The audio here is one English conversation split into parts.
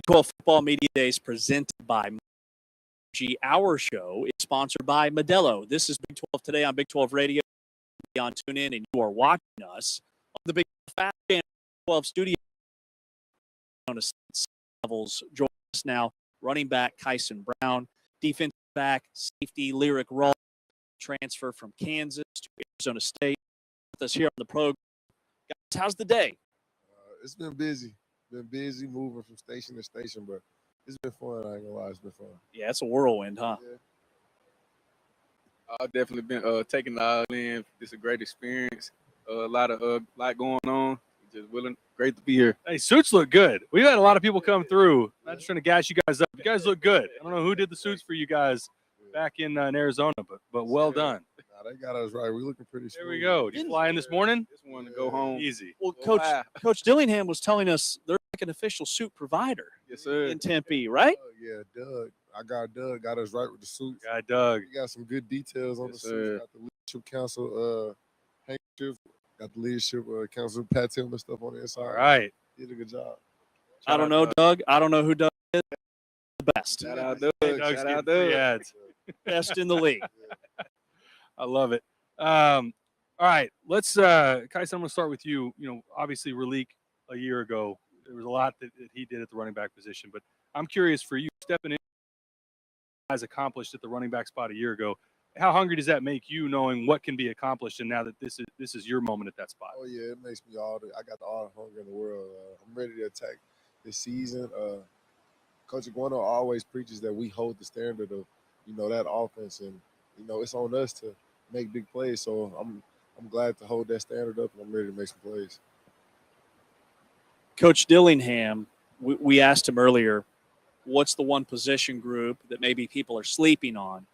Big 12 Football Media Days presented by G. Our show is sponsored by Modelo. This is Big 12 Today on Big 12 Radio. On TuneIn, and you are watching us on the Big 12 Channel 12 studio. Levels join us now. Running back Kyson Brown, defensive back, safety Lyric Raw, transfer from Kansas to Arizona State. With us here on the program. Guys, how's the day? It's been busy. Been busy moving from station to station, but it's been fun. I ain't gonna lie, it's been fun. Yeah, it's a whirlwind, huh? Yeah. I've definitely been taking it all in. It's a great experience. A lot going on. Just great to be here. Hey, suits look good. We've had a lot of people come through. I'm just trying to gas you guys up. You guys look good. I don't know who did the suits for you guys back in Arizona, but well done. Nah, they got us right. We're looking pretty smooth. There we go. Did you fly in this morning? Just wanted to go home. Easy. Well, Coach Dillingham was telling us they're like an official suit provider. Yes, sir. In Tempe, right? Yeah, Doug. Doug got us right with the suits. Guy Doug. We got some good details on the Yes, sir. suits. Got the leadership council handkerchief. Got the leadership council pat him and stuff on the inside. All right. Did a good job. I don't know, Doug. I don't know who Doug is. The best. Shout out Doug. Doug's Shout out getting free Doug. ads. Best in the league. I love it. All right. Let's, Kyson, I'm going to start with you. You know, obviously, Raleek a year ago, there was a lot that he did at the running back position, but I'm curious for you, stepping in as accomplished at the running back spot a year ago. How hungry does that make you, knowing what can be accomplished, and now that this is your moment at that spot? Oh yeah, it makes me I got all the hunger in the world. I'm ready to attack this season. Coach Iguano always preaches that we hold the standard of, that offense, and it's on us to make big plays. So I'm glad to hold that standard up, and I'm ready to make some plays. Coach Dillingham, we asked him earlier, what's the one position group that maybe people are sleeping on?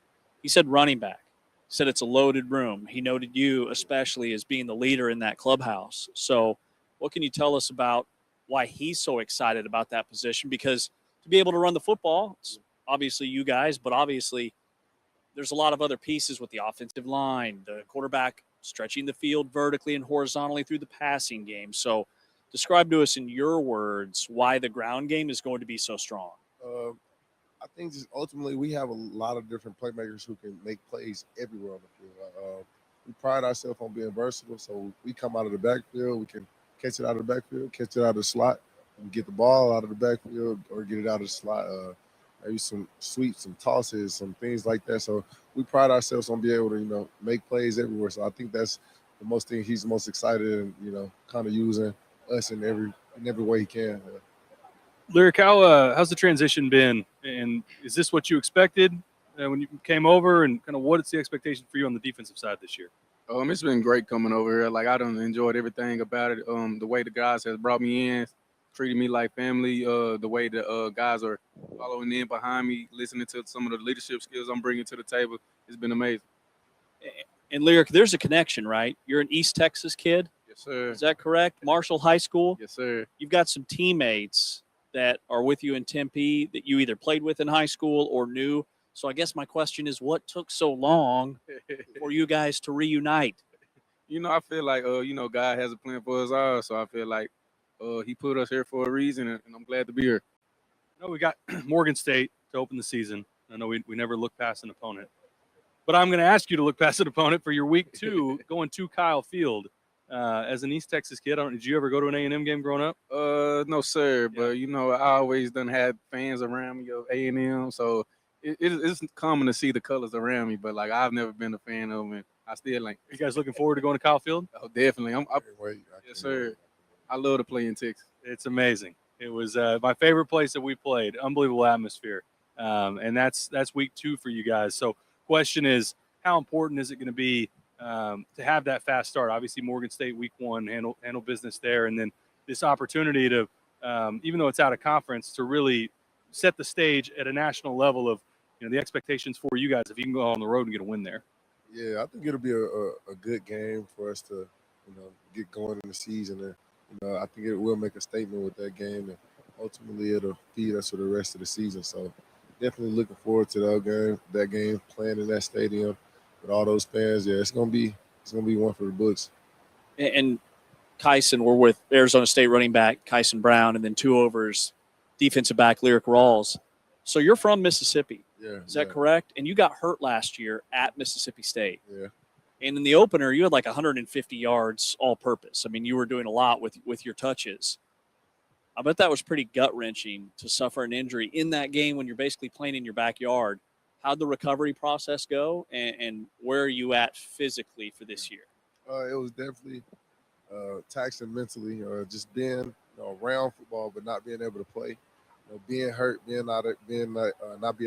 He said running back. He said it's a loaded room. He noted you especially as being the leader in that clubhouse. So what can you tell us about why he's so excited about that position? Because to be able to run the football, it's obviously you guys, but obviously there's a lot of other pieces with the offensive line, the quarterback stretching the field vertically and horizontally through the passing game. So describe to us in your words why the ground game is going to be so strong. I think just ultimately we have a lot of different playmakers who can make plays everywhere on the field. We pride ourselves on being versatile, so we come out of the backfield, we can catch it out of the backfield, catch it out of the slot, and get the ball out of the backfield or get it out of the slot. Maybe some sweeps, some tosses, some things like that. So we pride ourselves on being able to, make plays everywhere. So I think that's the most thing he's most excited and, kind of using us in every way he can. Lyric, how's the transition been? And is this what you expected when you came over? And kind of what's the expectation for you on the defensive side this year? It's been great coming over here. Like, I done enjoyed everything about it. The way the guys has brought me in, treated me like family. The way the guys are following in behind me, listening to some of the leadership skills I'm bringing to the table. It's been amazing. And Lyric, there's a connection, right? You're an East Texas kid. Yes, sir. Is that correct? Marshall High School. Yes, sir. You've got some teammates that are with you in Tempe that you either played with in high school or knew. So I guess my question is, what took so long for you guys to reunite? I feel like, God has a plan for us all. So I feel like he put us here for a reason, and I'm glad to be here. We got Morgan State to open the season. I know we never look past an opponent. But I'm going to ask you to look past an opponent for your week 2 going to Kyle Field. As an East Texas kid, did you ever go to an A&M game growing up? No, sir. Yeah. But, I always done had fans around me of A&M. So it's common to see the colors around me. But, I've never been a fan of them. And I still like. You guys looking forward to going to Kyle Field? Oh, definitely. Yes, sir. Wait. I love to play in Texas. It's amazing. It was my favorite place that we played. Unbelievable atmosphere. And that's week 2 for you guys. So question is, how important is it going to be to have that fast start? Obviously, Morgan State week 1 handle business there, and then this opportunity to, even though it's out of conference, to really set the stage at a national level of the expectations for you guys if you can go on the road and get a win there. Yeah, I think it'll be a good game for us to get going in the season, and I think it will make a statement with that game, and ultimately it'll feed us for the rest of the season. So definitely looking forward to that game, playing in that stadium with all those fans. Yeah, it's gonna be one for the books. And Kyson, we're with Arizona State running back Kyson Brown, and then 2 overs defensive back Lyric Rawls. So you're from Mississippi. Yeah. Is that correct? And you got hurt last year at Mississippi State. Yeah. And in the opener, you had like 150 yards all purpose. I mean, you were doing a lot with your touches. I bet that was pretty gut-wrenching to suffer an injury in that game when you're basically playing in your backyard. How'd the recovery process go, and where are you at physically for this year? It was definitely taxing mentally, just being around football but not being able to play. Being hurt, not being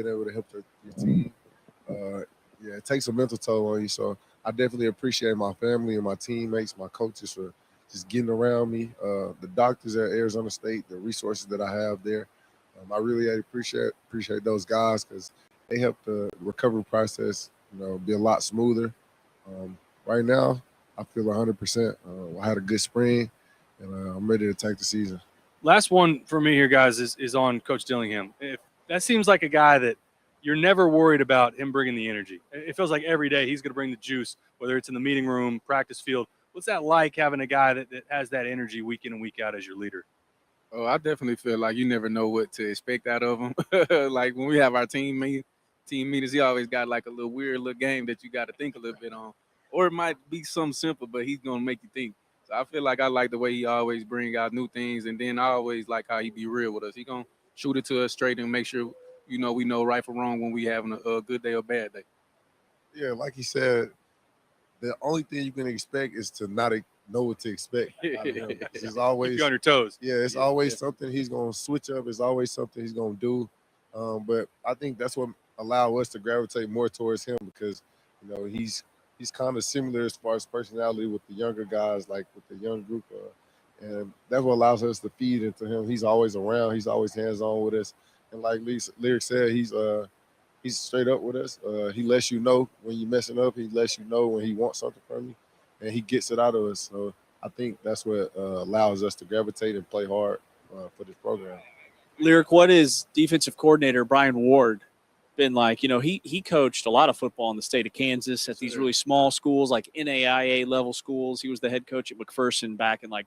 able to help your team. It takes a mental toll on you. So I definitely appreciate my family and my teammates, my coaches for just getting around me. The doctors at Arizona State, the resources that I have there. I really appreciate those guys because they help the recovery process, be a lot smoother. Right now, I feel 100%. I had a good spring, and I'm ready to take the season. Last one for me here, guys, is on Coach Dillingham. That seems like a guy that you're never worried about him bringing the energy. It feels like every day he's going to bring the juice, whether it's in the meeting room, practice field. What's that like, having a guy that has that energy week in and week out as your leader? Oh, I definitely feel like you never know what to expect out of him. Like when we have our team meetings, he always got like a little weird little game that you got to think a little bit on. Or it might be something simple, but he's going to make you think. So I feel like I like the way he always bring out new things, and then I always like how he be real with us. He going to shoot it to us straight and make sure, we know right from wrong when we having a good day or bad day. Yeah, like he said, the only thing you can expect is to not know what to expect out of him. It's always keep you on your toes. Yeah, it's always something he's going to switch up. It's always something he's going to do. But I think that's what allow us to gravitate more towards him because, he's kind of similar as far as personality with the younger guys, like with the young group. And that's what allows us to feed into him. He's always around. He's always hands-on with us. And like Lyric said, he's straight up with us. He lets you know when you're messing up. He lets you know when he wants something from you. And he gets it out of us. So I think that's what allows us to gravitate and play hard for this program. Lyric, what is defensive coordinator Brian Ward been like? He coached a lot of football in the state of Kansas at these really small schools, like NAIA level schools. He was the head coach at McPherson back in like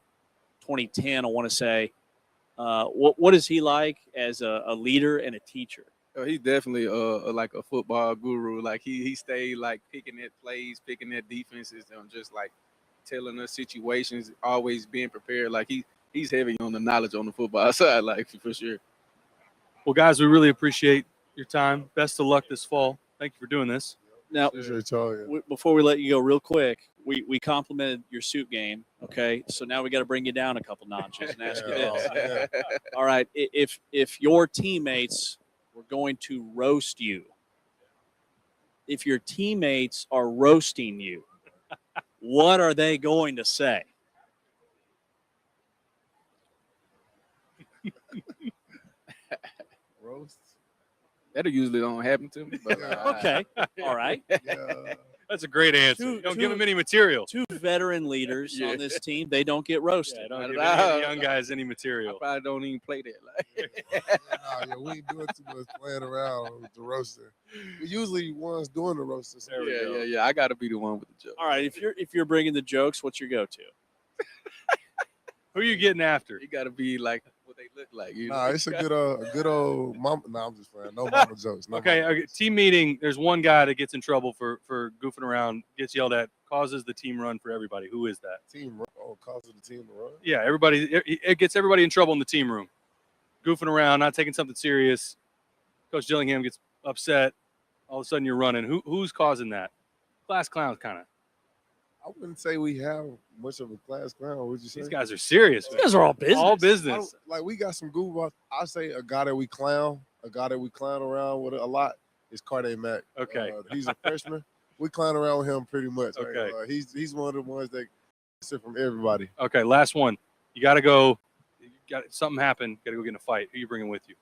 2010, I want to say. What is he like as a leader and a teacher? He's definitely like a football guru. Like he stayed like picking at plays, picking at defenses, and just like telling us situations, always being prepared. Like he's heavy on the knowledge on the football side, like for sure. Well, guys, we really appreciate your time. Best of luck this fall. Thank you for doing this. Now, before we let you go, real quick, we complimented your suit game. Okay, so now we got to bring you down a couple notches and ask you this. All right, if your teammates were going to roast you, if your teammates are roasting you, what are they going to say? Roast? That usually don't happen to me. But, okay, all right. Yeah. That's a great answer. Don't give them any material. Two veteran leaders on this team, they don't get roasted. Don't give any young guys any material. I probably don't even play that. Yeah, we ain't doing too much playing around with the roaster. We usually ones doing the roaster. So Yeah. I got to be the one with the joke. All right, if you're bringing the jokes, what's your go-to? Who are you getting after? You got to be like what they look like. It's a good old mama. No, I'm just playing. No mama jokes. Okay. Team meeting. There's one guy that gets in trouble for goofing around, gets yelled at, causes the team run for everybody. Who is that? Team run. Oh, causes the team to run. Yeah, everybody. It gets everybody in trouble in the team room. Goofing around, not taking something serious. Coach Dillingham gets upset. All of a sudden, you're running. Who's causing that? Class clowns, kind of. I wouldn't say we have much of a class clown. Would you say? These guys are serious. These guys are all business. All business. Like we got some goofballs. I say a guy that we clown around with a lot is Carde Mack. Okay. He's a freshman. We clown around with him pretty much. Okay. He's one of the ones that gets it from everybody. Okay, last one. You got to go. Something happened. Got to go get in a fight. Who you bringing with you?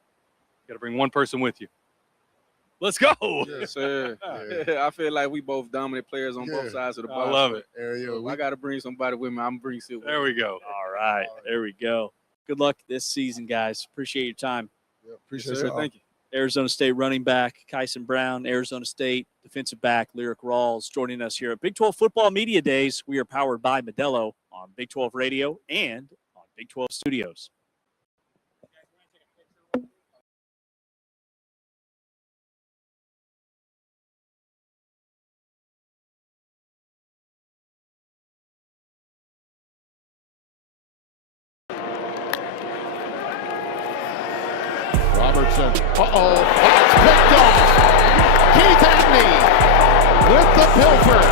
Got to bring one person with you. Let's go. Yes, sir. Yeah. I feel like we both dominant players on both sides of the ball. I love it. So I got to bring somebody with me. I'm bringing Silver. There we go. All right. There we go. Good luck this season, guys. Appreciate your time. Yeah, appreciate it. Thank you. Arizona State running back Kyson Brown, Arizona State defensive back Lyric Rawls joining us here at Big 12 Football Media Days. We are powered by Modelo on Big 12 Radio and on Big 12 Studios. Robertson. Uh-oh. That's picked off. Keith Abney with the pilfer.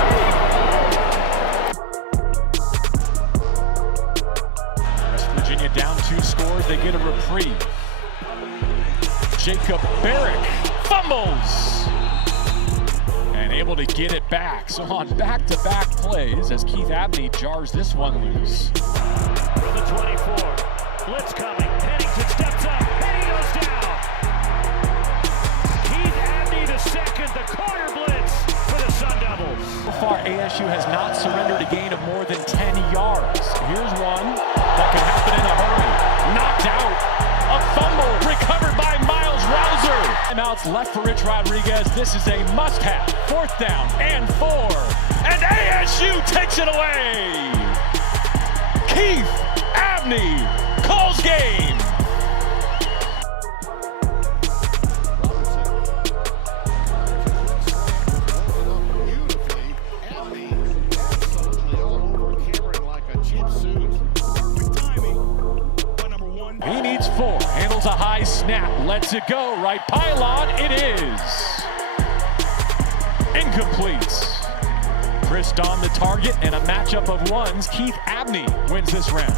West Virginia down 2 scores. They get a reprieve. Jacob Barrick fumbles. And able to get it back. So on back-to-back plays as Keith Abney jars this one loose. From the 24. Blitz coming. Pennington steps up. And he goes down. Keith Abney the second. The corner blitz for the Sun Devils. So far, ASU has not surrendered a gain of more than 10 yards. Here's one that could happen in a hurry. Knocked out. A fumble recovered by Miles Rouser. Timeouts left for Rich Rodriguez. This is a must-have. 4th down and 4. And ASU takes it away. Keith Abney calls game. He needs 4. Handles a high snap. Lets it go. Right pylon. It is incomplete. Chris Dawn the target and a matchup of ones. Keith Abney wins this round.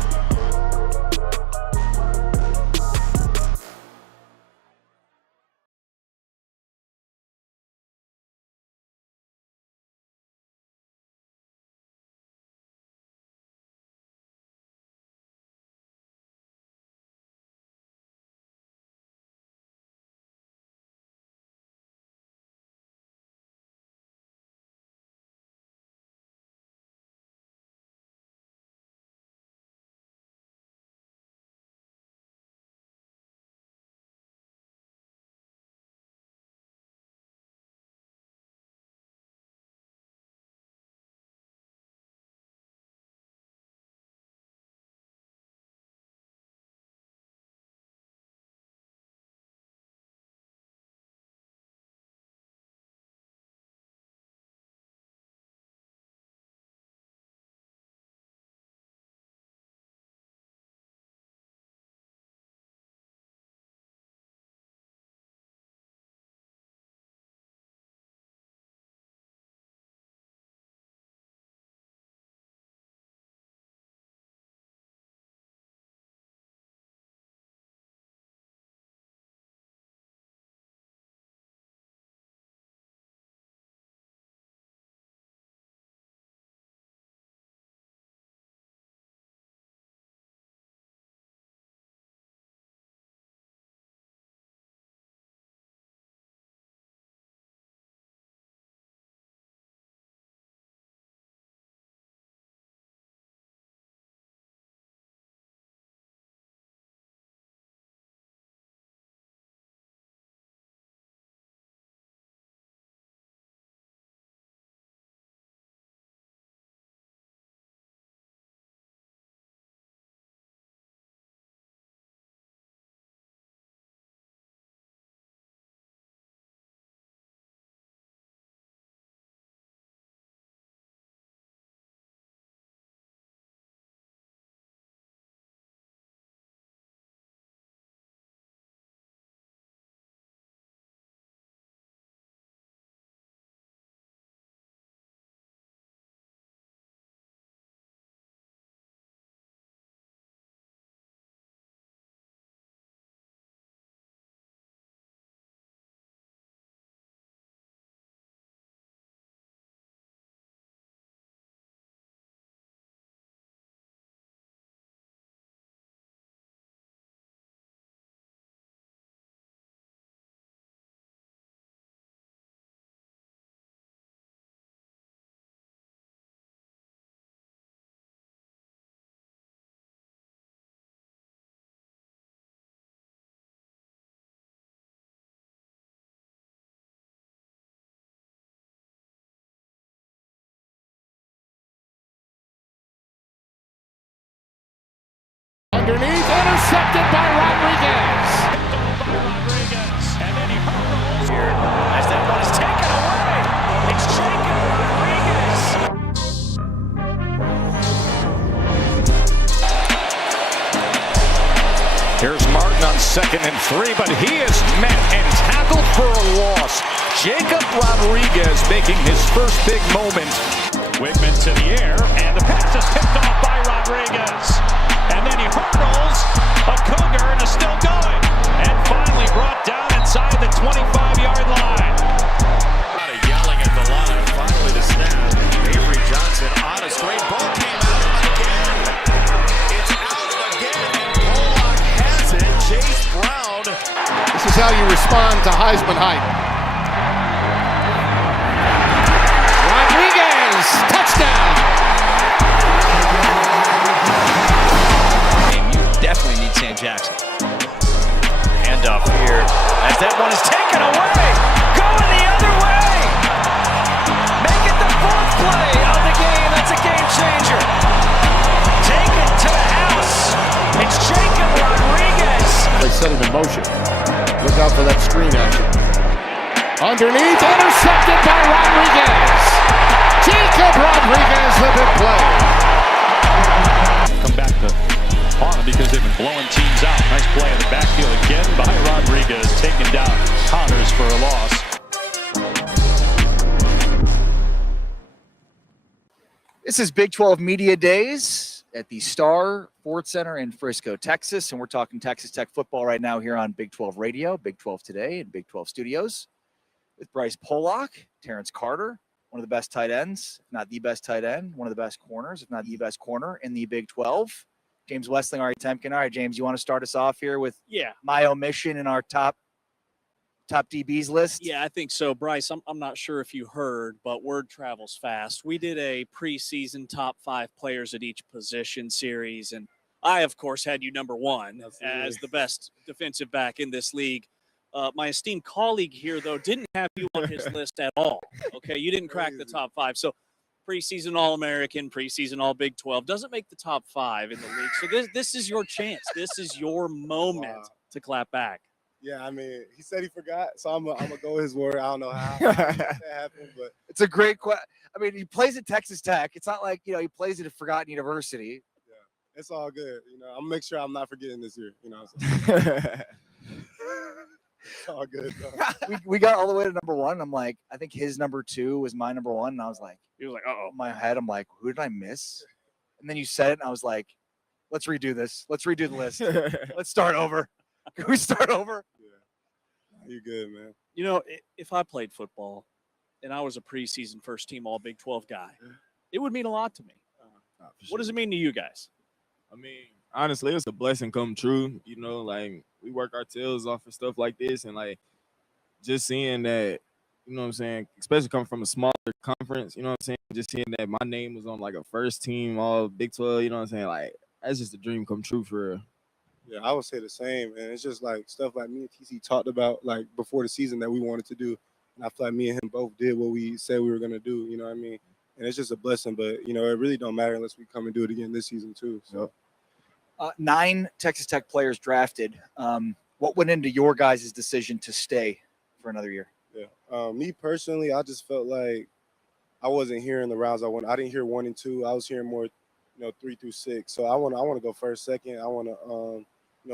Underneath, intercepted by Rodriguez. And then he hurls here as that one is taken away. It's Jacob Rodriguez. Here's Martin on 2nd and 3, but he is met and tackled for a loss. Jacob Rodriguez making his first big moment. Wigman to the air, and the pass is picked off by Rodriguez. And then he hurdles, but Cougar and is still going. And finally brought down inside the 25-yard line. A lot of yelling at the line. Finally the snap. Avery Johnson on a straight ball came out again. It's out again, and Pollock has it. Chase Brown. This is how you respond to Heisman hype. Rodriguez, touchdown. You definitely need Sam Jackson. Handoff here as that one is taken away. Going the other way. Make it the 4th play of the game. That's a game changer. Take it to the house. It's Jacob Rodriguez. They set it in motion. Look out for that screen action. Underneath, intercepted by Rodriguez. Jacob Rodriguez, the big play. Come back to haunt them because they've been blowing teams out. Nice play in the backfield again by Rodriguez, taking down Connors for a loss. This is Big 12 Media Days at the Star Sports Center in Frisco, Texas, and we're talking Texas Tech football right now here on Big 12 Radio, Big 12 Today, and Big 12 Studios with Bryce Pollock, Terrence Carter, one of the best tight ends, if not the best tight end, one of the best corners, if not the best corner in the Big 12. James Westling, Ari Temkin. All right, James, you want to start us off here with my omission in our top DBs list? Yeah, I think so. Bryce, I'm not sure if you heard, but word travels fast. We did a preseason top 5 players at each position series, and I, of course, had you number 1 as the best defensive back in this league. My esteemed colleague here, though, didn't have you on his list at all. Okay, you didn't crack the top 5. So preseason All-American, preseason All-Big 12 doesn't make the top 5 in the league. So this is your chance. This is your moment to clap back. Yeah, I mean, he said he forgot, so I'm gonna go his word. I don't know how that happened, but It's a great question. I mean, he plays at Texas Tech. It's not like, he plays at a forgotten university. yeah, it's all good. I'm gonna make sure I'm not forgetting this year. It's all good. we got all the way to number 1. I'm like, I think his number 2 was my number 1, and I was like, He was like, uh-oh. in my head, I'm like, who did I miss? And then you said it, and I was like, let's redo this. Let's redo the list. Let's start over. Can we start over? Yeah, you're good, man. If I played football and I was a preseason first-team All-Big 12 guy, it would mean a lot to me. What does it mean to you guys? I mean, honestly, it's a blessing come true. We work our tails off for stuff like this, and just seeing that, what I'm saying, especially coming from a smaller conference, what I'm saying, just seeing that my name was on a first team All Big 12, what I'm saying, that's just a dream come true for real. Yeah, I would say the same, and it's just stuff like me and TC talked about before the season that we wanted to do, and I feel like me and him both did what we said we were gonna do. You know what I mean? And it's just a blessing, but it really don't matter unless we come and do it again this season too. So. 9 Texas Tech players drafted. What went into your guys' decision to stay for another year? Yeah, me personally, I just felt like I wasn't hearing the rounds I wanted. I didn't hear 1 and 2. I was hearing more, 3 through 6. So I want to go first, second. I want to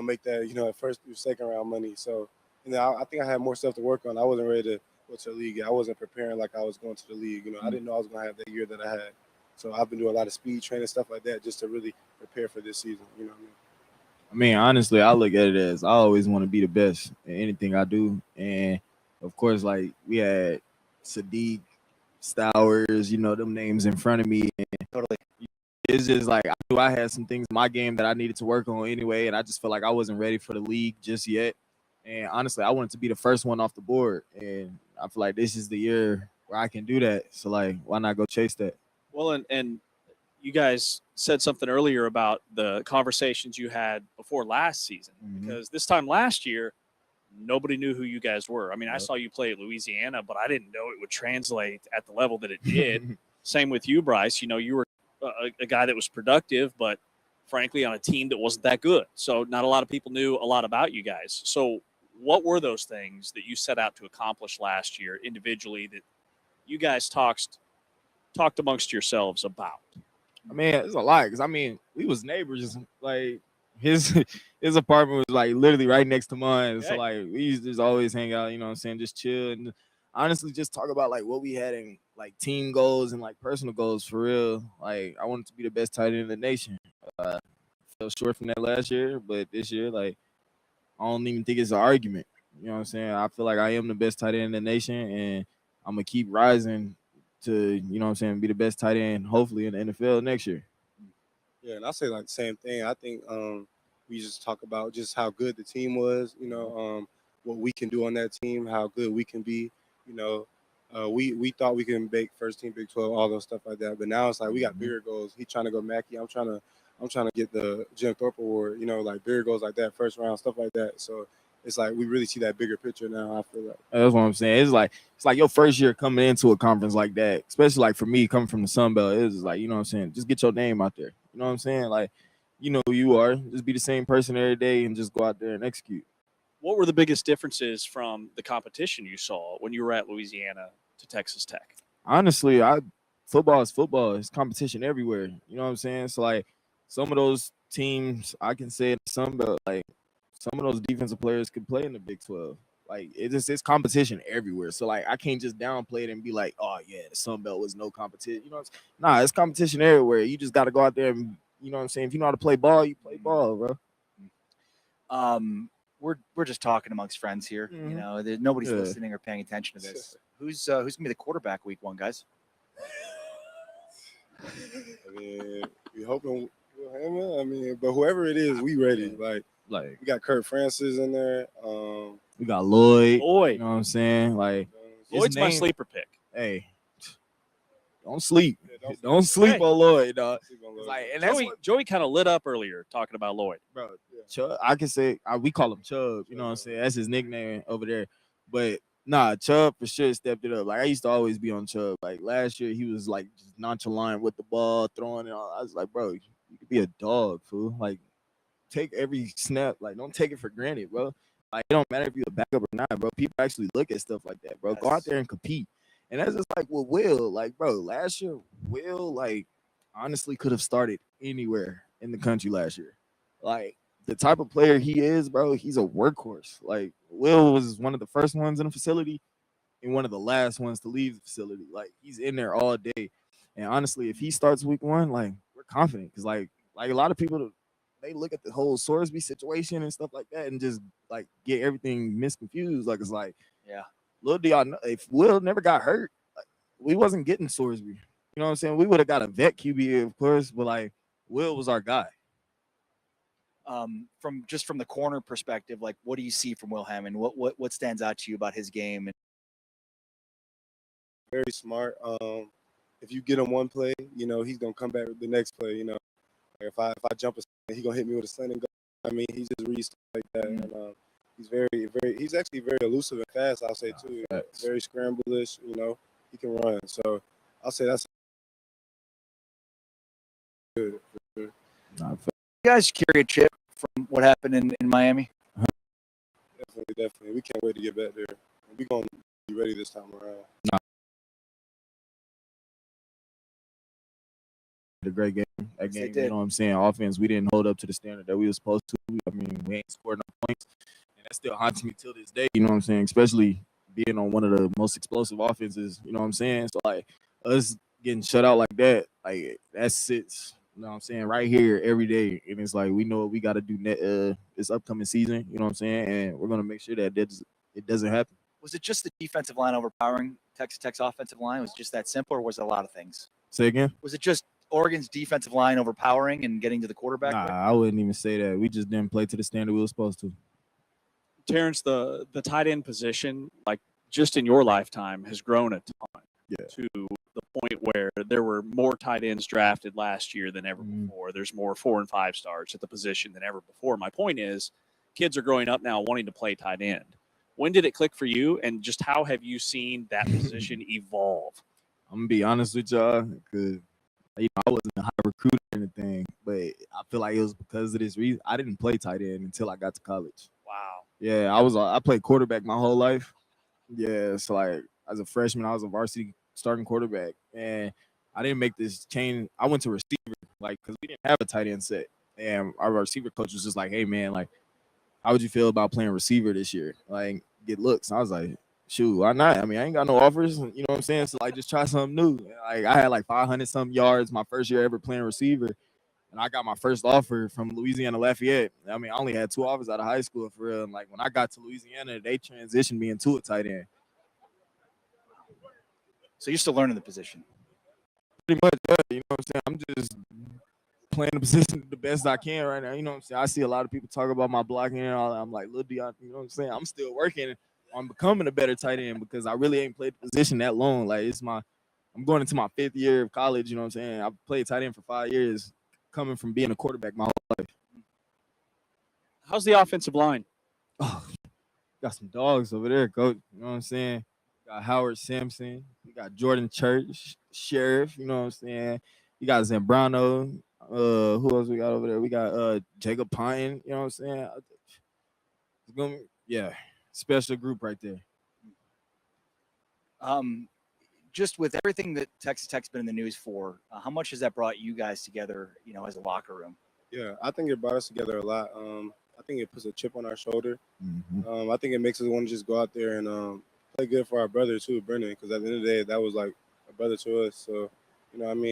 make that first through second round money. So I think I had more stuff to work on. I wasn't ready to go to the league. I wasn't preparing like I was going to the league. I didn't know I was going to have that year that I had. So I've been doing a lot of speed training, stuff like that, just to really prepare for this season. You know what I mean? I mean, honestly, I look at it as I always want to be the best in anything I do. And, of course, we had Sadiq, Stowers, them names in front of me. And Totally. It's just I knew I had some things in my game that I needed to work on anyway, and I just feel like I wasn't ready for the league just yet. And, honestly, I wanted to be the first one off the board. And I feel like this is the year where I can do that. So, why not go chase that? Well, and you guys said something earlier about the conversations you had before last season, because this time last year, nobody knew who you guys were. I mean, I saw you play at Louisiana, but I didn't know it would translate at the level that it did. Same with you, Bryce. You were a guy that was productive, but frankly, on a team that wasn't that good. So not a lot of people knew a lot about you guys. So what were those things that you set out to accomplish last year individually that you guys talked amongst yourselves about? I mean, it's a lot because, we was neighbors, his his apartment was like literally right next to mine. So Okay. like we used to just always hang out, you know what I'm saying, just chill and honestly just talk about like what we had in like team goals and like personal goals for real. Like I wanted to be the best tight end in the nation. Fell short from that last year, but this year, like I don't even think it's an argument. You know what I'm saying? I feel like I am the best tight end in the nation and I'm gonna keep rising to, you know what I'm saying, be the best tight end hopefully in the NFL next year. Yeah, and I say like the same thing. I think we just talk about just how good the team was, what we can do on that team, how good we can be. You know, we thought we can make first team Big 12, all those stuff like that. But now it's like we got bigger goals. He trying to go Mackey. I'm trying to get the Jim Thorpe Award. You know, like bigger goals like that, first round stuff like that. So it's like we really see that bigger picture now. I feel like. That's what I'm saying. It's like your first year coming into a conference like that, especially like for me coming from the Sun Belt. It's like, you know what I'm saying, just get your name out there. You know what I'm saying? Like, you know who you are. Just be the same person every day and just go out there and execute. What were the biggest differences from the competition you saw when you were at Louisiana to Texas Tech? Honestly, football is football. It's competition everywhere. You know what I'm saying? So like some of those teams I can say in the Sun Belt, like some of those defensive players could play in the Big 12. Like it's competition everywhere. So like I can't just downplay it and be like, oh yeah, the Sun Belt was no competition. You know what I'm saying? Nah, it's competition everywhere. You just gotta go out there and, you know what I'm saying? If you know how to play ball, you play ball, bro. We're just talking amongst friends here. You know, nobody's listening or paying attention to this. Who's gonna be the quarterback week 1, guys? I mean, we hoping. I mean, but whoever it is, we ready. Like we got Kurt Francis in there. We got Lloyd. You Lloyd. know what I'm saying? Like Lloyd's my sleeper pick. Hey, don't sleep. Yeah, don't sleep Hey. on Lloyd, dog. sleep on Lloyd. Like, and that's Joey kind of lit up earlier talking about Lloyd. bro. Chubb, I can say we call him Chubb. You know what I'm saying? That's his nickname over there. But nah, Chubb for sure stepped it up. Like I used to always be on Chubb. Like last year, he was like just nonchalant with the ball, throwing it. I was like, bro, you could be a dog, fool. Like take every snap. Like don't take it for granted, bro. Like it don't matter if you're a backup or not, bro. People actually look at stuff like that, bro. Go out there and compete. And that's just like with Will. Like, bro, last year, Will, like, honestly could have started anywhere in the country last year. Like, the type of player he is, bro, he's a workhorse. Like, Will was one of the first ones in the facility and one of the last ones to leave the facility. Like, he's in there all day. And honestly, if he starts week 1, like, we're confident. Because, like a lot of people, they look at the whole Sorsby situation and stuff like that and just, like, get everything misconfused. Like, it's like, Yeah. little do y'all know, if Will never got hurt, like, we wasn't getting Sorsby. You know what I'm saying? We would have got a vet QB, of course, but like Will was our guy. From the corner perspective, like what do you see from Will Hammond? What stands out to you about his game? Very smart. If you get him one play, you know he's gonna come back with the next play. You know, like if I jump a, he gonna hit me with a sling and go. I mean, he just reads stuff like that. And, he's actually very elusive and fast, I'll say, too. Very scramble-ish, you know. He can run. So I'll say that's good. You guys carry a chip from what happened in Miami? Definitely. We can't wait to get back there. We're going to be ready this time around. A great game. That game, you know what I'm saying? Offense, we didn't hold up to the standard that we were supposed to. I mean, we ain't scored no points. And that still haunts me till this day, you know what I'm saying? Especially being on one of the most explosive offenses, you know what I'm saying? So, like, us getting shut out like that, like, that sits, you know what I'm saying, right here every day. And it's like, we know what we got to do this upcoming season, you know what I'm saying? And we're going to make sure that it doesn't happen. Was it just the defensive line overpowering Texas Tech's offensive line? Was it just that simple, or was it a lot of things? Say again? Was it just Oregon's defensive line overpowering and getting to the quarterback? Nah, I wouldn't even say that. We just didn't play to the standard we were supposed to. Terrence, the tight end position, like just in your lifetime, has grown a ton to the point where there were more tight ends drafted last year than ever before. There's more 4 and 5 stars at the position than ever before. My point is, kids are growing up now wanting to play tight end. When did it click for you, and just how have you seen that position evolve? I'm gonna be honest with y'all, because I wasn't a high recruiter or anything, but I feel like it was because of this reason. I didn't play tight end until I got to college. Wow. Yeah, I played quarterback my whole life. Yeah, so like as a freshman, I was a varsity starting quarterback, and I didn't make this change. I went to receiver, like, because we didn't have a tight end set. and our receiver coach was just like, "Hey man, like, how would you feel about playing receiver this year? Like, get looks." And I was like, "Shoot, why not? I mean, I ain't got no offers, you know what I'm saying? So like, just try something new." Like, I had like 500 some yards my first year ever playing receiver, and I got my first offer from Louisiana Lafayette. I mean, I only had 2 offers out of high school for real. And like when I got to Louisiana, they transitioned me into a tight end. So you're still learning the position. Pretty much, yeah, you know what I'm saying? I'm just playing the position the best I can right now. You know what I'm saying? I see a lot of people talk about my blocking and all that. I'm like, look, Dion, you know what I'm saying? I'm still working on becoming a better tight end because I really ain't played the position that long. Like I'm going into my 5th year of college, you know what I'm saying? I've played tight end for 5 years, coming from being a quarterback my whole life. How's the offensive line? Oh, got some dogs over there, coach. You know what I'm saying? Got Howard Sampson. We got Jordan Church, Sheriff. You know what I'm saying? You got Zambrano. Who else we got over there? We got Jacob Pine. You know what I'm saying? It's gonna be, special group right there. Just with everything that Texas Tech's been in the news for, how much has that brought you guys together, as a locker room? Yeah, I think it brought us together a lot. I think it puts a chip on our shoulder. Mm-hmm. I think it makes us want to just go out there and play good for our brother too, Brendan, because at the end of the day, that was like a brother to us. So,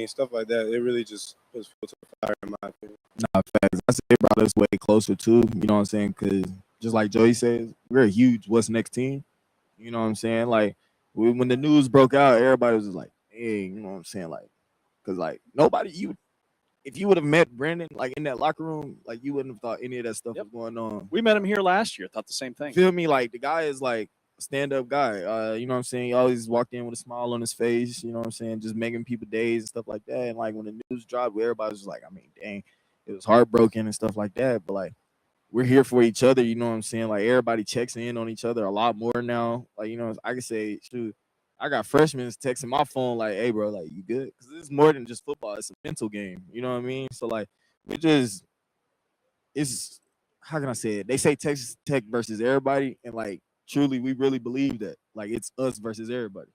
stuff like that, it really just puts fuel to the fire, in my opinion. Nah, facts. I say it brought us way closer too. You know what I'm saying? Because just like Joey says, we're a huge what's next team. You know what I'm saying? Like when the news broke out, everybody was just like, "Hey," you know what I'm saying? Like, because like if you would have met Brandon like in that locker room, like you wouldn't have thought any of that stuff was going on. We met him here last year. Thought the same thing. Feel me? Like the guy is like a stand-up guy. You know what I'm saying? He always walked in with a smile on his face. You know what I'm saying? Just making people days and stuff like that. And like when the news dropped, everybody was like, I mean, dang, it was heartbroken and stuff like that. But like we're here for each other. You know what I'm saying? Like everybody checks in on each other a lot more now. Like I can say, shoot, I got freshmen texting my phone like, "Hey, bro, like you good?" Because it's more than just football; it's a mental game. You know what I mean? So like, it's how can I say it? They say Texas Tech versus everybody, and like truly, we really believe that. Like it's us versus everybody.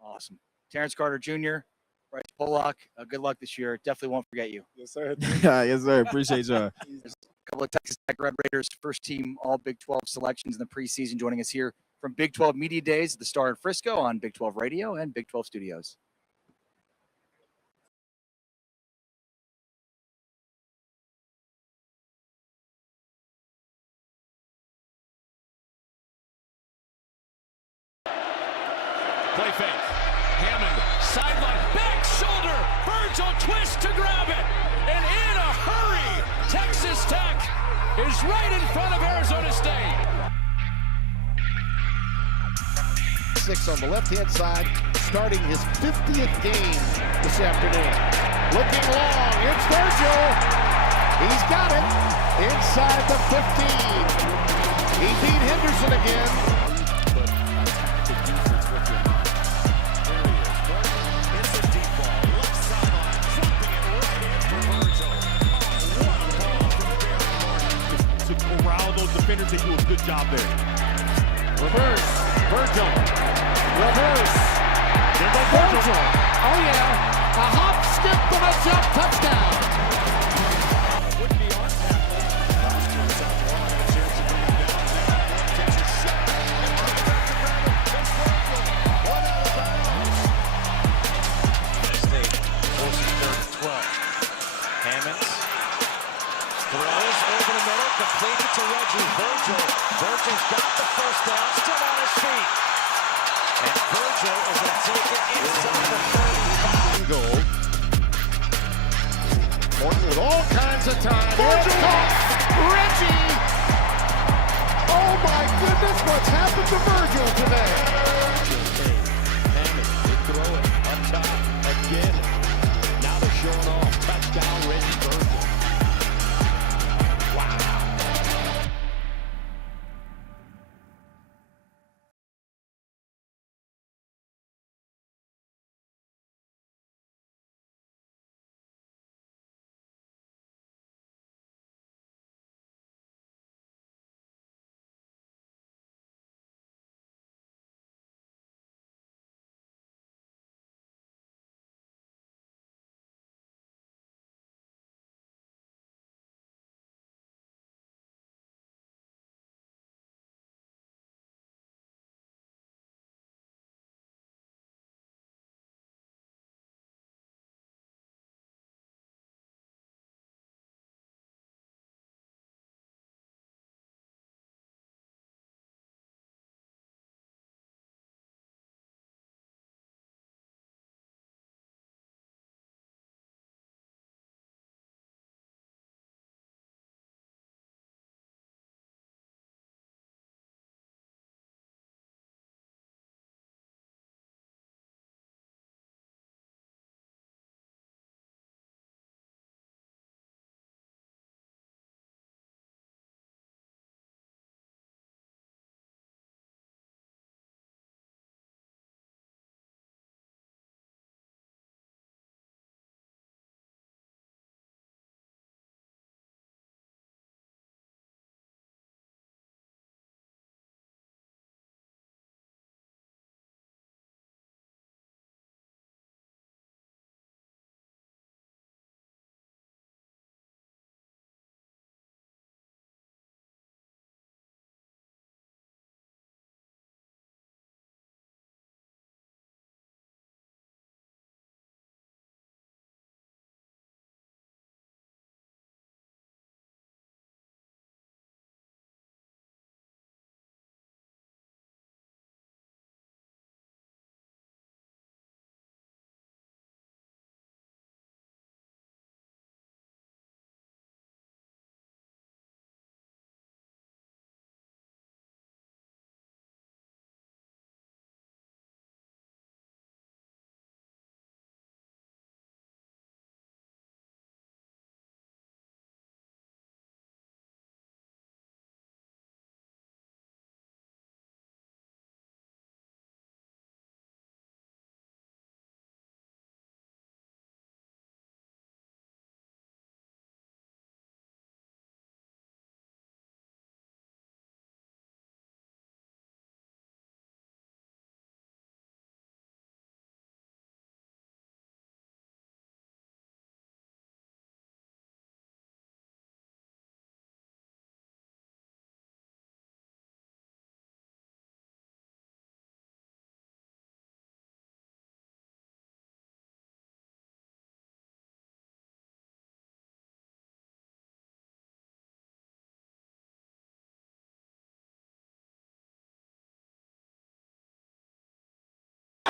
Awesome. Terrence Carter Jr., Bryce Pollock, good luck this year. Definitely won't forget you. Yes, sir. Yes, sir. Appreciate y'all. There's a couple of Texas Tech Red Raiders first team all Big 12 selections in the preseason joining us here from Big 12 Media Days at the Star in Frisco on Big 12 Radio and Big 12 Studios. Play fake. Hammond, sideline, back shoulder. Virgil twist to grab it. And in a hurry, Texas Tech is right in front of Arizona State. 6 on the left-hand side, starting his 50th game this afternoon. Looking long, it's Virgil. He's got it inside the 15. He beat Henderson again. To corral those defenders and do a good job there. Reverse, Virgil. Reverse. There goes Virgil. Oh yeah, a hop, skip, and a jump touchdown. Would be on tackle. Last year, South Carolina had a chance to bring it down. Now, Texas shot. That's Virgil. One out of bounds. State forcing third and 12. Hammonds throws over the middle, completes it to Reggie. Virgil's got the first down, still on his feet. And Virgil is going to take it inside the 30. Goal. Morton with all kinds of time. Virgil! Reggie! Oh my goodness, what's happened to Virgil today? Hammond, they throw it up top again. Now they're showing off. Touchdown, Reggie Virgil.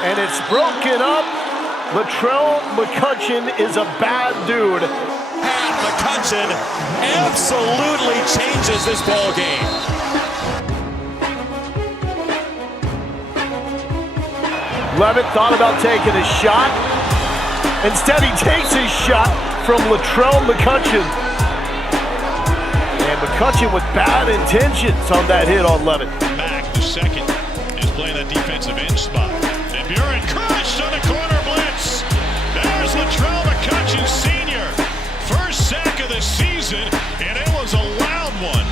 And it's broken up. Latrell McCutcheon is a bad dude. And McCutcheon absolutely changes this ball game. Levitt thought about taking a shot. Instead, he takes his shot from Latrell McCutcheon. And McCutcheon with bad intentions on that hit on Levitt. Mack, the second, is playing that defensive end spot. And Buren crushed on the corner blitz. There's Latrell McCutcheon Sr. First sack of the season, and it was a loud one.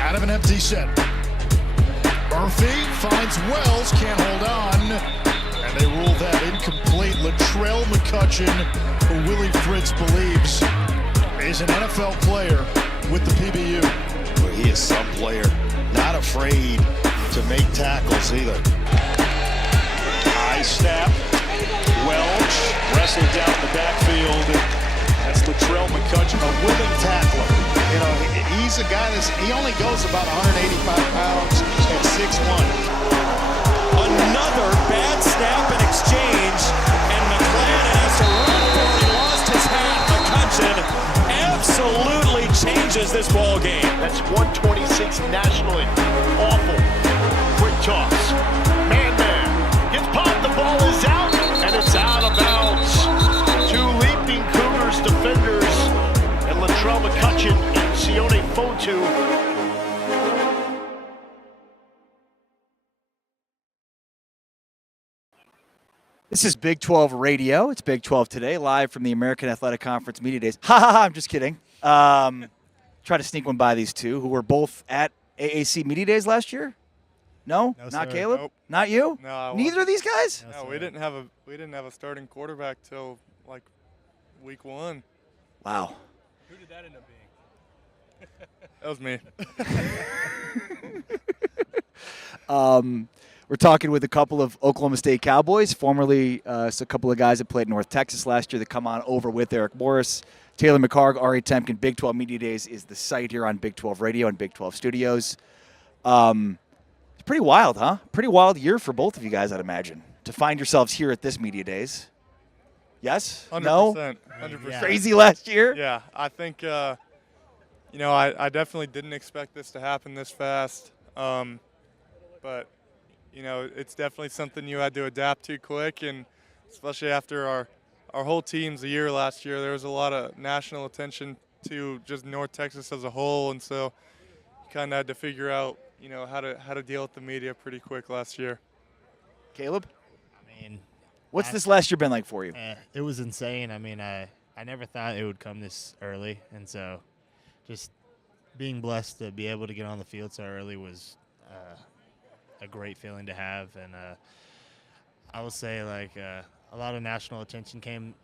Out of an empty set. Murphy finds Wells, can't hold on. And they rule that incomplete. Latrell McCutcheon, who Willie Fritz believes is an NFL player with the PBU. Well, he is some player, not afraid to make tackles either. High snap. Welch wrestled down the backfield. That's Latrell McCutcheon, a willing tackler. You know, he's a guy he only goes about 185 pounds at 6'1". Another bad snap and exchange, and McClan has to run for it. He lost his hat. McCutcheon absolutely changes this ball game. That's 126 nationally. Awful. Quick toss. Man. Gets popped, the ball is out, and it's out of bounds. Two leaping Cougars defenders, and Latrell McCutcheon and Sione Fotu. This is Big 12 Radio. It's Big 12 Today, live from the American Athletic Conference Media Days. Ha ha ha, I'm just kidding. Try to sneak one by these two, who were both at AAC Media Days last year. No, not sir. Caleb. Nope. Not you. No, Neither of these guys. No, we didn't have a starting quarterback till like week 1. Wow. Who did that end up being? That was me. We're talking with a couple of Oklahoma State Cowboys, formerly a couple of guys that played North Texas last year that come on over with Eric Morris. Taylor McCarg, Ari Temkin. Big 12 Media Days is the site here on Big 12 Radio and Big 12 Studios. It's pretty wild, huh? Pretty wild year for both of you guys, I'd imagine, to find yourselves here at this Media Days. Yes? 100%, No? 100%. Crazy last year? Yeah, I think, I definitely didn't expect this to happen this fast. But, it's definitely something you had to adapt to quick, and especially after our whole team's a year last year, there was a lot of national attention to just North Texas as a whole, and so you kind of had to figure out, how to deal with the media pretty quick last year. Caleb? I mean, What's this last year been like for you? It was insane. I mean, I never thought it would come this early, and so just being blessed to be able to get on the field so early was a great feeling to have. And I will say, a lot of national attention came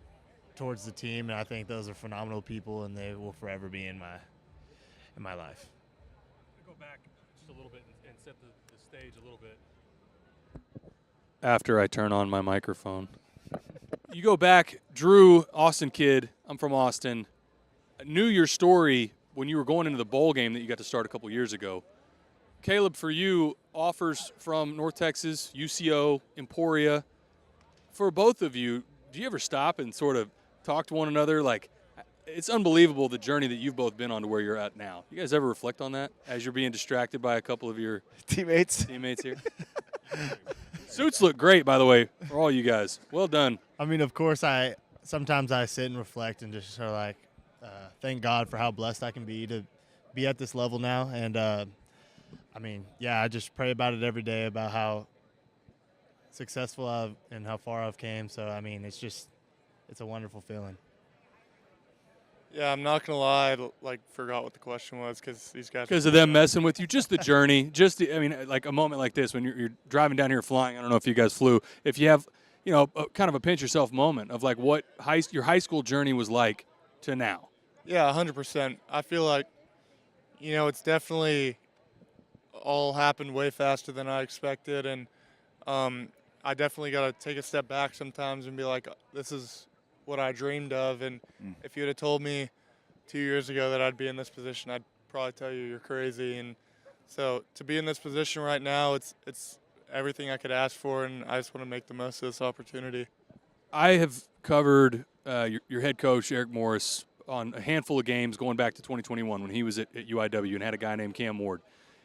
towards the team, and I think those are phenomenal people, and they will forever be in my life. Go back just a little bit and set the stage a little bit. After I turn on my microphone. You go back, Drew, Austin kid, I'm from Austin, knew your story when you were going into the bowl game that you got to start a couple years ago. Caleb, for you, offers from North Texas, UCO, Emporia. For both of you, do you ever stop and sort of talk to one another? Like, it's unbelievable the journey that you've both been on to where you're at now. You guys ever reflect on that as you're being distracted by a couple of your teammates here? Suits look great, by the way, for all you guys. Well done. I mean, of course, sometimes I sit and reflect and just sort of thank God for how blessed I can be to be at this level now. And, I just pray about it every day, about how successful and how far I've came. So, I mean, it's a wonderful feeling. Yeah, I'm not going to lie, I forgot what the question was because these guys. Because of them messing with you, just the journey, like a moment like this when you're driving down here flying. I don't know if you guys flew. If you have, kind of a pinch yourself moment of what your high school journey was like to now. Yeah, 100%. I feel like, it's definitely all happened way faster than I expected, and I definitely got to take a step back sometimes and be like, this is what I dreamed of, and if you'd have told me 2 years ago that I'd be in this position, I'd probably tell you you're crazy. And so to be in this position right now, it's everything I could ask for, and I just want to make the most of this opportunity. I have covered your head coach, Eric Morris, on a handful of games going back to 2021 when he was at UIW and had a guy named Cam Ward.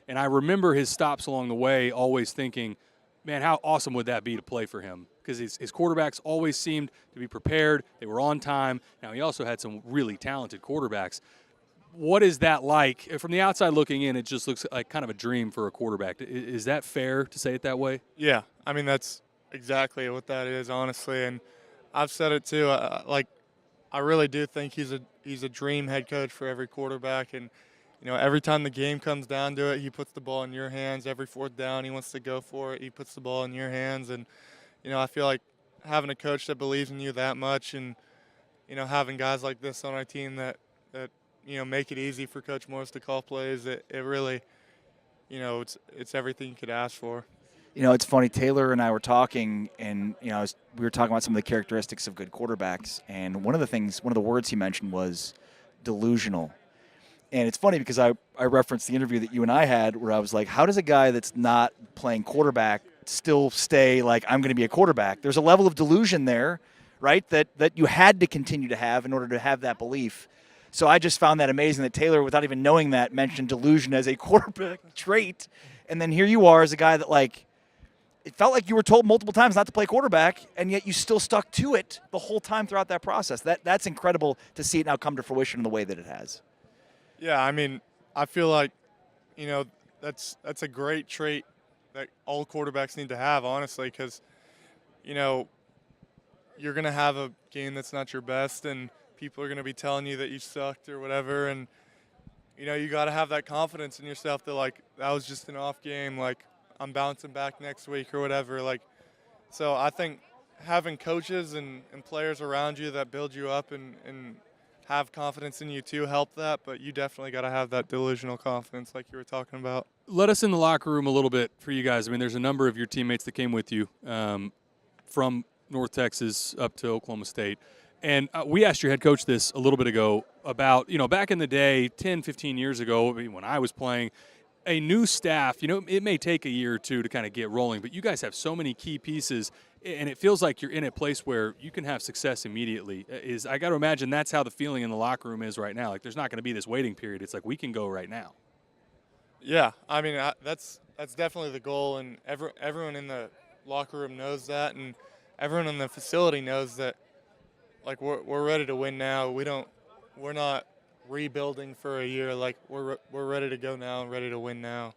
And I remember his stops along the way, always thinking, man, how awesome would that be to play for him? Because his quarterbacks always seemed to be prepared. They were on time. Now, he also had some really talented quarterbacks. What is that like? From the outside looking in, it just looks like kind of a dream for a quarterback. Is that fair to say it that way? Yeah, I mean, that's exactly what that is, honestly. And I've said it too. I really do think he's a dream head coach for every quarterback. And, you know, every time the game comes down to it, he puts the ball in your hands. Every fourth down, he wants to go for it. He puts the ball in your hands. And, you know, I feel like having a coach that believes in you that much and, you know, having guys like this on our team that you know, make it easy for Coach Morris to call plays, it really, you know, it's everything you could ask for. You know, it's funny. Taylor and I were talking, and, you know, we were talking about some of the characteristics of good quarterbacks. And one of the words he mentioned was delusional. And it's funny because I referenced the interview that you and I had where I was like, how does a guy that's not playing quarterback still stay like, I'm going to be a quarterback? There's a level of delusion there, right, that you had to continue to have in order to have that belief. So I just found that amazing that Taylor, without even knowing that, mentioned delusion as a quarterback trait. And then here you are as a guy that, like, it felt like you were told multiple times not to play quarterback, and yet you still stuck to it the whole time throughout that process. That's incredible to see it now come to fruition in the way that it has. Yeah, I mean, I feel like, you know, that's a great trait that all quarterbacks need to have, honestly, because, you know, you're going to have a game that's not your best, and people are going to be telling you that you sucked or whatever, and, you know, you got to have that confidence in yourself that, like, that was just an off game, like, I'm bouncing back next week or whatever. Like, so I think having coaches and players around you that build you up and have confidence in you too help that, but you definitely got to have that delusional confidence like you were talking about. Let us in the locker room a little bit for you guys. I mean, there's a number of your teammates that came with you from North Texas up to Oklahoma State. And we asked your head coach this a little bit ago about, you know, back in the day, 10, 15 years ago when I was playing, a new staff, you know, it may take a year or two to kind of get rolling, but you guys have so many key pieces, and it feels like you're in a place where you can have success immediately. I got to imagine that's how the feeling in the locker room is right now. Like, there's not going to be this waiting period. It's like we can go right now. Yeah, I mean, that's definitely the goal, and everyone in the locker room knows that, and everyone in the facility knows that. Like, we're ready to win now. We're not rebuilding for a year. Like, we're ready to go now and ready to win now.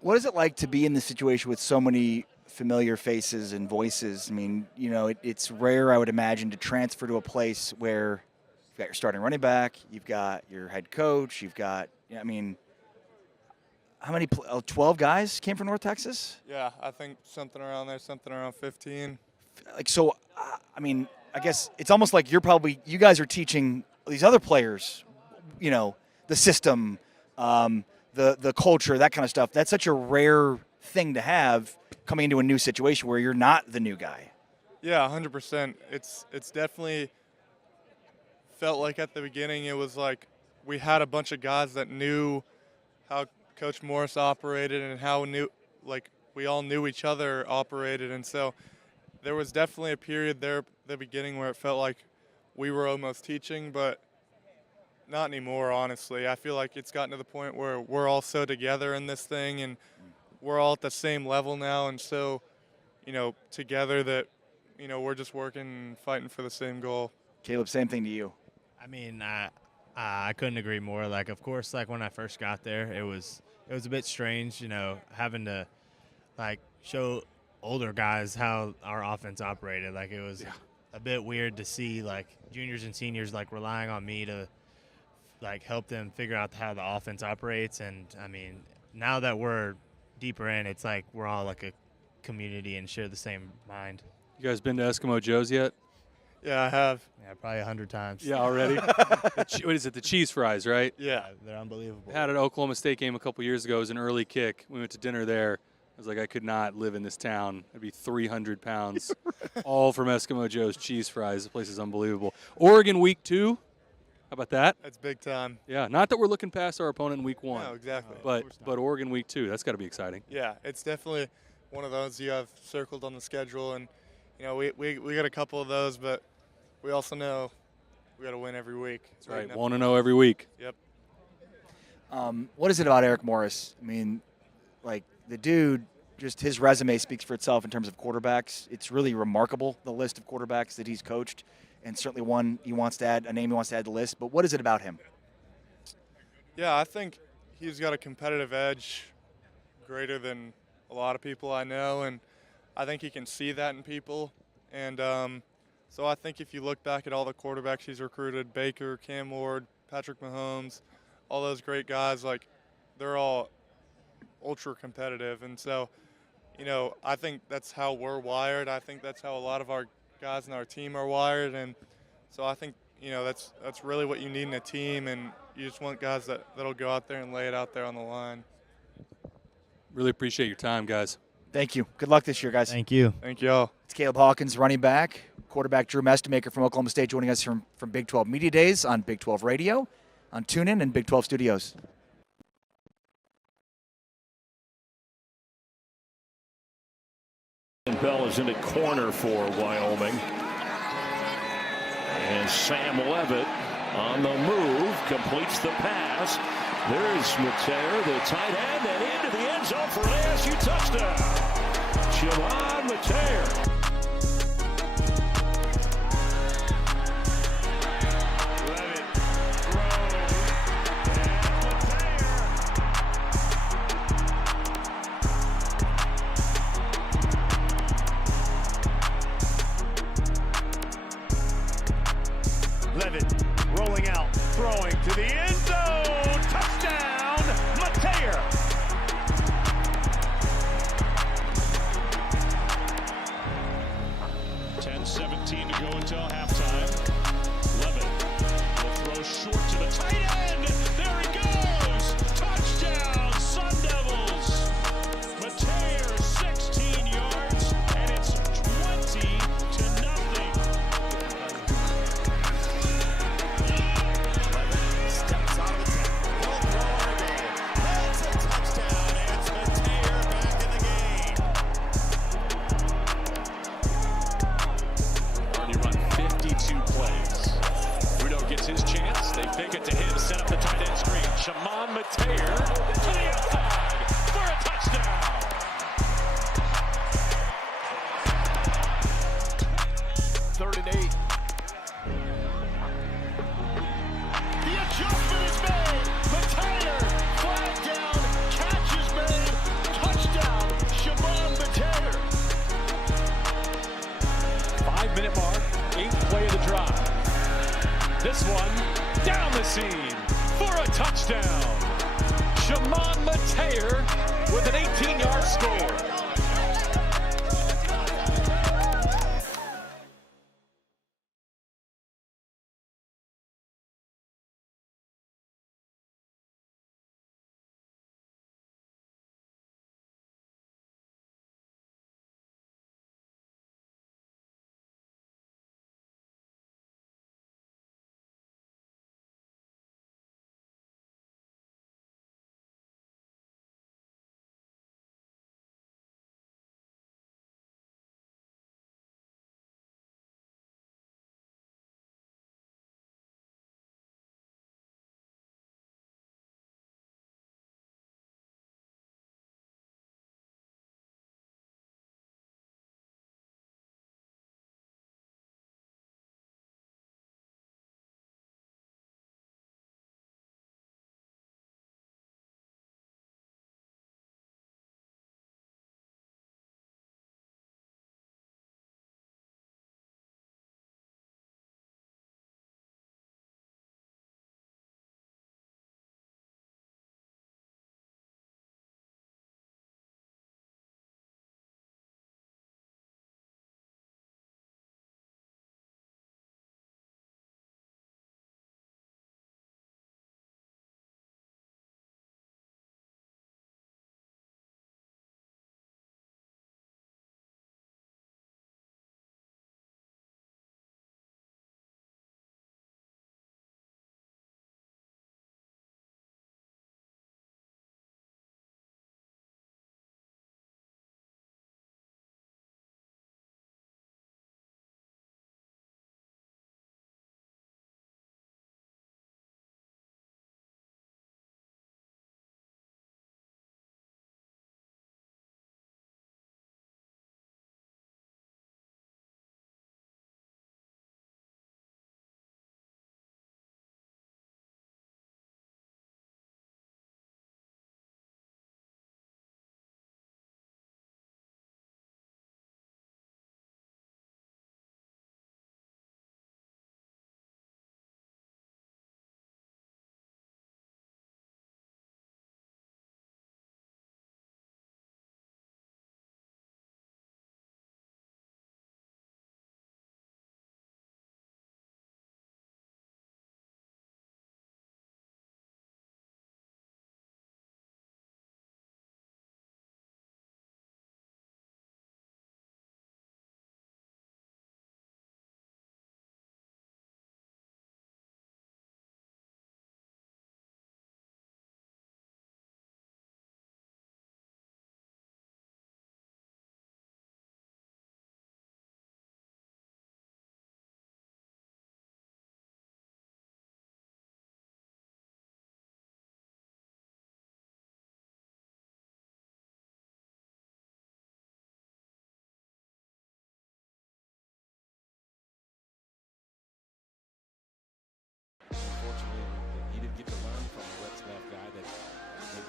What is it like to be in this situation with so many familiar faces and voices? I mean, you know, it's rare, I would imagine, to transfer to a place where you've got your starting running back, you've got your head coach, you've got, I mean, how many, 12 guys came from North Texas? Yeah, I think something around there, something around 15. Like, so, I mean, I guess it's almost like you guys are teaching these other players, you know, the system, the culture, that kind of stuff. That's such a rare thing to have coming into a new situation where you're not the new guy. Yeah, 100%. It's definitely felt like at the beginning it was like we had a bunch of guys that knew how Coach Morris operated and how we all knew each other operated, and so there was definitely a period there at the beginning where it felt like we were almost teaching, but not anymore, honestly. I feel like it's gotten to the point where we're all so together in this thing and we're all at the same level now and so, you know, together that, you know, we're just working and fighting for the same goal. Caleb, same thing to you. I mean, I couldn't agree more. Like, of course, like when I first got there, it was a bit strange, you know, having to, like, show older guys how our offense operated. Like, it was a bit weird to see, like, juniors and seniors, like, relying on me to, like, help them figure out how the offense operates. And, I mean, now that we're deeper in, it's like we're all, like, a community and share the same mind. You guys been to Eskimo Joe's yet? Yeah, I have. Yeah, probably 100 times. Yeah, already? What is it, the cheese fries, right? Yeah. They're unbelievable. Had an Oklahoma State game a couple years ago. It was an early kick. We went to dinner there. I was like, I could not live in this town. I'd be 300 pounds, all from Eskimo Joe's cheese fries. The place is unbelievable. Oregon week 2. How about that? That's big time. Yeah, not that we're looking past our opponent in week 1. No, exactly. But Oregon week 2, that's got to be exciting. Yeah, it's definitely one of those you have circled on the schedule, and we got a couple of those, but we also know we got to win every week. That's right. Want to know every week. Yep. What is it about Eric Morris? I mean, like the dude, just his resume speaks for itself in terms of quarterbacks. It's really remarkable, the list of quarterbacks that he's coached, and certainly one he wants to add, a name he wants to add to the list. But what is it about him? Yeah, I think he's got a competitive edge greater than a lot of people I know, and I think he can see that in people. And so I think if you look back at all the quarterbacks he's recruited, Baker, Cam Ward, Patrick Mahomes, all those great guys, like they're all ultra competitive. And so, I think that's how we're wired. I think that's how a lot of our guys in our team are wired. And so I think, that's really what you need in a team, and you just want guys that'll go out there and lay it out there on the line. Really appreciate your time, guys. Thank you. Good luck this year, guys. Thank you. Thank y'all. It's Caleb Hawkins, running back, quarterback Drew Mestemaker from Oklahoma State, joining us from Big 12 Media Days on Big 12 Radio, on TuneIn, and Big 12 Studios. Bell is in at corner for Wyoming. And Sam Levitt on the move, completes the pass. There's Mateer, the tight end, and into the end zone for an ASU touchdown. Shimon Mateer. Levitt rolling out, throwing to the end zone. Touchdown, Mateer. $10-17 to go until halftime. Levitt will throw short to the tight end. There he goes. Touchdown, Sun Devils. Mateer, 16 yards, and it's 20-0. His chance. They pick it to him, set up the tight end screen. Shimon Mateer to the outside for a touchdown. 3rd and 8. The adjustment is made. Mateer, flag down, catch is made, touchdown, Shimon Mateer. 5-minute mark, 8th play of the drive. This one down the seam for a touchdown. Shimon Mateer with an 18-yard score.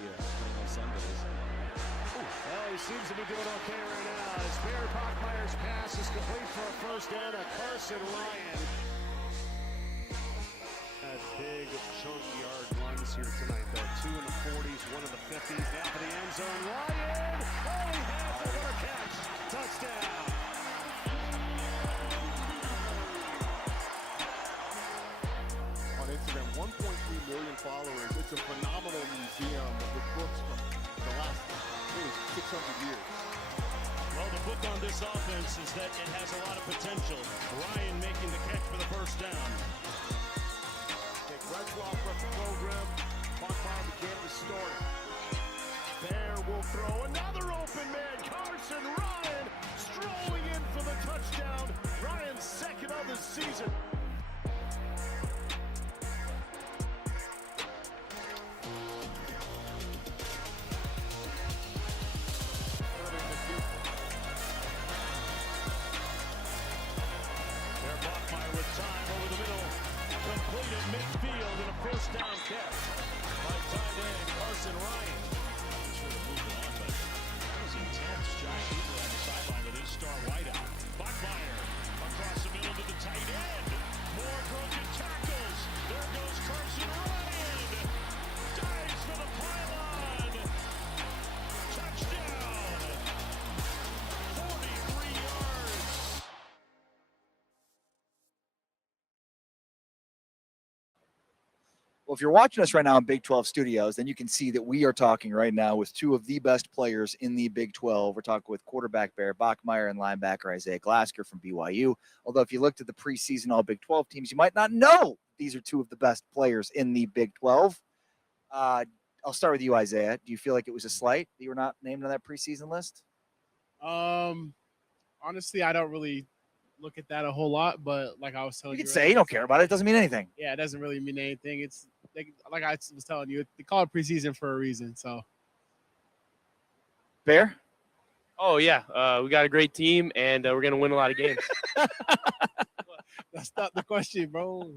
playing on Sundays. Well, he seems to be doing okay right now. As Bear Bachmeier's pass is complete for a first down to Carson Ryan. Big chunk yard runs here tonight, though. 2 in the 40s, 1 in the 50s. Now for the end zone. Ryan! Oh, he has it. What a catch. Touchdown. On Instagram, 1.3 million followers. It's a phenomenal museum with books from the last really 600 years. Well, the book on this offense is that it has a lot of potential. Ryan making the catch for the first down. Retzlaff from the program. Bachmeier began to start. Bear will throw another open man. Carson Ryan strolling in for the touchdown. Ryan's second of the season. Bachmeier with time over the middle. Completed midfield and a first down catch by tight end Carson Ryan. Sort of moving on, but that was intense. Josh Hoover on the sideline with his star wideout. Bachmeier across the middle to the tight end. More broken tackles. There goes Carson Ryan. Dives for the pylon. Touchdown. 43 yards. Well, if you're watching us right now in Big 12 studios, then you can see that we are talking right now with two of the best players in the Big 12. We're talking with quarterback Bear Bachmeier and linebacker Isaiah Glasker from BYU. Although if you looked at the preseason All Big 12 teams, you might not know these are two of the best players in the Big 12. I'll start with you, Isaiah. Do you feel like it was a slight that you were not named on that preseason list? Honestly, I don't really look at that a whole lot, but like I was telling You you, can say you don't care about it. It doesn't mean anything. Yeah, it doesn't really mean anything. It's like I was telling you, they call it preseason for a reason. So, Bear? Oh yeah, we got a great team, and we're gonna win a lot of games. that's not the question, bro.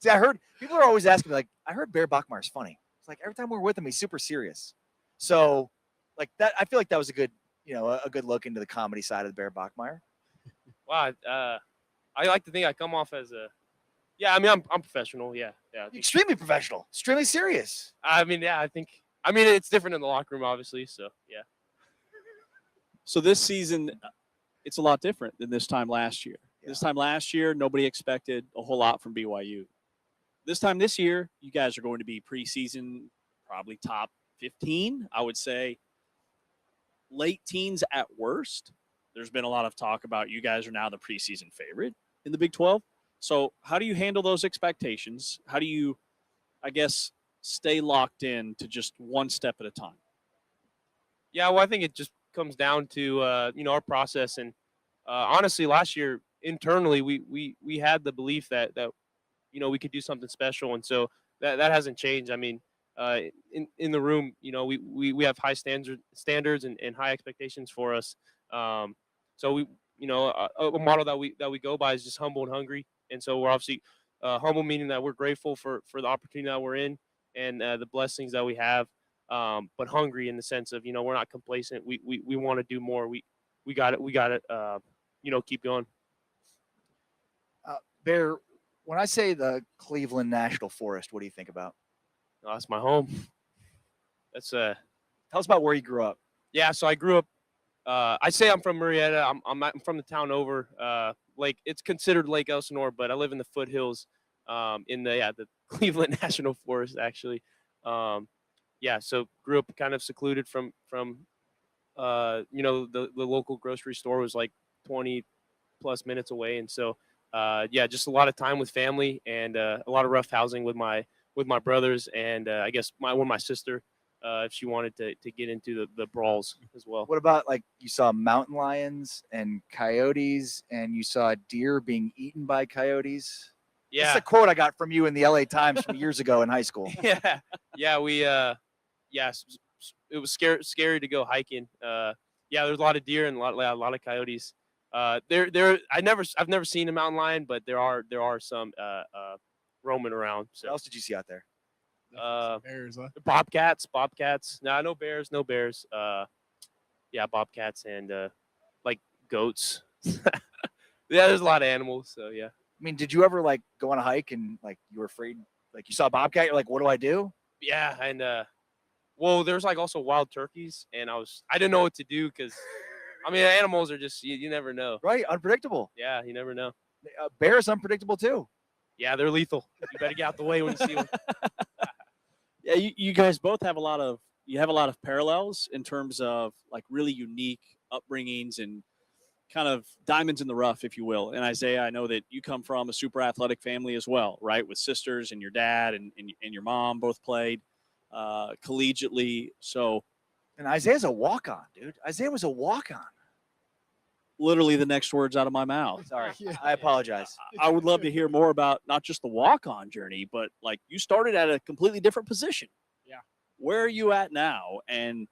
See, I heard people are always asking me, like, I heard Bear Bachmeier is funny. It's like every time we're with him, he's super serious. So, like that, I feel like that was a good, a good look into the comedy side of the Bear Bachmeier. Wow, I like to think I come off as yeah. I mean, I'm professional. Yeah. Extremely professional, extremely serious. I mean, yeah. I mean, it's different in the locker room, obviously. So yeah. So this season, it's a lot different than this time last year. Yeah. This time last year, nobody expected a whole lot from BYU. This time this year, you guys are going to be preseason, probably top 15, I would say. Late teens at worst. There's been a lot of talk about you guys are now the preseason favorite in the Big 12. So how do you handle those expectations? How do you, I guess, stay locked in to just one step at a time? Yeah, well, I think it just comes down to our process, and honestly, last year internally we had the belief that we could do something special, and so that hasn't changed. I mean, in the room, we have high standards and high expectations for us. So we, a model that we go by is just humble and hungry, and so we're obviously humble, meaning that we're grateful for the opportunity that we're in and the blessings that we have. But hungry in the sense of, we're not complacent. We want to do more. We got it. Keep going. Bear, when I say the Cleveland National Forest, what do you think about? Oh, that's my home. That's Tell us about where you grew up. Yeah, so I grew up. I say I'm from Marietta. I'm from the town over. It's considered Lake Elsinore, but I live in the foothills. In the Cleveland National Forest, actually. So grew up kind of secluded from the local grocery store was like 20 plus minutes away. And so, just a lot of time with family and a lot of rough housing with my brothers. And I guess my sister, if she wanted to get into the brawls as well. What about you saw mountain lions and coyotes and you saw deer being eaten by coyotes? Yeah. That's a quote I got from you in the LA Times from years ago in high school. It was scary to go hiking. There's a lot of deer and a lot of coyotes. I've never seen a mountain lion, but there are some roaming around. So. What else did you see out there? Bears, huh? Bobcats. Nah, no bears. Yeah, bobcats and like goats. Yeah, there's a lot of animals. So yeah. I mean, did you ever like go on a hike and like you were afraid, like you saw a bobcat, you're like, what do I do? Yeah, and well, there's like also wild turkeys, and I didn't know what to do because, I mean, animals are just you never know. Right, unpredictable. Yeah, you never know. Bears unpredictable too. Yeah, they're lethal. You better get out the way when you see one. Yeah, you guys both have a lot of parallels in terms of like really unique upbringings and kind of diamonds in the rough, if you will. And Isaiah, I know that you come from a super athletic family as well, right? With sisters and your dad and your mom both played collegiately. So, and Isaiah's a walk-on, dude. Isaiah was a walk-on. Literally the next words out of my mouth. Sorry, I apologize. I would love to hear more about not just the walk-on journey, but like you started at a completely different position. Yeah. Where are you at now? And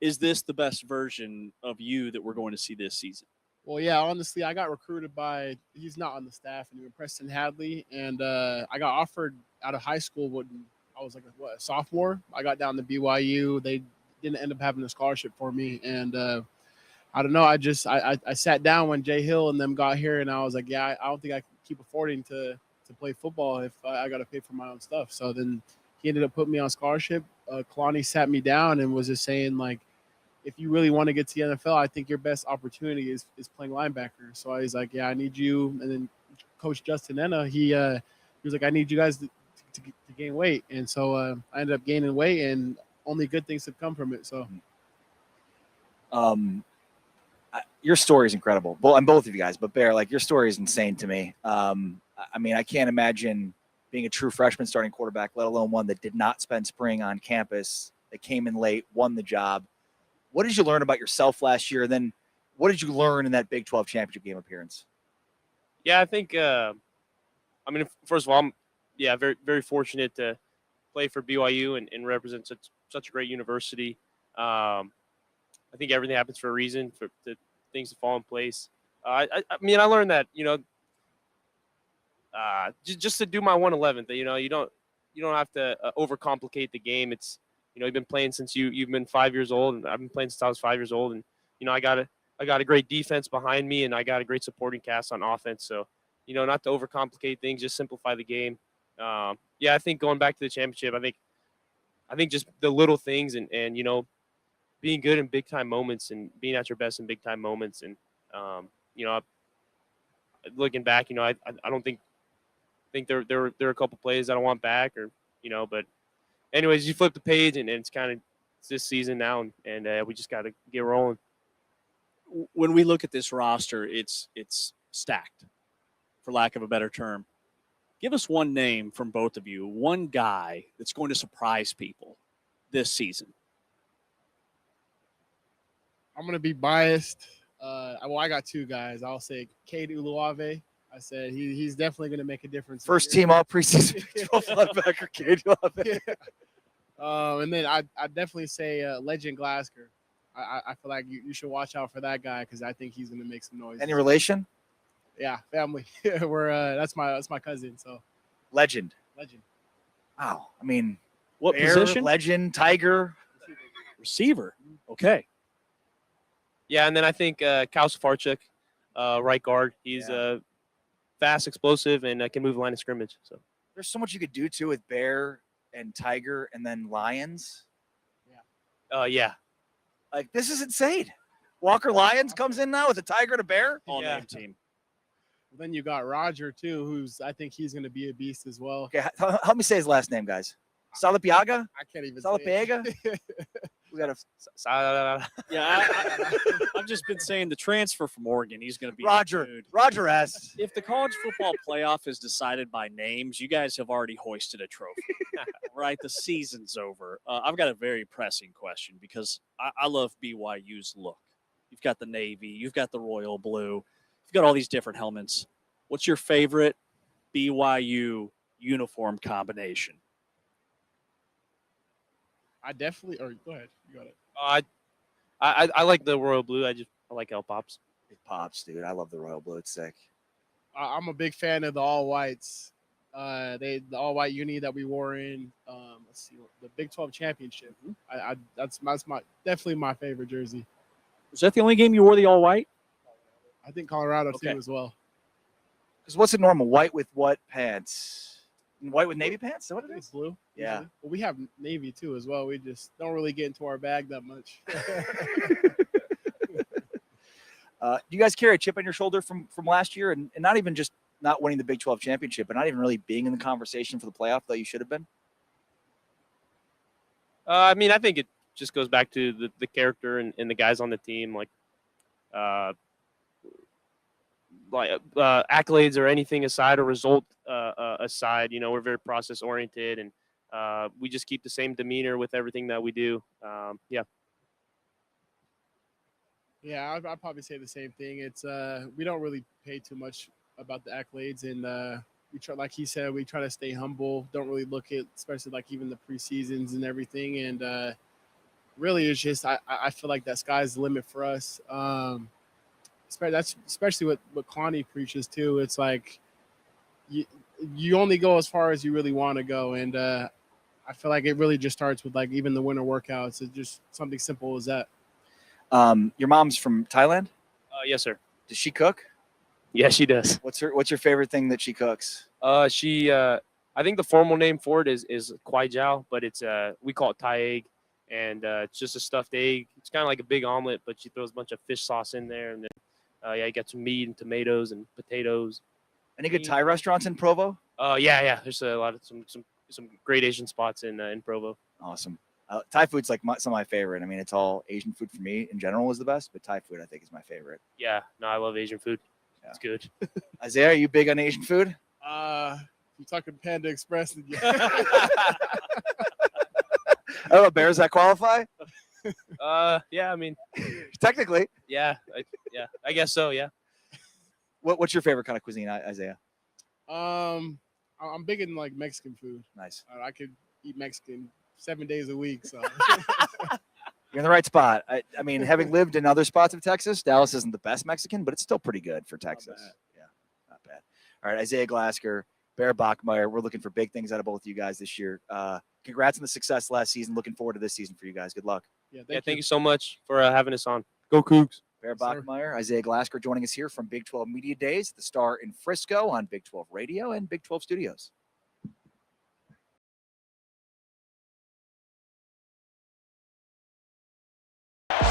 is this the best version of you that we're going to see this season? Well, yeah, honestly, I got recruited by, he's not on the staff anymore, Preston Hadley. And I got offered out of high school when I was like, a sophomore. I got down to BYU. They didn't end up having a scholarship for me. And I don't know. I sat down when Jay Hill and them got here, and I was like, yeah, I don't think I can keep affording to play football if I got to pay for my own stuff. So then he ended up putting me on scholarship. Kalani sat me down and was just saying, like, if you really want to get to the NFL, I think your best opportunity is playing linebacker. So I was like, yeah, I need you. And then Coach Justin Enna, he was like, I need you guys to gain weight. And so I ended up gaining weight, and only good things have come from it. So. Your story is incredible. And both of you guys, but Bear, like your story is insane to me. I mean, I can't imagine being a true freshman starting quarterback, let alone one that did not spend spring on campus, that came in late, won the job. What did you learn about yourself last year? And then what did you learn in that Big 12 championship game appearance? Yeah, I think, I mean, first of all, I'm very, very fortunate to play for BYU and represent such a great university. I think everything happens for a reason, for things to fall in place. I mean, I learned that, just to do my 111th, that, you don't have to overcomplicate the game. It's, you've been playing since you've been 5 years old, and I've been playing since I was 5 years old. And, I got a great defense behind me, and I got a great supporting cast on offense. So, not to overcomplicate things, just simplify the game. I think going back to the championship, I think just the little things and being good in big time moments and being at your best in big time moments. And, looking back, I don't think there are a couple plays I don't want back but anyways, you flip the page and it's this season now. And we just got to get rolling. When we look at this roster, it's stacked, for lack of a better term. Give us one name from both of you, one guy that's going to surprise people this season. I'm going to be biased. I got two guys. I'll say Cade Uluave. I said he's definitely going to make a difference. First team all preseason 12 linebacker, Cade Uluave. And then I definitely say Legend Glasgow. I feel like you should watch out for that guy because I think he's going to make some noise. Any relation? Yeah, family. We're that's my cousin. So Legend. Wow. I mean, what Bear, position? Legend, Tiger, receiver. Okay. Yeah, and then I think Kyle Safarchuk, right guard. He's fast, explosive, and can move the line of scrimmage. So there's so much you could do too with Bear and Tiger, and then Lions. Yeah. Like this is insane. Walker Lyons comes in now with a Tiger and a Bear. All name team. Then you got Roger too, I think he's going to be a beast as well. Okay, help me say his last name, guys. Salapiaga? I can't even. Salapiaga? We got I've just been saying the transfer from Oregon. He's going to be Roger. Dude. Roger S. If the college football playoff is decided by names, you guys have already hoisted a trophy. Right? The season's over. I've got a very pressing question because I love BYU's look. You've got the navy. You've got the royal blue. You've got all these different helmets. What's your favorite BYU uniform combination? I definitely. Or go ahead. You got it. I like the royal blue. I like El Pops. It pops, dude. I love the royal blue. It's sick. I'm a big fan of the all whites. The all white uni that we wore in. let's see, the Big 12 championship. That's my definitely my favorite jersey. Was that the only game you wore the all white? I think Colorado Okay. too as well. Because what's it normal? White with what pants? White with navy pants? Is that what it It's is? blue. Yeah. Usually. Well, we have navy too as well. We just don't really get into our bag that much. Do you guys carry a chip on your shoulder from last year, and not even just not winning the Big 12 championship, but not even really being in the conversation for the playoff that you should have been? I mean, I think it just goes back to the character and the guys on the team, like accolades or anything aside, or result aside. You know, we're very process oriented, and we just keep the same demeanor with everything that we do. Yeah. Yeah, I'd probably say the same thing. It's we don't really pay too much about the accolades, and we try, like he said, we try to stay humble. Don't really look at, especially like even the preseasons and everything. And really, it's just I feel like that sky's the limit for us. That's especially what Connie preaches too. It's like you only go as far as you really want to go, and I feel like it really just starts with like even the winter workouts. It's just something simple as that. Your mom's from Thailand? Yes, sir. Does she cook? Yeah, she does. What's your favorite thing that she cooks? I think the formal name for it is kwai jiao, but it's we call it Thai egg, and it's just a stuffed egg. It's kind of like a big omelet, but she throws a bunch of fish sauce in there, and then you got some meat and tomatoes and potatoes. Any good Thai restaurants in Provo? Yeah. There's a lot of some great Asian spots in Provo. Awesome. Thai food's like some of my favorite. I mean, it's all Asian food for me in general is the best, but Thai food I think is my favorite. Yeah, no, I love Asian food. Yeah. It's good. Isaiah, are you big on Asian food? You're talking Panda Express. Oh, Bears that qualify? Yeah, I mean, technically. Yeah, I guess so. Yeah. What's your favorite kind of cuisine, Isaiah? I'm big in like Mexican food. Nice. I could eat Mexican 7 days a week. So You're in the right spot. I mean, having lived in other spots of Texas, Dallas isn't the best Mexican, but it's still pretty good for Texas. Yeah, not bad. All right, Isaiah Glasker, Bear Bachmeyer. We're looking for big things out of both of you guys this year. Congrats on the success last season. Looking forward to this season for you guys. Good luck. Yeah, thank you so much for having us on. Go Cougs. Bear Bachmeyer, Isaiah Glasker joining us here from Big 12 Media Days at the Star in Frisco on Big 12 Radio and Big 12 Studios. On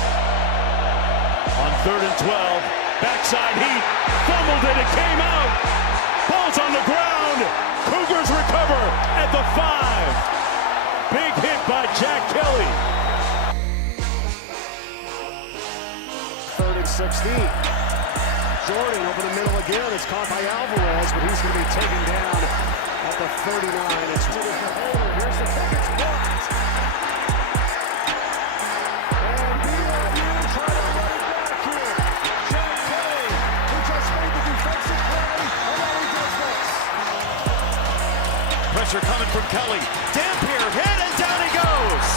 3rd and 12, backside heat, fumbled it, it came out. Ball's on the ground. Cougars recover at the 5. Big hit by Jack Kelly. 3rd and 16. Jordan over the middle again. It's caught by Alvarez, but he's going to be taken down at the 39. It's to the holder. Here's the kick. It's blocked. And BYU trying to run it back here. Jack Kelly, who just made the defensive play, and now he does this. Pressure coming from Kelly. Dampier hit and down he goes.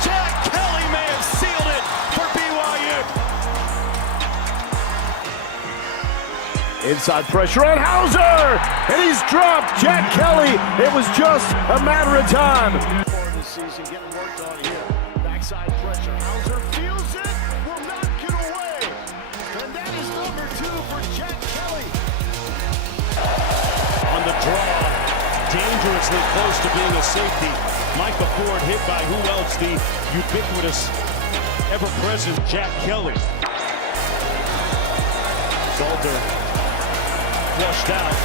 Jack Kelly may have sealed it for BYU. Inside pressure on Hauser, and he's dropped. Jack Kelly. It was just a matter of time. This season getting worked on here. Backside pressure. Hauser feels it. Will not get away. And that is number 2 for Jack Kelly. On the draw, dangerously close to being a safety. Micah Ford hit by who else? The ubiquitous, ever-present Jack Kelly. Salter flushed out,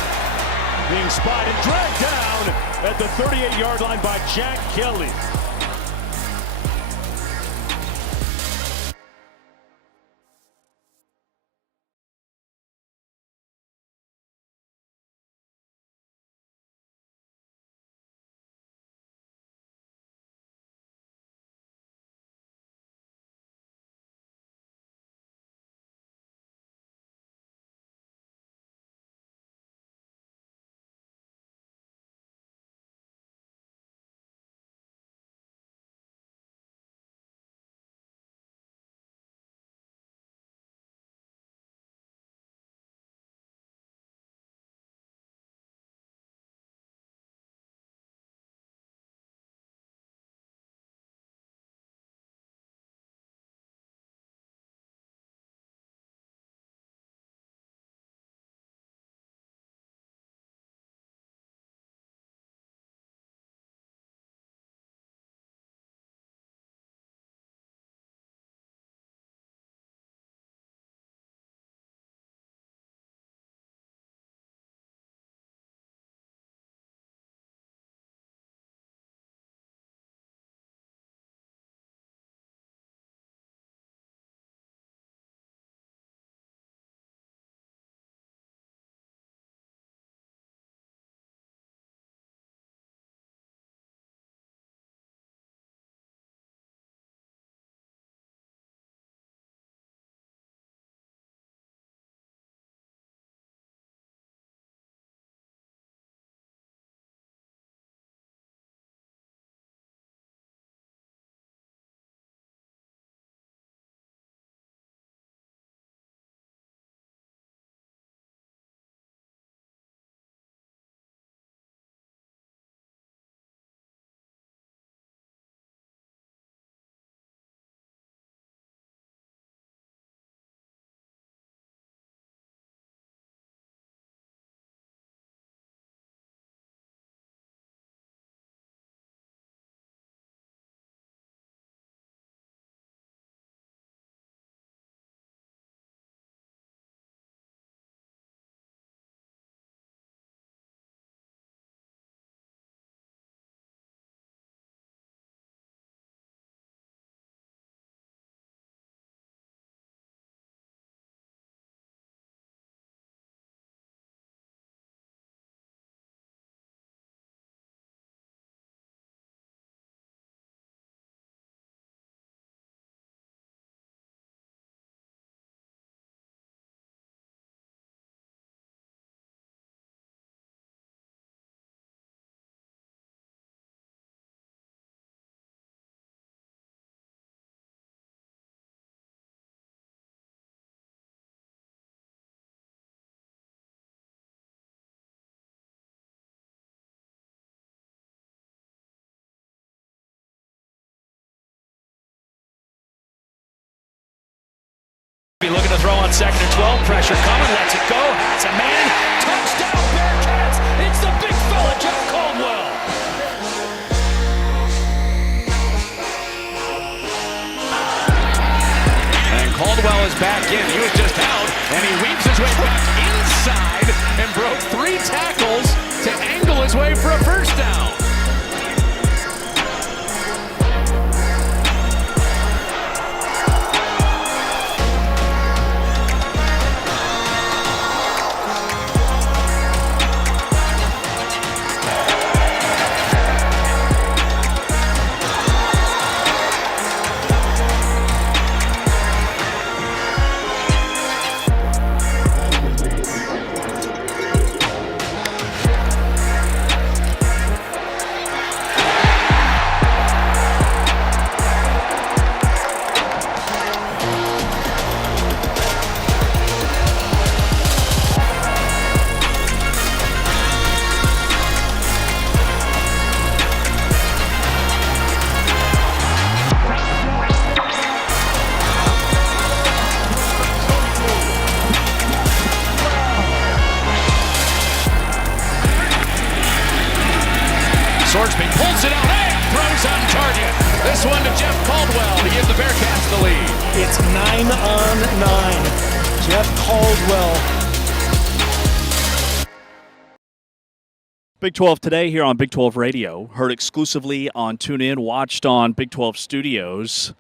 being spotted, dragged down at the 38-yard line by Jack Kelly. to throw on 2nd and 12. Pressure coming. Lets it go. Has a man. Touchdown, Bearcats. It's the big fella, Jeff Caldwell. And Caldwell is back in. He was just out, and he weaves his way back inside and broke 3 tackles to angle his way for a first down. Swordsby pulls it out and throws on target. This one to Jeff Caldwell to give the Bearcats the lead. It's 9-on-9. Jeff Caldwell. Big 12 today here on Big 12 Radio. Heard exclusively on TuneIn, watched on Big 12 Studios.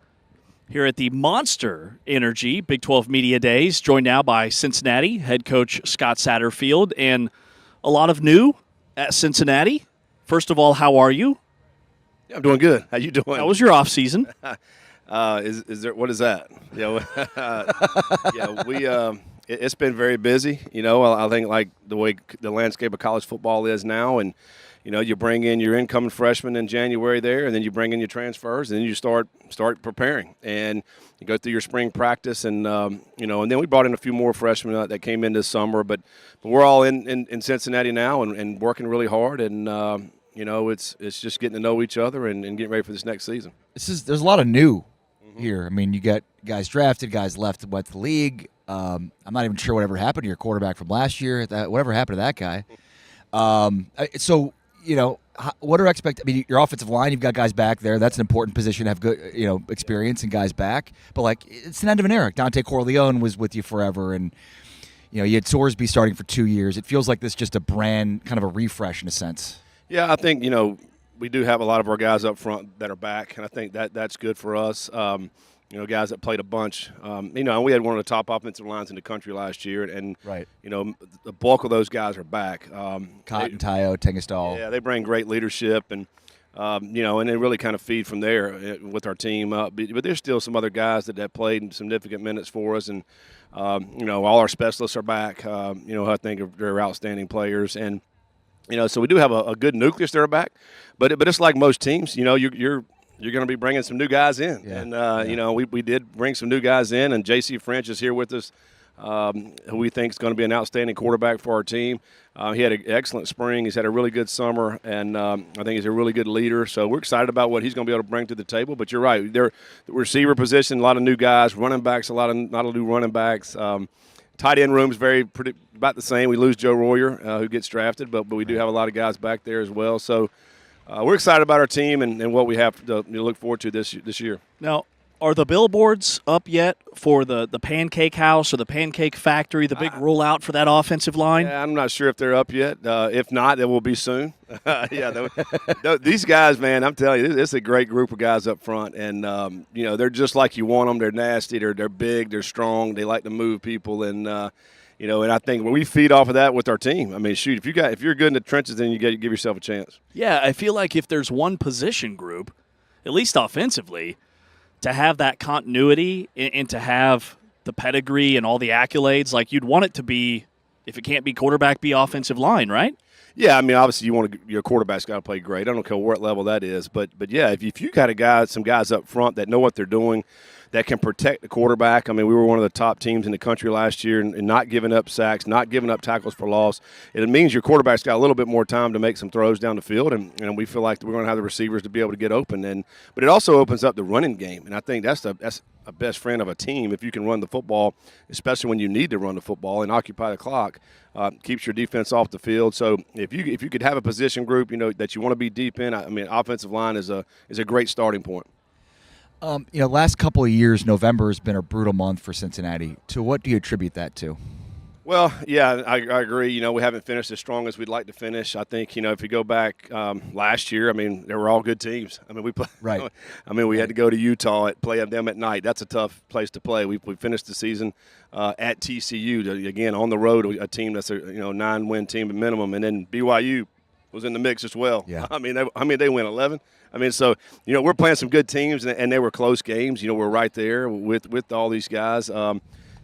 Here at the Monster Energy Big 12 Media Days, joined now by Cincinnati head coach Scott Satterfield, and a lot of new at Cincinnati. First of all, how are you? Yeah, I'm doing good. How you doing? How was your off season? Is there what is that? It's been very busy. You know, I think like the way the landscape of college football is now, and you know, you bring in your incoming freshmen in January there, and then you bring in your transfers, and then you start preparing, and you go through your spring practice, and you know, and then we brought in a few more freshmen that came in this summer, but we're all in Cincinnati now and working really hard, and you know, it's just getting to know each other and getting ready for this next season. There's a lot of new here. I mean, you got guys drafted, guys left, went to the league. I'm not even sure whatever happened to your quarterback from last year. Whatever happened to that guy. So, you know, what are I mean, your offensive line, you've got guys back there. That's an important position to have good, you know, experience and guys back. But, like, it's an end of an era. Dante Corleone was with you forever, and, you know, you had Swordsby starting for 2 years. It feels like this just a brand, kind of a refresh in a sense. Yeah, I think, you know, we do have a lot of our guys up front that are back, and I think that's good for us. You know, guys that played a bunch. You know, and we had one of the top offensive lines in the country last year, and right. You know, the bulk of those guys are back. Cotton, Tayo, Tengestal. Yeah, they bring great leadership, and you know, and they really kind of feed from there with our team. But there's still some other guys that played significant minutes for us, and you know, all our specialists are back. You know, I think they're outstanding players, and you know, so we do have a good nucleus that are back. But it's like most teams. You know, you're going to be bringing some new guys in. Yeah. And, you know, we did bring some new guys in, and J.C. French is here with us, who we think is going to be an outstanding quarterback for our team. He had an excellent spring. He's had a really good summer, and I think he's a really good leader. So we're excited about what he's going to be able to bring to the table. But you're right. The receiver position, a lot of new guys. Running backs, not a lot of new running backs. Tight end room's about the same. We lose Joe Royer, who gets drafted, but we do have a lot of guys back there as well. So we're excited about our team and what we have to look forward to this year. Now, are the billboards up yet for the Pancake House or the Pancake Factory, the big rollout for that offensive line? Yeah, I'm not sure if they're up yet. If not, they will be soon. Yeah, these guys, man, I'm telling you, this is a great group of guys up front, and you know, they're just like you want them. They're nasty. They're big. They're strong. They like to move people, and you know, and I think when we feed off of that with our team, I mean, shoot, if you're good in the trenches, then you give yourself a chance. Yeah, I feel like if there's one position group, at least offensively, to have that continuity and to have the pedigree and all the accolades, like you'd want it to be, if it can't be quarterback, be offensive line, right? Yeah, I mean, obviously your quarterback's got to play great. I don't care what level that is, but yeah, if you got some guys up front that know what they're doing, that can protect the quarterback. I mean, we were one of the top teams in the country last year and not giving up sacks, not giving up tackles for loss. It means your quarterback's got a little bit more time to make some throws down the field, and we feel like we're going to have the receivers to be able to get open. But it also opens up the running game, and I think that's a best friend of a team if you can run the football, especially when you need to run the football and occupy the clock. Keeps your defense off the field. So if you could have a position group, that you want to be deep in, I mean, offensive line is a great starting point. Last couple of years, November has been a brutal month for Cincinnati. To what do you attribute that to? Well, yeah, I agree. We haven't finished as strong as we'd like to finish. I think, if you go back last year, I mean, they were all good teams. I mean, we play, right. I mean, we had to go to Utah, play them at night. That's a tough place to play. We finished the season at TCU, again, on the road, a team that's a 9-win team at minimum, and then BYU was in the mix as well. Yeah. I mean, they win 11. I mean, so, we're playing some good teams, and they were close games. We're right there with all these guys.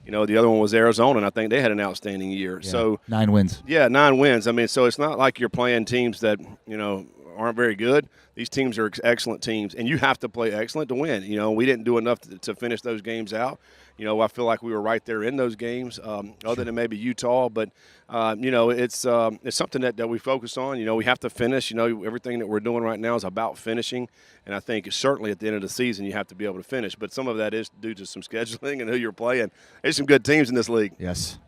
The other one was Arizona, and I think they had an outstanding year. Yeah. So 9 wins. Yeah, 9 wins. I mean, so it's not like you're playing teams that, aren't very good. These teams are excellent teams, and you have to play excellent to win. We didn't do enough to finish those games out. I feel like we were right there in those games, other than maybe Utah. But, it's something that we focus on. We have to finish. Everything that we're doing right now is about finishing. And I think certainly at the end of the season you have to be able to finish. But some of that is due to some scheduling and who you're playing. There's some good teams in this league. Yes.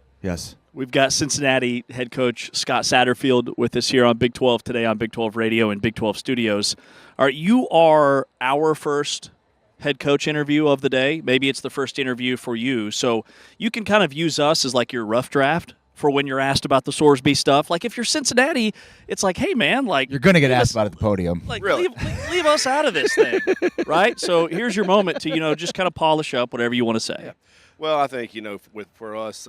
We've got Cincinnati head coach Scott Satterfield with us here on Big 12 today on Big 12 Radio and Big 12 Studios. All right, you are our first head coach interview of the day. Maybe it's the first interview for you. So you can kind of use us as like your rough draft for when you're asked about the Sorsby stuff. Like if you're Cincinnati, it's like, hey, man, like you're going to get asked about it at the podium. Like, really? leave us out of this thing, right? So here's your moment to, just kind of polish up whatever you want to say. Yeah. Well, I think, for us,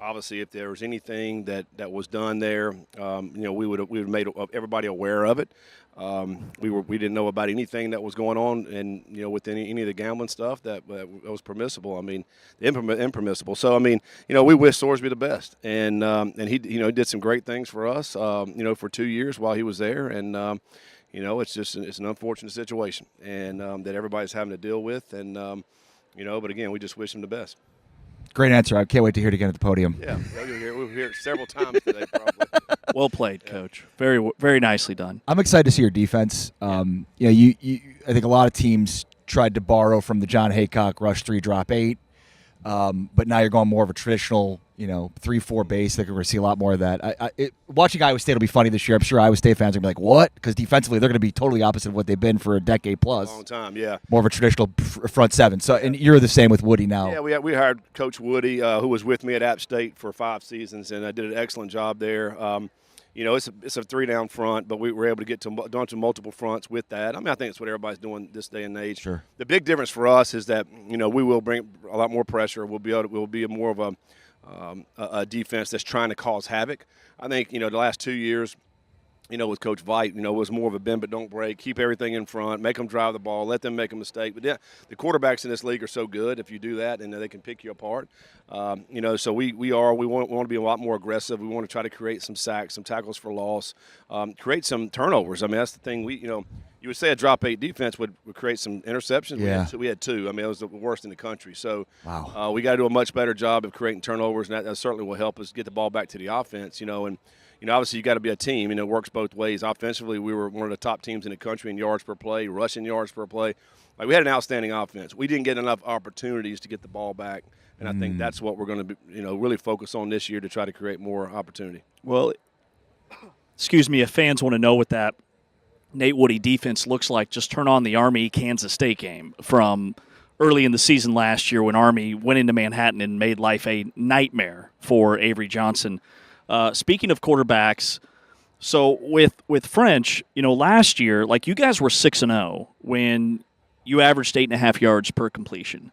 obviously if there was anything that was done there, we would have made everybody aware of it. We didn't know about anything that was going on, and with any of the gambling stuff that was permissible. I mean, impermissible. So I mean, we wish Sorsby the best, and he did some great things for us. For 2 years while he was there, and it's an unfortunate situation, and that everybody's having to deal with, and but again, we just wish him the best. Great answer. I can't wait to hear it again at the podium. Yeah, we'll hear it several times today, probably. Well played, Coach. Very, very nicely done. I'm excited to see your defense. I think a lot of teams tried to borrow from the John Haycock rush 3, drop 8, but now you're going more of a traditional, 3-4 base. I think we're going to see a lot more of that. Watching Iowa State will be funny this year. I'm sure Iowa State fans are going to be like, what? Because defensively, they're going to be totally opposite of what they've been for a decade plus. Long time, yeah. More of a traditional front seven. So, and you're the same with Woody now. Yeah, we hired Coach Woody, who was with me at App State for 5 seasons, and I did an excellent job there. It's a 3-down front, but we were able to get to multiple fronts with that. I mean, I think it's what everybody's doing this day and age. Sure. The big difference for us is that we will bring a lot more pressure. We'll be more of a defense that's trying to cause havoc. I think the last 2 years, with Coach Veit, it was more of a bend but don't break, keep everything in front, make them drive the ball, let them make a mistake. But the quarterbacks in this league are so good if you do that, and they can pick you apart. So we want to be a lot more aggressive. We want to try to create some sacks, some tackles for loss, create some turnovers. I mean, that's the thing. You would say a drop 8 defense would create some interceptions. Yeah. We had 2. I mean, it was the worst in the country. So wow. We got to do a much better job of creating turnovers, and that certainly will help us get the ball back to the offense. And obviously you got to be a team. It works both ways. Offensively, we were one of the top teams in the country in yards per play, rushing yards per play. Like, we had an outstanding offense. We didn't get enough opportunities to get the ball back, and I think that's what we're going to be, really focus on this year to try to create more opportunity. Well, excuse me, if fans want to know what that Nate Woody defense looks like, just turn on the Army-Kansas State game from early in the season last year when Army went into Manhattan and made life a nightmare for Avery Johnson. Speaking of quarterbacks, so with French, last year, like, you guys were 6-0 when you averaged 8.5 yards per completion.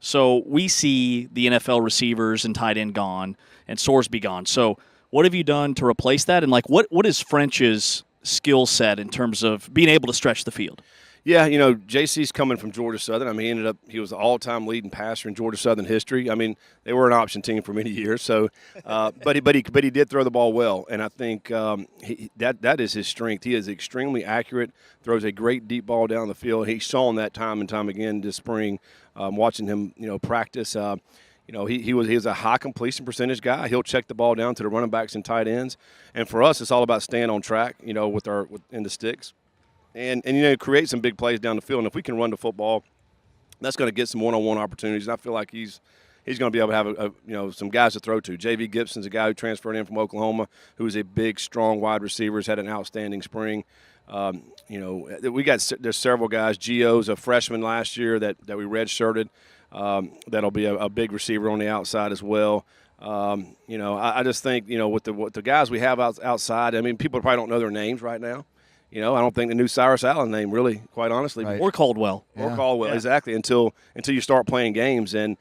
So we see the NFL receivers and tight end gone and Sorsby gone. So what have you done to replace that? And what is French's skill set in terms of being able to stretch the field? Yeah, JC's coming from Georgia Southern. I mean, he was the all-time leading passer in Georgia Southern history. I mean, they were an option team for many years. So, but he did throw the ball well, and I think that is his strength. He is extremely accurate, throws a great deep ball down the field. He's shown that time and time again this spring, watching him practice. He was a high completion percentage guy. He'll check the ball down to the running backs and tight ends. And for us, it's all about staying on track, in the sticks. And create some big plays down the field. And if we can run the football, That's going to get some one-on-one opportunities, and I feel like he's going to be able to have some guys to throw to. J.V. Gibson's a guy who transferred in from Oklahoma, who is a big, strong wide receiver, has had an outstanding spring. There's several guys. Gio's a freshman last year that we redshirted. That'll be a big receiver on the outside as well. I just think with the guys we have outside. I mean, people probably don't know their names right now. I don't think the new Cyrus Allen name really, quite honestly, Right. Or Caldwell. Or Caldwell, exactly, until you start playing games. And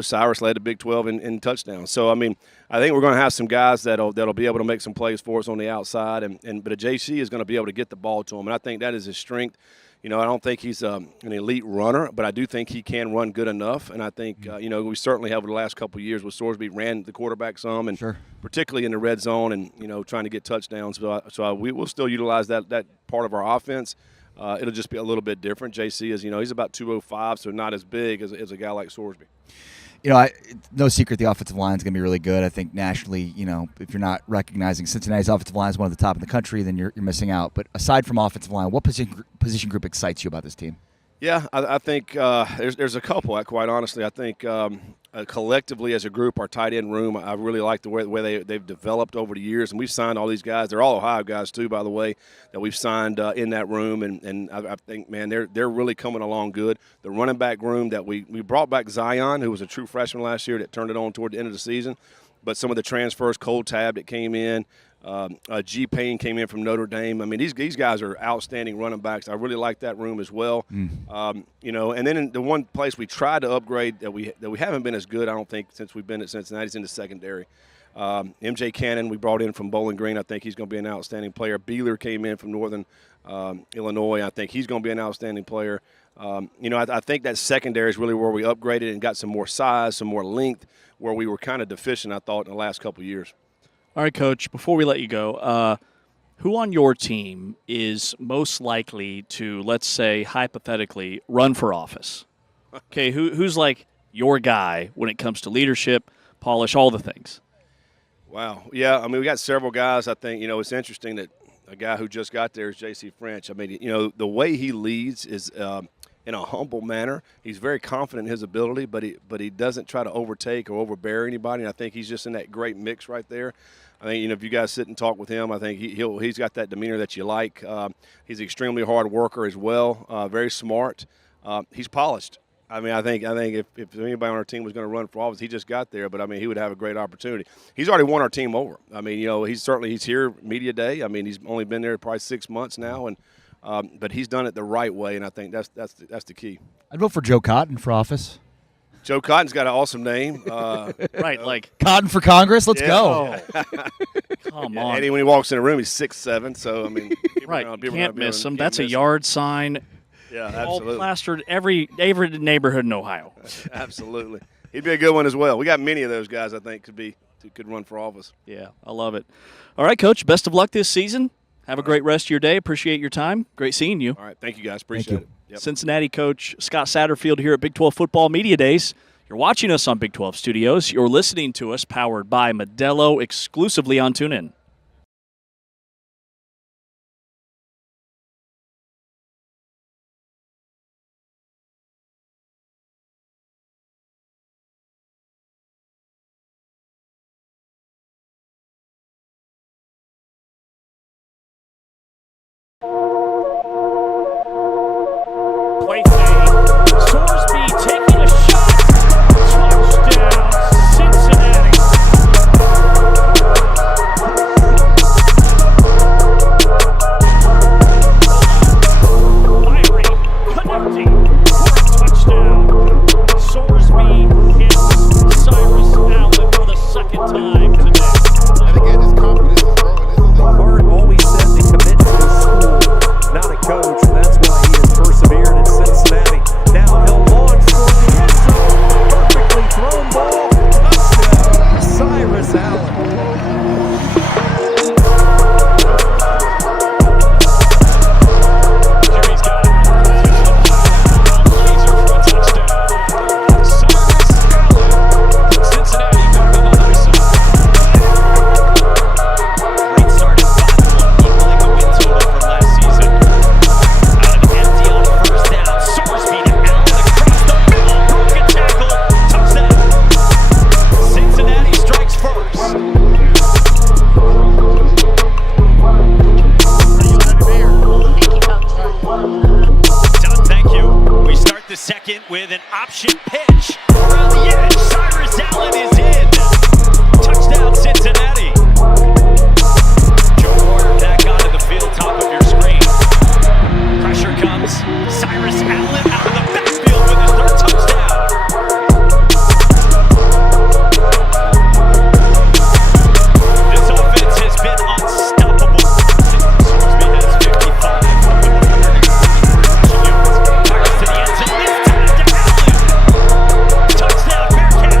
Cyrus led the Big 12 in touchdowns. So I mean, I think we're going to have some guys that'll be able to make some plays for us on the outside. But a JC is going to be able to get the ball to him, and I think that is his strength. I don't think he's an elite runner, but I do think he can run good enough. And I think, we certainly have over the last couple of years with Sorsby ran the quarterback some, and particularly in the red zone and, trying to get touchdowns. So we will still utilize that part of our offense. It'll just be a little bit different. JC is, he's about 205, so not as big as a guy like Sorsby. No secret the offensive line is going to be really good. I think nationally, if you're not recognizing Cincinnati's offensive line is one of the top in the country, then you're missing out. But aside from offensive line, what position group excites you about this team? Yeah, I think there's a couple, quite honestly. I think collectively as a group, our tight end room, I really like the way they've developed over the years. And we've signed all these guys. They're all Ohio guys, too, by the way, that we've signed in that room. And I think, man, they're really coming along good. The running back room that we brought back Zion, who was a true freshman last year that turned it on toward the end of the season. But some of the transfers, Cole Tab that came in, G. Payne came in from Notre Dame. I mean, these guys are outstanding running backs. I really like that room as well. And then in the one place we tried to upgrade that we haven't been as good, I don't think, since we've been at Cincinnati, is in the secondary. MJ Cannon we brought in from Bowling Green. I think he's going to be an outstanding player. Beeler came in from Northern Illinois. I think he's going to be an outstanding player. I think that secondary is really where we upgraded and got some more size, some more length, where we were kind of deficient, I thought, in the last couple of years. All right, Coach, before we let you go, who on your team is most likely to, let's say, hypothetically, run for office? Okay, who's like your guy when it comes to leadership, polish, all the things? Wow. Yeah, I mean, we got several guys. I think, it's interesting that a guy who just got there is J.C. French. I mean, the way he leads is in a humble manner. He's very confident in his ability, but he doesn't try to overtake or overbear anybody. And I think he's just in that great mix right there. I think, if you guys sit and talk with him, I think he's got that demeanor that you like. He's an extremely hard worker as well, very smart. He's polished. I mean, I think if anybody on our team was going to run for office, he just got there. But I mean, he would have a great opportunity. He's already won our team over. I mean, he's here media day. I mean, he's only been there probably 6 months now, and but he's done it the right way, and I think that's the key. I'd vote for Joe Cotton for office. Joe Cotton's got an awesome name. Right, like Cotton for Congress. Let's go. Come on. And when he walks in the room, he's 6'7". So I mean, right, can't miss him. That's a yard sign. Yeah, all absolutely. plastered every neighborhood in Ohio. Absolutely, he'd be a good one as well. We got many of those guys I think could run for office. Yeah, I love it. All right, Coach. Best of luck this season. Have a great rest of your day. Appreciate your time. Great seeing you. All right, thank you guys. Appreciate it. Yep. Cincinnati coach Scott Satterfield here at Big 12 Football Media Days. You're watching us on Big 12 Studios. You're listening to us powered by Modelo exclusively on TuneIn. Play fake. Sorsby taking a shot. Touchdown, Cincinnati. second with an option pitch. Around the edge, Cyrus Allen is in. Touchdown, Cincinnati. Joe Warner back onto the field, top of your screen. Pressure comes. Cyrus Allen out of the backfield with his third touchdown. This offense has been unstoppable. Sorsby has 55 of the 100 rushing yards. Fires to the end zone. This time to Allen. Touchdown, Bearcats.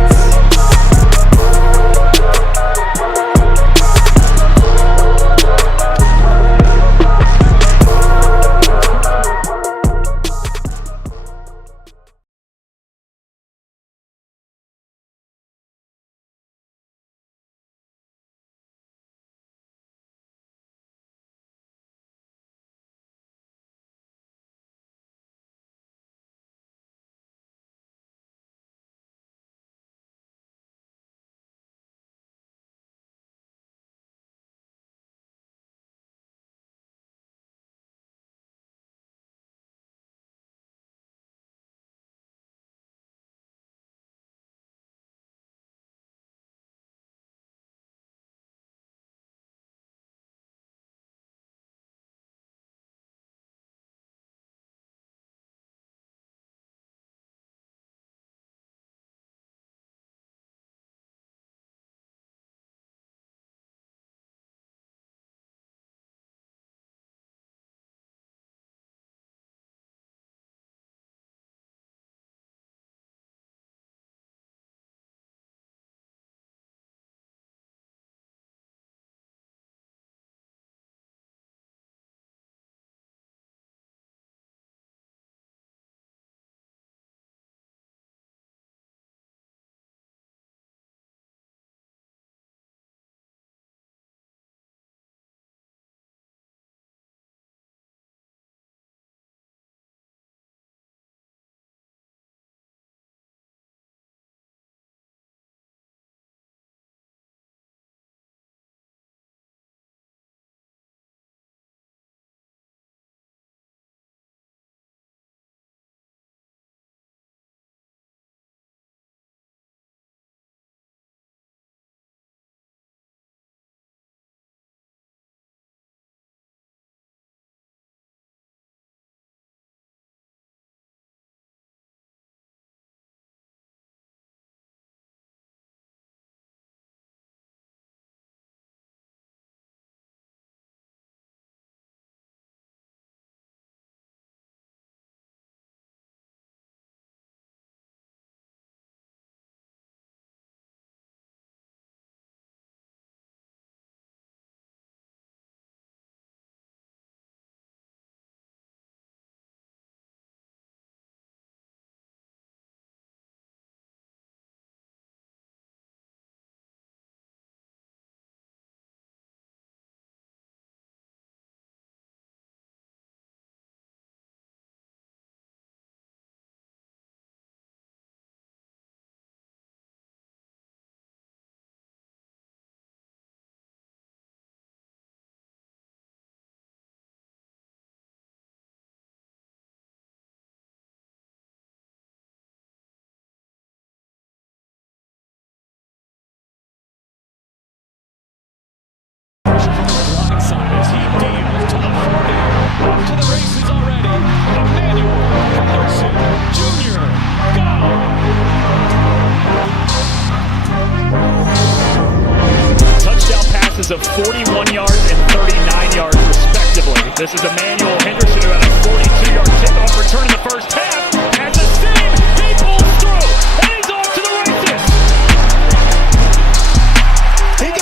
Of 41 yards and 39 yards, respectively. This is Emmanuel Henderson, who had a 42-yard kickoff return in the first half. Has a seam, he pulls through, and he's off to the races.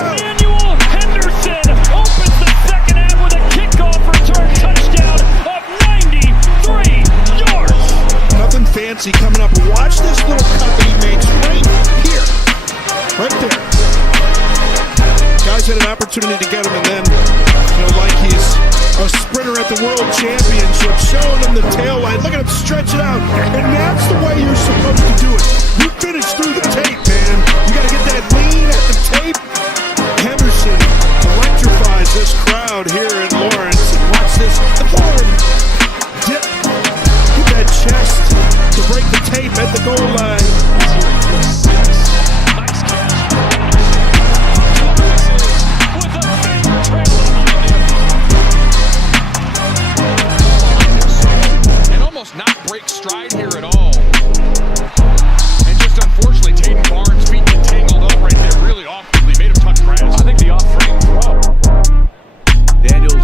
Emmanuel Henderson opens the second half with a kickoff return touchdown of 93 yards. Nothing fancy coming up. Watch this little cut that he makes right here. Right there. Guys had an opportunity to get him, and then, like he's a sprinter at the World Championship, showing him the tail line. Look at him stretch it out, and that's the way you're supposed to do it. You finish through the tape, man. You got to get that lean at the tape. Henderson electrifies this crowd here in Lawrence. And watch this. The ball dip. Get that chest to break tape at the goal line. And almost not break stride here at all. And just unfortunately, Tatum Barnes' feet get tangled up right there really awkwardly. Made him touch grass. I think the off-frame throw. Daniels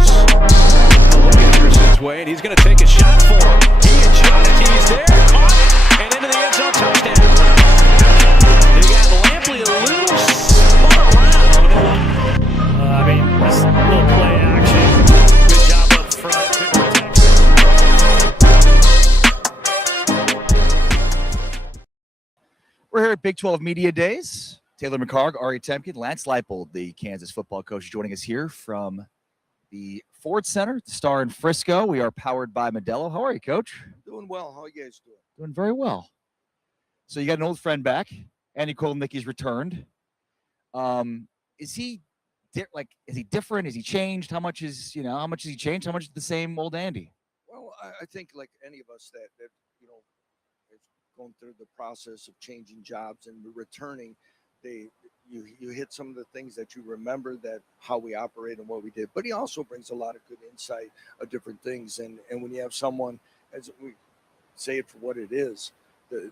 looking Anderson's way, and he's going to take a shot for him. He adjusts, he's there, caught it, and into the end zone, touchdown. They got Lampley a little spun around. I mean, this little play action. Good job up front. Good protection. We're here at Big 12 Media Days. Taylor McHarg, Ari Temkin, Lance Leipold, the Kansas football coach, joining us here from the Ford Center, the Star in Frisco. We are powered by Modelo. How are you, Coach? Doing well. How are you guys doing? Doing very well. So you got an old friend back. Andy Kolnicki's returned. Is he is he different? Is he changed? How much is how much has he changed? How much is the same old Andy? Well, I think like any of us that is going through the process of changing jobs and returning, you hit some of the things that you remember, that how we operate and what we did. But he also brings a lot of good insight of different things. And when you have someone, as we say it for what it is, the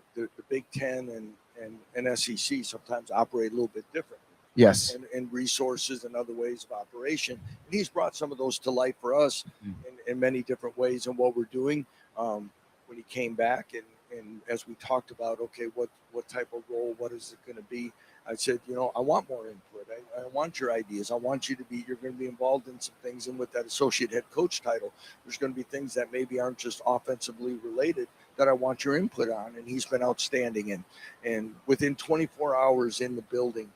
Big Ten and SEC sometimes operate a little bit different. Yes. And resources and other ways of operation. And he's brought some of those to light for us in many different ways and what we're doing. When he came back and as we talked about, okay, what type of role, what is it going to be? I said, I want more input. I want your ideas. I want you're going to be involved in some things. And with that associate head coach title, there's going to be things that maybe aren't just offensively related that I want your input on. And he's been outstanding. And within 24 hours in the building,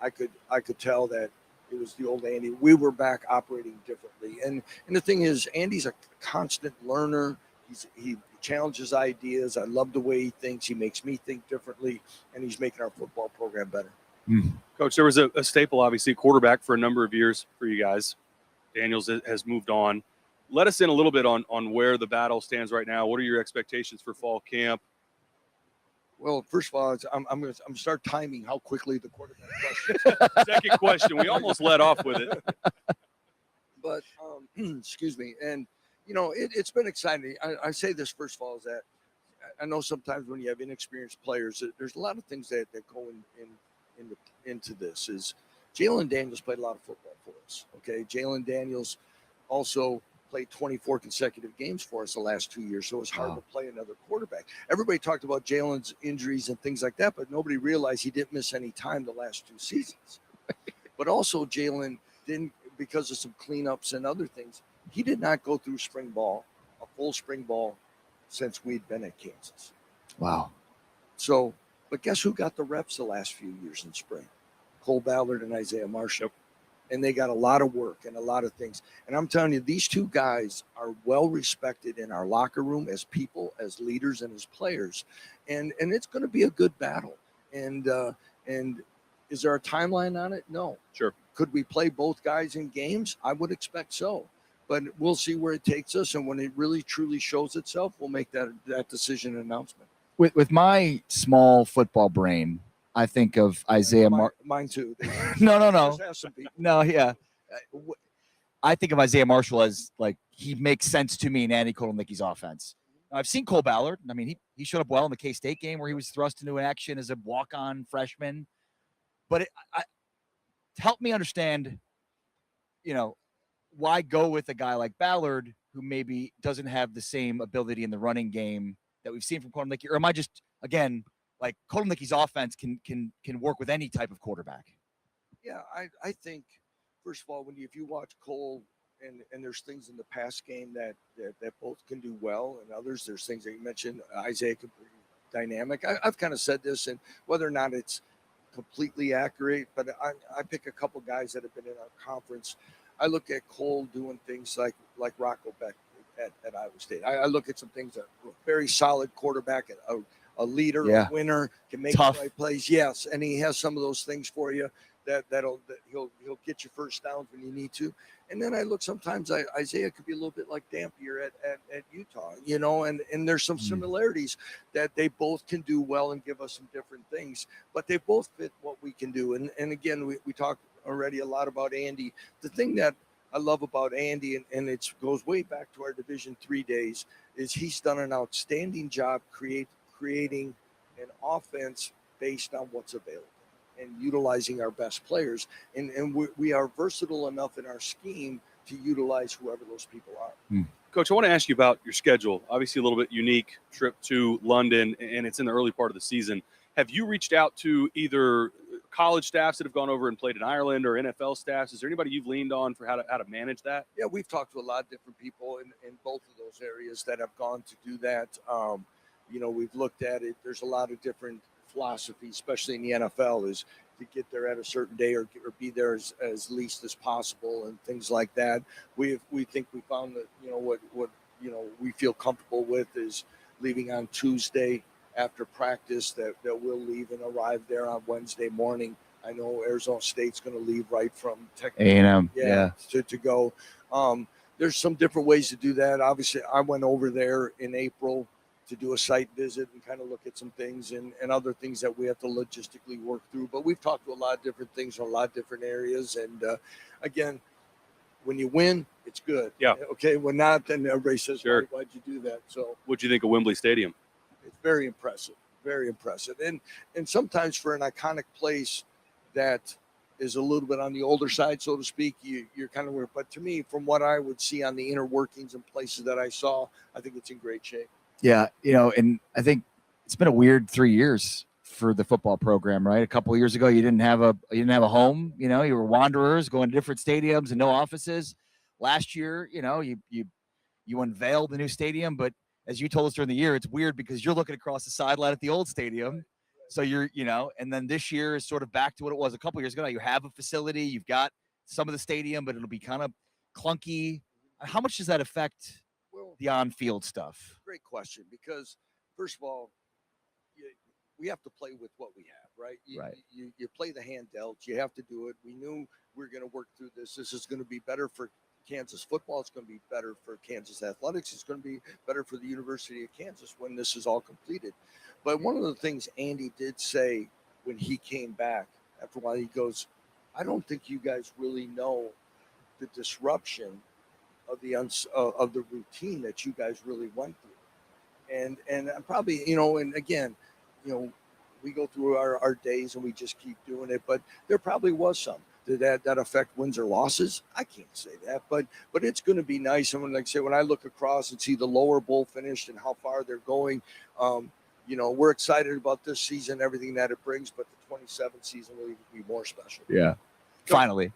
I could tell that it was the old Andy. We were back operating differently. And the thing is, Andy's a constant learner. He challenges ideas. I love the way he thinks. He makes me think differently, and he's making our football program better. Coach, there was a staple, obviously, quarterback for a number of years for you guys. Daniels has moved on. Let us in a little bit on where the battle stands right now. What are your expectations for fall camp? Well, first of all, I'm going to start timing how quickly the quarterback question. Second question. We almost let off with it. But, excuse me. And, it's been exciting. I say this, first of all, is that I know sometimes when you have inexperienced players, there's a lot of things that go into this. Is Jalen Daniels played a lot of football for us. Okay. Jalen Daniels also played 24 consecutive games for us the last 2 years. So it's hard to play another quarterback. Everybody talked about Jalen's injuries and things like that, but nobody realized he didn't miss any time the last 2 seasons. But also Jalen didn't, because of some cleanups and other things, he did not go through spring ball, a full spring ball, since we'd been at Kansas. Wow. So, but guess who got the reps the last few years in spring? Cole Ballard and Isaiah Marshall. And they got a lot of work and a lot of things. And I'm telling you, these two guys are well respected in our locker room as people, as leaders, and as players. And it's going to be a good battle. And is there a timeline on it? No. Sure. Could we play both guys in games? I would expect so. But we'll see where it takes us. And when it really, truly shows itself, we'll make that decision and announcement. With my small football brain, I think of Isaiah Mine too. No. Just ask some people. No, yeah. I think of Isaiah Marshall as he makes sense to me in Andy Kolnicki's offense. I've seen Cole Ballard. I mean, he showed up well in the K-State game where he was thrust into action as a walk-on freshman. But help me understand, why go with a guy like Ballard who maybe doesn't have the same ability in the running game that we've seen from Kolnicki? Or am I just, again, Kolnicki's offense can work with any type of quarterback? Yeah, I think, first of all, if you watch Cole, and there's things in the pass game that both can do well, and others, there's things that you mentioned, Isaiah could be dynamic. I've kind of said this, and whether or not it's completely accurate, but I pick a couple guys that have been in our conference. I look at Cole doing things like Rocco Beck at Iowa State. I look at some things that a very solid quarterback, a leader, a winner, can make the right plays. Yes, and he has some of those things for you. he'll get you first downs when you need to. And then I look, sometimes Isaiah could be a little bit like Dampier at Utah, and there's some similarities that they both can do well and give us some different things, but they both fit what we can do. And again, we talked already a lot about Andy. The thing that I love about Andy, and it goes way back to our Division III days, is he's done an outstanding job creating an offense based on what's available and utilizing our best players. And we are versatile enough in our scheme to utilize whoever those people are. Coach, I want to ask you about your schedule. Obviously, a little bit unique trip to London, and it's in the early part of the season. Have you reached out to either college staffs that have gone over and played in Ireland or NFL staffs? Is there anybody you've leaned on for how to manage that? Yeah, we've talked to a lot of different people in both of those areas that have gone to do that. We've looked at it. There's a lot of different philosophies, especially in the NFL, is to get there at a certain day or be there as least as possible and things like that. We think we found that what we feel comfortable with is leaving on Tuesday after practice, that we'll leave and arrive there on Wednesday morning. I know Arizona State's going to leave right from A&M, to go. There's some different ways to do that. Obviously, I went over there in April to do a site visit and kind of look at some things and other things that we have to logistically work through. But we've talked to a lot of different things in a lot of different areas. And again, when you win, it's good. Yeah. Okay. When not, then everybody says, Sure. why'd you do that? So What'd you think of Wembley Stadium? it's very impressive. Very impressive. And sometimes for an iconic place that is a little bit on the older side, so to speak, you're kind of weird. But to me, from what I would see on the inner workings and places that I saw, I think it's in great shape. Yeah, and I think it's been a weird 3 years for the football program, right? A couple of years ago, you didn't have a home. You were wanderers going to different stadiums and no offices. Last year, you unveiled the new stadium, but as you told us during the year, it's weird because you're looking across the sideline at the old stadium. So and then this year is sort of back to what it was a couple of years ago. Now you have a facility, you've got some of the stadium, but it'll be kind of clunky. How much does that affect the on-field stuff? Great question, because first of all, we have to play with what we have, right? You play the hand dealt. You have to do it. We knew we were going to work through this. This is going to be better for Kansas football. It's going to be better for Kansas athletics. It's going to be better for the University of Kansas when this is all completed. But one of the things Andy did say when he came back after a while, he goes, I don't think you guys really know the disruption of the routine that you guys really went through. And probably, and again, we go through our days and we just keep doing it, but there probably was some. Did that affect wins or losses? I can't say that, but it's going to be nice. And when I look across and see the lower bowl finished and how far they're going, we're excited about this season, everything that it brings, but the 27th season will even be more special. Yeah, finally.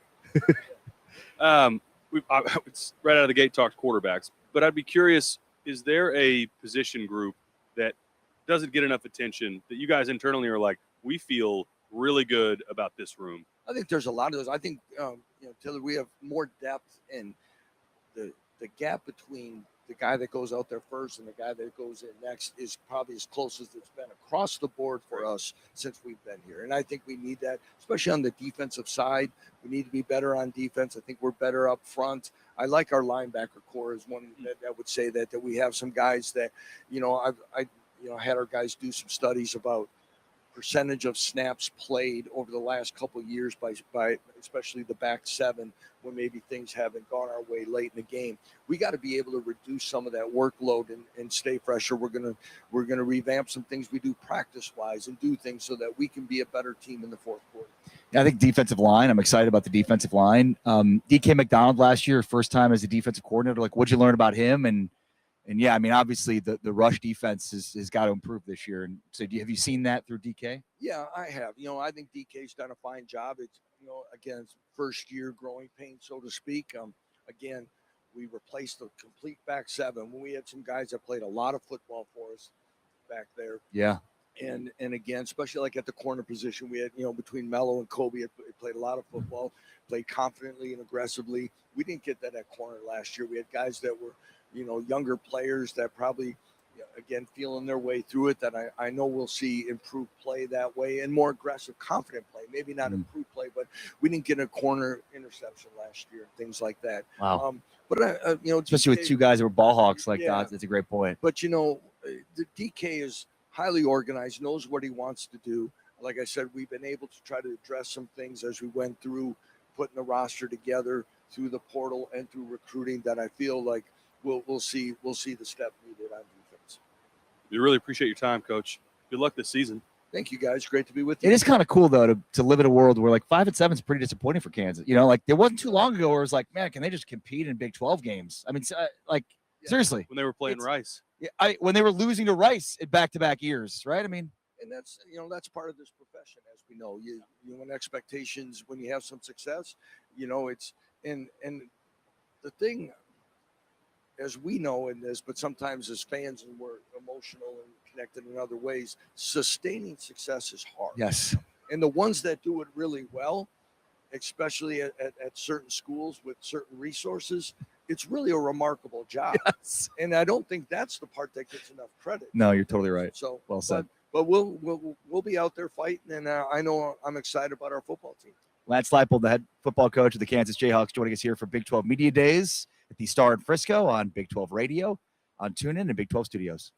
It's right out of the gate talked quarterbacks, but I'd be curious, is there a position group that doesn't get enough attention that you guys internally are like, we feel really good about this room? I think there's a lot of those. I think, Taylor, we have more depth, and the gap between the guy that goes out there first and the guy that goes in next is probably as close as it's been across the board for us since we've been here. And I think we need that, especially on the defensive side. We need to be better on defense. I think we're better up front. I like our linebacker core as one that would say that we have some guys that, I had our guys do some studies about percentage of snaps played over the last couple of years by especially the back seven when maybe things haven't gone our way late in the game. We got to be able to reduce some of that workload and stay fresher. We're gonna revamp some things we do practice wise and do things so that we can be a better team in the fourth quarter. Yeah, I think defensive line. I'm excited about the defensive line. DK McDonald last year, first time as a defensive coordinator. Like, what'd you learn about him? And yeah, I mean, obviously the rush defense has got to improve this year. And so have you seen that through DK? Yeah, I have. I think DK's done a fine job. It's, again, it's first year growing pains, so to speak. Again, we replaced the complete back seven when we had some guys that played a lot of football for us back there. Yeah. And again, especially like at the corner position, we had, between Mello and Kobe, it played a lot of football, played confidently and aggressively. We didn't get that at corner last year. We had guys that were, younger players that probably again, feeling their way through it, that I know we'll see improved play that way and more aggressive, confident play. Maybe not improved play, but we didn't get a corner interception last year, things like that. Wow. But Especially with DK, two guys that were ball hawks like Yeah. that. That's a great point. But the DK is highly organized, knows what he wants to do. Like I said, we've been able to try to address some things as we went through putting the roster together through the portal and through recruiting that I feel like we'll see the step needed on defense. We really appreciate your time, Coach. Good luck this season. Thank you, guys. Great to be with you. It is kind of cool though to live in a world where like 5-7 is pretty disappointing for Kansas. Like there wasn't too long ago where it was like, man, can they just compete in Big 12 games? I mean, seriously, When they were playing Rice. Yeah, when they were losing to Rice in back-to-back years, right? I mean, And that's that's part of this profession, as we know. You when expectations, when you have some success, it's and the thing, as we know in this, but sometimes as fans and we're emotional and connected in other ways, sustaining success is hard. yes. And the ones that do it really well, especially at certain schools with certain resources, it's really a remarkable job. Yes. And I don't think that's the part that gets enough credit. No, you're totally right. So Well said. But we'll be out there fighting, and I know I'm excited about our football team. Lance Leipold, the head football coach of the Kansas Jayhawks, joining us here for Big 12 Media Days at the Star in Frisco on Big 12 Radio, on TuneIn and Big 12 Studios.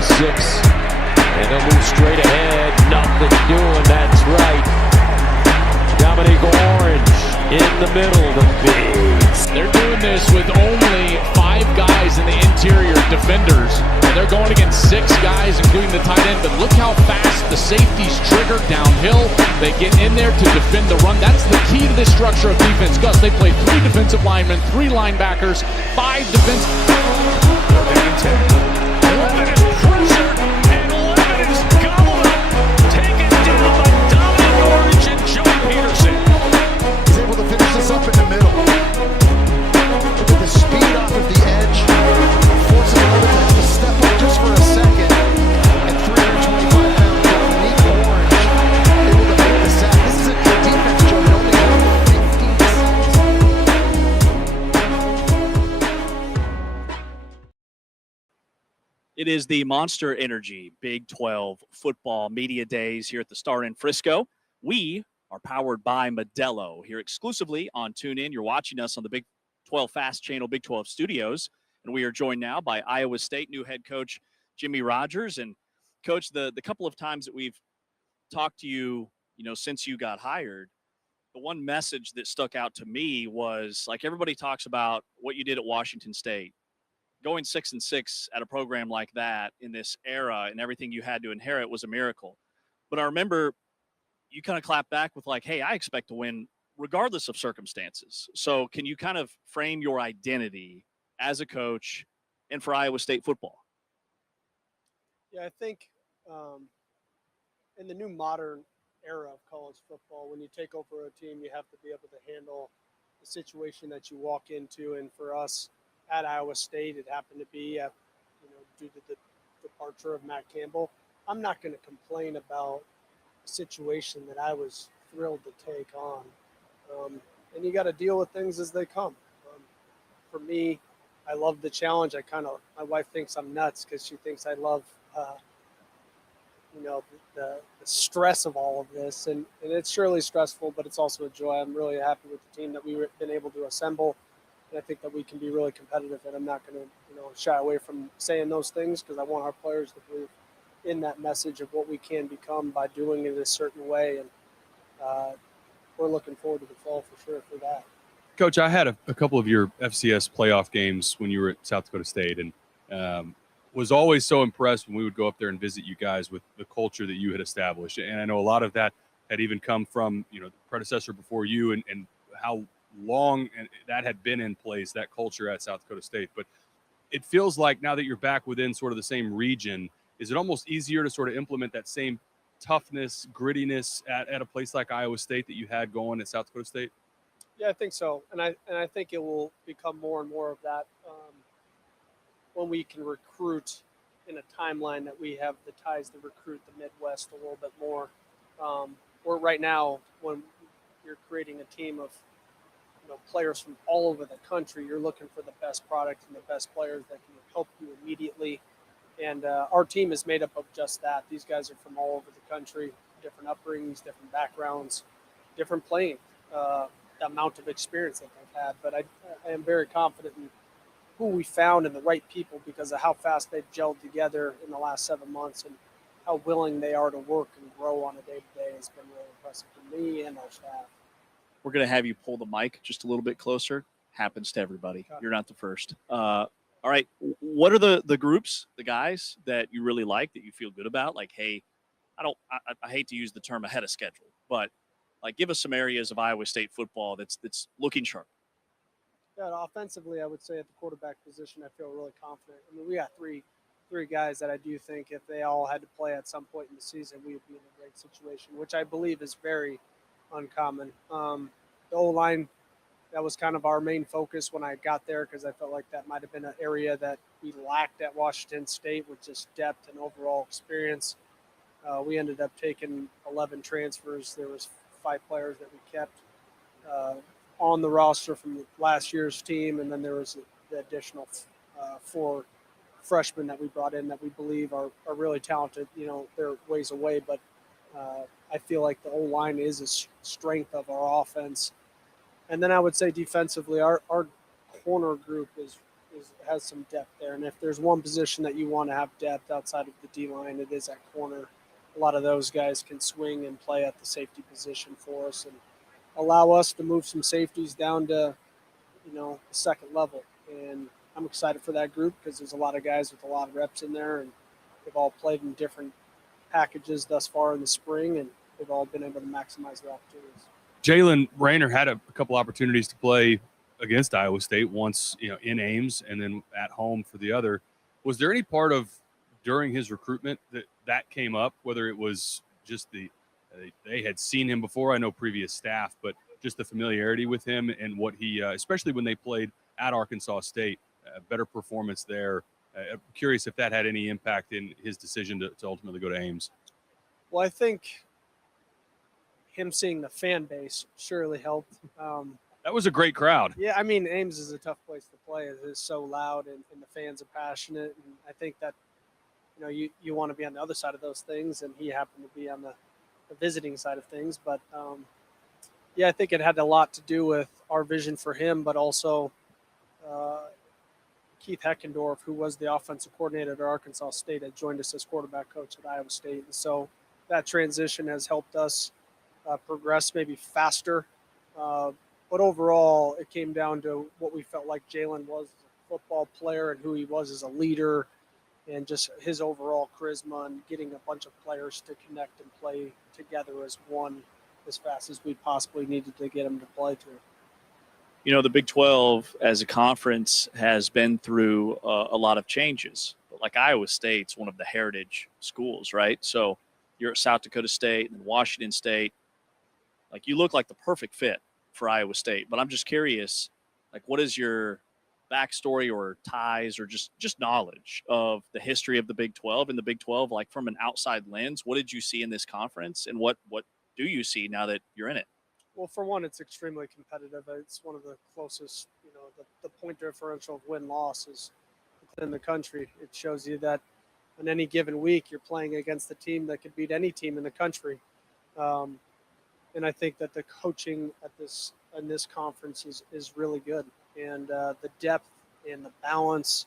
36. And they'll move straight ahead. Nothing doing, that's right. Dominic Orange in the middle. The bigs. They're doing this with only 5 guys in the interior defenders. And they're going against 6 guys, including the tight end. But look how fast the safeties trigger downhill. They get in there to defend the run. That's the key to this structure of defense. Gus, they play 3 defensive linemen, 3 linebackers, 5 defense. Up in the middle. Look at the speed off of the edge. Forcing Levitt to step up just for a second. And 325-pound Dominique Orange able to make the sack. This is a good defense, Joe. It only had 15 sacks. It is the Monster Energy Big 12 Football Media Days here at the Star in Frisco. We are powered by Modelo here exclusively on TuneIn. You're watching us on the Big 12 Fast Channel, Big 12 Studios, and we are joined now by Iowa State new head coach Jimmy Rogers. And Coach, the couple of times that we've talked to you, since you got hired, the one message that stuck out to me was, like, everybody talks about what you did at Washington State. Going 6-6 at a program like that in this era and everything you had to inherit was a miracle. But I remember you kind of clap back with, like, hey, I expect to win regardless of circumstances. So can you kind of frame your identity as a coach and for Iowa State football? Yeah, I think in the new modern era of college football, when you take over a team, you have to be able to handle the situation that you walk into. And for us at Iowa State, it happened to be, due to the departure of Matt Campbell. I'm not going to complain about situation that I was thrilled to take on, and you got to deal with things as they come. For me, I love the challenge. My wife thinks I'm nuts because she thinks I love the stress of all of this, and it's surely stressful, but it's also a joy. I'm really happy with the team that we've been able to assemble, and I think that we can be really competitive, and I'm not going to shy away from saying those things because I want our players to believe in that message of what we can become by doing it a certain way. And we're looking forward to the fall for sure for that. Coach, I had a couple of your FCS playoff games when you were at South Dakota State, and was always so impressed when we would go up there and visit you guys with the culture that you had established. And I know a lot of that had even come from, the predecessor before you and how long that had been in place, that culture at South Dakota State. But it feels like now that you're back within sort of the same region, is it almost easier to sort of implement that same toughness, grittiness at a place like Iowa State that you had going at South Dakota State? Yeah, I think so. And I think it will become more and more of that when we can recruit in a timeline that we have the ties to recruit the Midwest a little bit more. Or right now, when you're creating a team of players from all over the country, you're looking for the best product and the best players that can help you immediately. And our team is made up of just that. These guys are from all over the country, different upbringings, different backgrounds, different playing, the amount of experience that they've had. But I am very confident in who we found and the right people because of how fast they've gelled together in the last 7 months and how willing they are to work and grow on a day-to-day has been really impressive to me and our staff. We're going to have you pull the mic just a little bit closer. Happens to everybody. You're not the first. All right. What are the groups, the guys that you really like, that you feel good about? Like, hey, I hate to use the term ahead of schedule, but like, give us some areas of Iowa State football that's looking sharp. Yeah, offensively, I would say at the quarterback position, I feel really confident. I mean, we got three guys that I do think if they all had to play at some point in the season, we would be in a great situation, which I believe is very uncommon. The O-line, that was kind of our main focus when I got there because I felt like that might have been an area that we lacked at Washington State with just depth and overall experience. We ended up taking 11 transfers. There was 5 players that we kept on the roster from last year's team, and then there was the additional 4 freshmen that we brought in that we believe are really talented. They're ways away, but I feel like the O-line is a strength of our offense. And then I would say defensively, our corner group is has some depth there. And if there's one position that you want to have depth outside of the D-line, it is at corner. A lot of those guys can swing and play at the safety position for us and allow us to move some safeties down to, the second level. And I'm excited for that group because there's a lot of guys with a lot of reps in there, and they've all played in different packages thus far in the spring, and they've all been able to maximize their opportunities. Jalen Rayner had a couple opportunities to play against Iowa State, once in Ames and then at home for the other. Was there any part of during his recruitment that came up, whether it was just they had seen him before, I know previous staff, but just the familiarity with him and what he, especially when they played at Arkansas State, better performance there. I'm curious if that had any impact in his decision to ultimately go to Ames. Well, I think him seeing the fan base surely helped. That was a great crowd. Yeah, I mean, Ames is a tough place to play. It is so loud, and the fans are passionate. And I think that, you want to be on the other side of those things, and he happened to be on the visiting side of things. But, yeah, I think it had a lot to do with our vision for him, but also Keith Heckendorf, who was the offensive coordinator at Arkansas State, had joined us as quarterback coach at Iowa State. And so that transition has helped us progress maybe faster. But overall, it came down to what we felt like Jalen was as a football player and who he was as a leader, and just his overall charisma and getting a bunch of players to connect and play together as one as fast as we possibly needed to get them to play through. The Big 12 as a conference has been through a lot of changes. But like Iowa State's one of the heritage schools, right? So you're at South Dakota State and Washington State. Like, you look like the perfect fit for Iowa State. But I'm just curious, like, what is your backstory or ties or just knowledge of the history of the Big 12 and the Big 12, like from an outside lens? What did you see in this conference, and what do you see now that you're in it? Well, for one, it's extremely competitive. It's one of the closest, the point differential of win-loss is within the country. It shows you that on any given week, you're playing against a team that could beat any team in the country. And I think that the coaching in this conference is really good. And the depth and the balance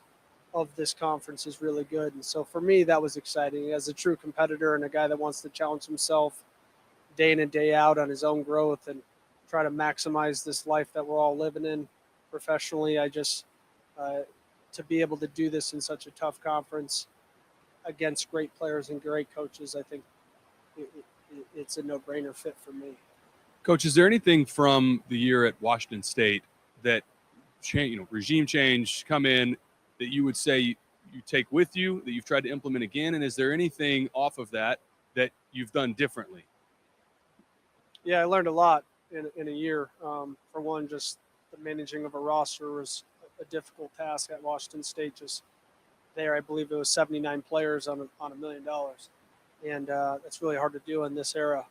of this conference is really good. And so for me, that was exciting. As a true competitor and a guy that wants to challenge himself day in and day out on his own growth and try to maximize this life that we're all living in professionally, I just to be able to do this in such a tough conference against great players and great coaches, I think it's a no-brainer fit for me. Coach, is there anything from the year at Washington State that regime change come in that you would say you take with you, that you've tried to implement again? And is there anything off of that you've done differently? Yeah, I learned a lot in a year. For one, just the managing of a roster was a difficult task at Washington State. Just there, I believe it was 79 players on $1 million. And that's really hard to do in this era.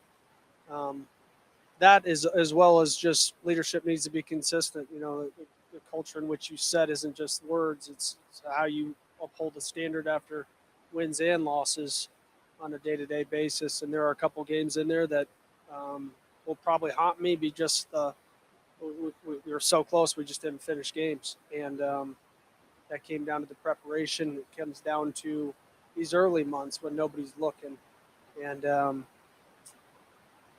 That is, as well as just leadership needs to be consistent. The culture in which you set isn't just words. It's how you uphold the standard after wins and losses on a day-to-day basis. And there are a couple games in there that will probably haunt me. We were so close, we just didn't finish games. And that came down to the preparation. It comes down to these early months when nobody's looking. And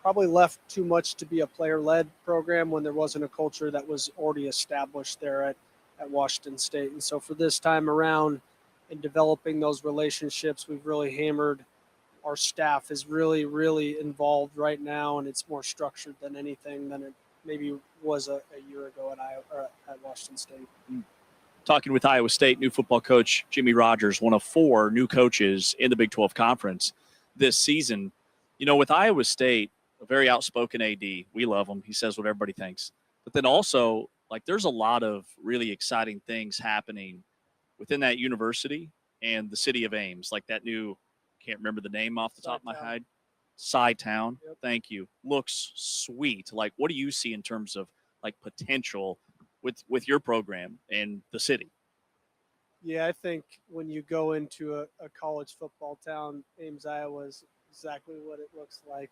probably left too much to be a player-led program when there wasn't a culture that was already established there at Washington State. And so for this time around, in developing those relationships, we've really hammered. Our staff is really, really involved right now, and it's more structured than anything than it maybe was a year ago at Washington State. Talking with Iowa State new football coach Jimmy Rogers, one of 4 new coaches in the Big 12 Conference this season. With Iowa State, a very outspoken AD. We love him. He says what everybody thinks. But then also, there's a lot of really exciting things happening within that university and the city of Ames, like that new, can't remember the name off the top of my head, Town. Yep. Thank you. Looks sweet. What do you see in terms of potential with your program and the city? Yeah, I think when you go into a college football town, Ames, Iowa is exactly what it looks like.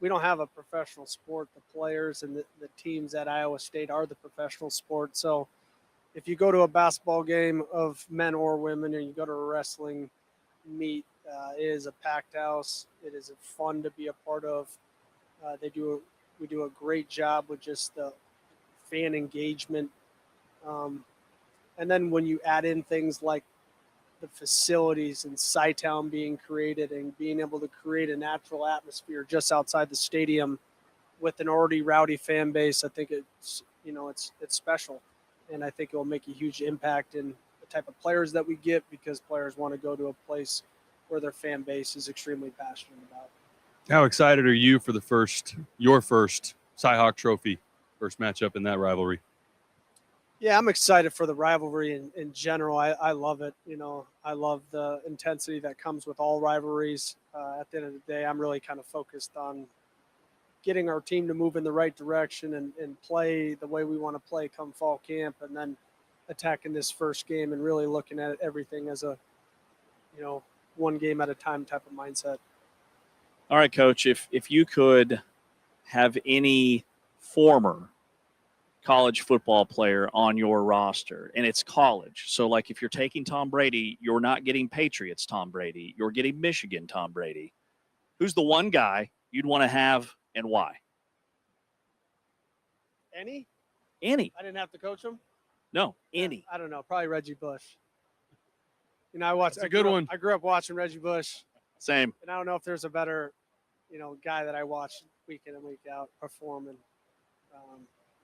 We don't have a professional sport. The players and the teams at Iowa State are the professional sport. So if you go to a basketball game of men or women, or you go to a wrestling meet, it is a packed house. It is fun to be a part of. We do a great job with just the fan engagement. And then when you add in things like the facilities and Sci-Town being created and being able to create a natural atmosphere just outside the stadium with an already rowdy fan base, I think it's special. And I think it will make a huge impact in the type of players that we get, because players want to go to a place where their fan base is extremely passionate about. How excited are you for your first Cy-Hawk Trophy, first matchup in that rivalry? Yeah, I'm excited for the rivalry in general. I love it. I love the intensity that comes with all rivalries. At the end of the day, I'm really kind of focused on getting our team to move in the right direction and play the way we want to play come fall camp, and then attacking this first game and really looking at everything as a, one game at a time type of mindset. All right, Coach, if you could have any former college football player on your roster, and it's college. So, like, if you're taking Tom Brady, you're not getting Patriots Tom Brady. You're getting Michigan Tom Brady. Who's the one guy you'd want to have and why? Any? Any. I didn't have to coach him? No, any. I don't know. Probably Reggie Bush. I watched. That's a good one. I grew up watching Reggie Bush. Same. And I don't know if there's a better, guy that I watch week in and week out perform, and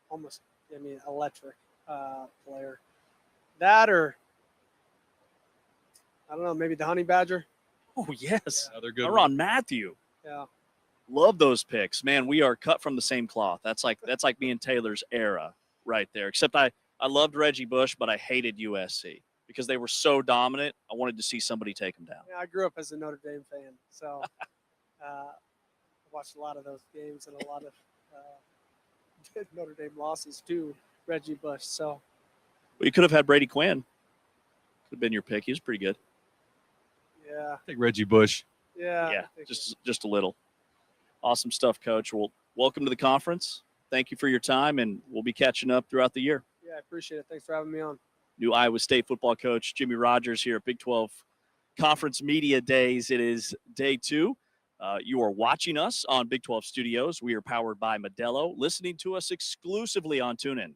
almost, electric player. That, or I don't know, maybe the Honey Badger. Oh, yes. Yeah, they're good. Ron Matthew. Yeah. Love those picks. Man, we are cut from the same cloth. That's like me and Taylor's era right there. Except I loved Reggie Bush, but I hated USC because they were so dominant. I wanted to see somebody take them down. Yeah, I grew up as a Notre Dame fan, so I watched a lot of those games and a lot of Notre Dame losses to Reggie Bush. So, Well, you could have had Brady Quinn. Could have been your pick. He was pretty good. yeah, Take Reggie Bush. yeah, Yeah, just a little. Awesome stuff, Coach. Well, welcome to the conference. Thank you for your time, and we'll be catching up throughout the year. yeah. I appreciate it. Thanks for having me on. New Iowa State football coach Jimmy Rogers here at Big 12 Conference Media Days. It is day 2. You are watching us on Big 12 Studios. We are powered by Modelo, listening to us exclusively on TuneIn.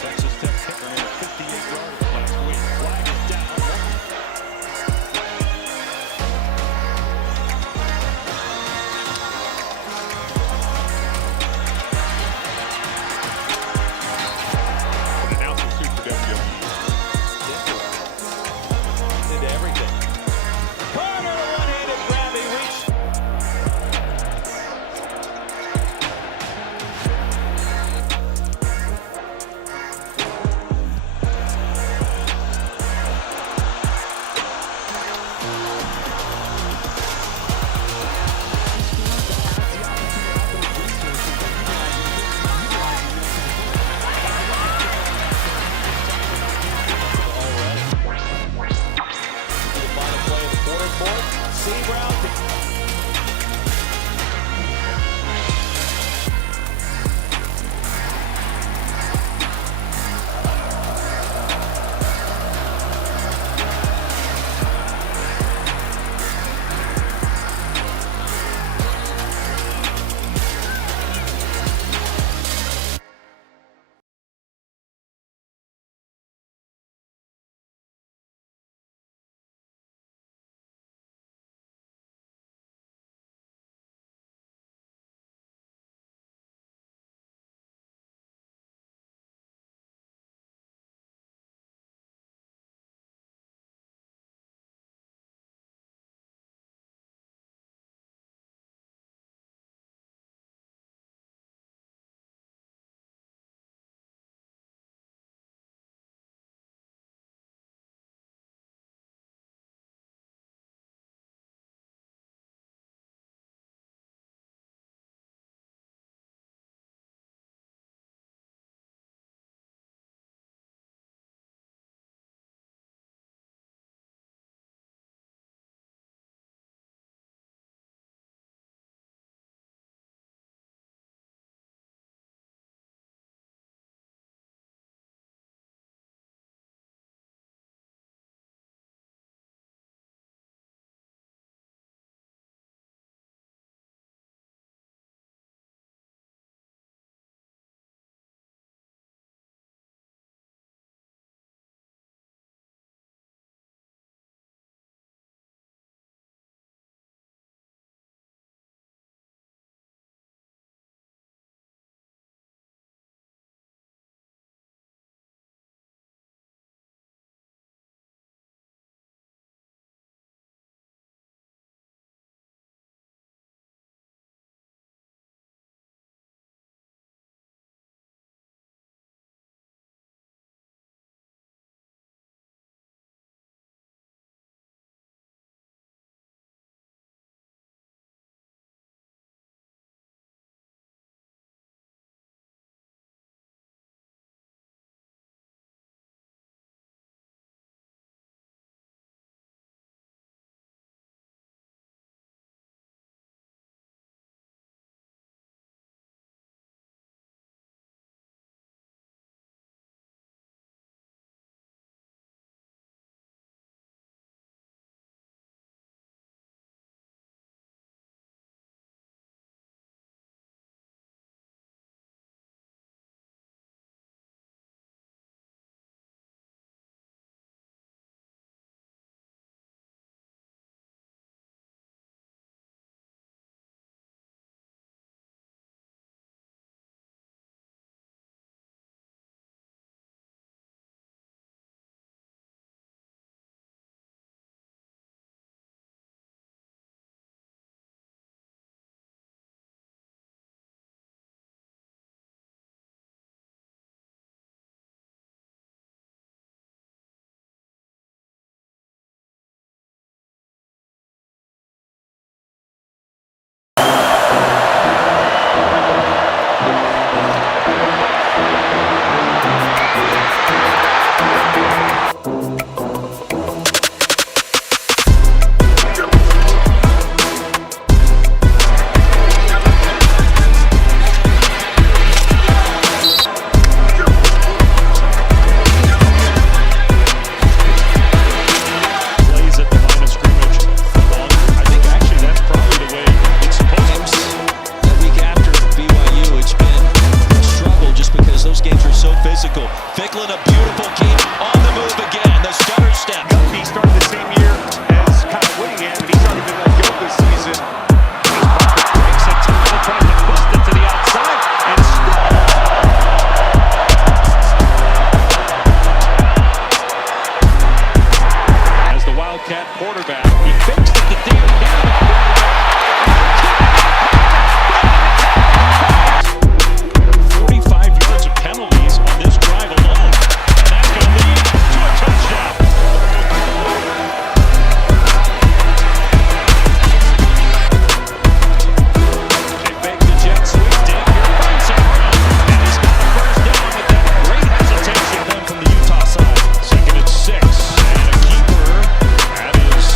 Texas Tech kicker had a 58-yarder last week. Flag is down. Ficklin, a beautiful keep on the move again. The stutter step. He started the same year as Kyle Whittingham. He's already been let go this season. Breaks it to the trying to twist it to the outside and as the Wildcat quarterback, he fakes it to deep. 45 yards of penalties on this drive alone. And that's going to lead to a touchdown. They fake the jet sweep. Dan here finds some room. And he's got a first down with that great hesitation then from the Utah side. 2nd and 6. And a keeper. That is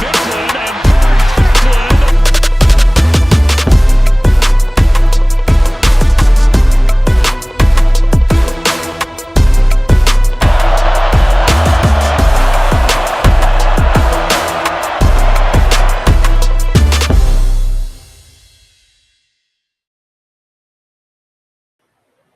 Ficklin and Ficklin.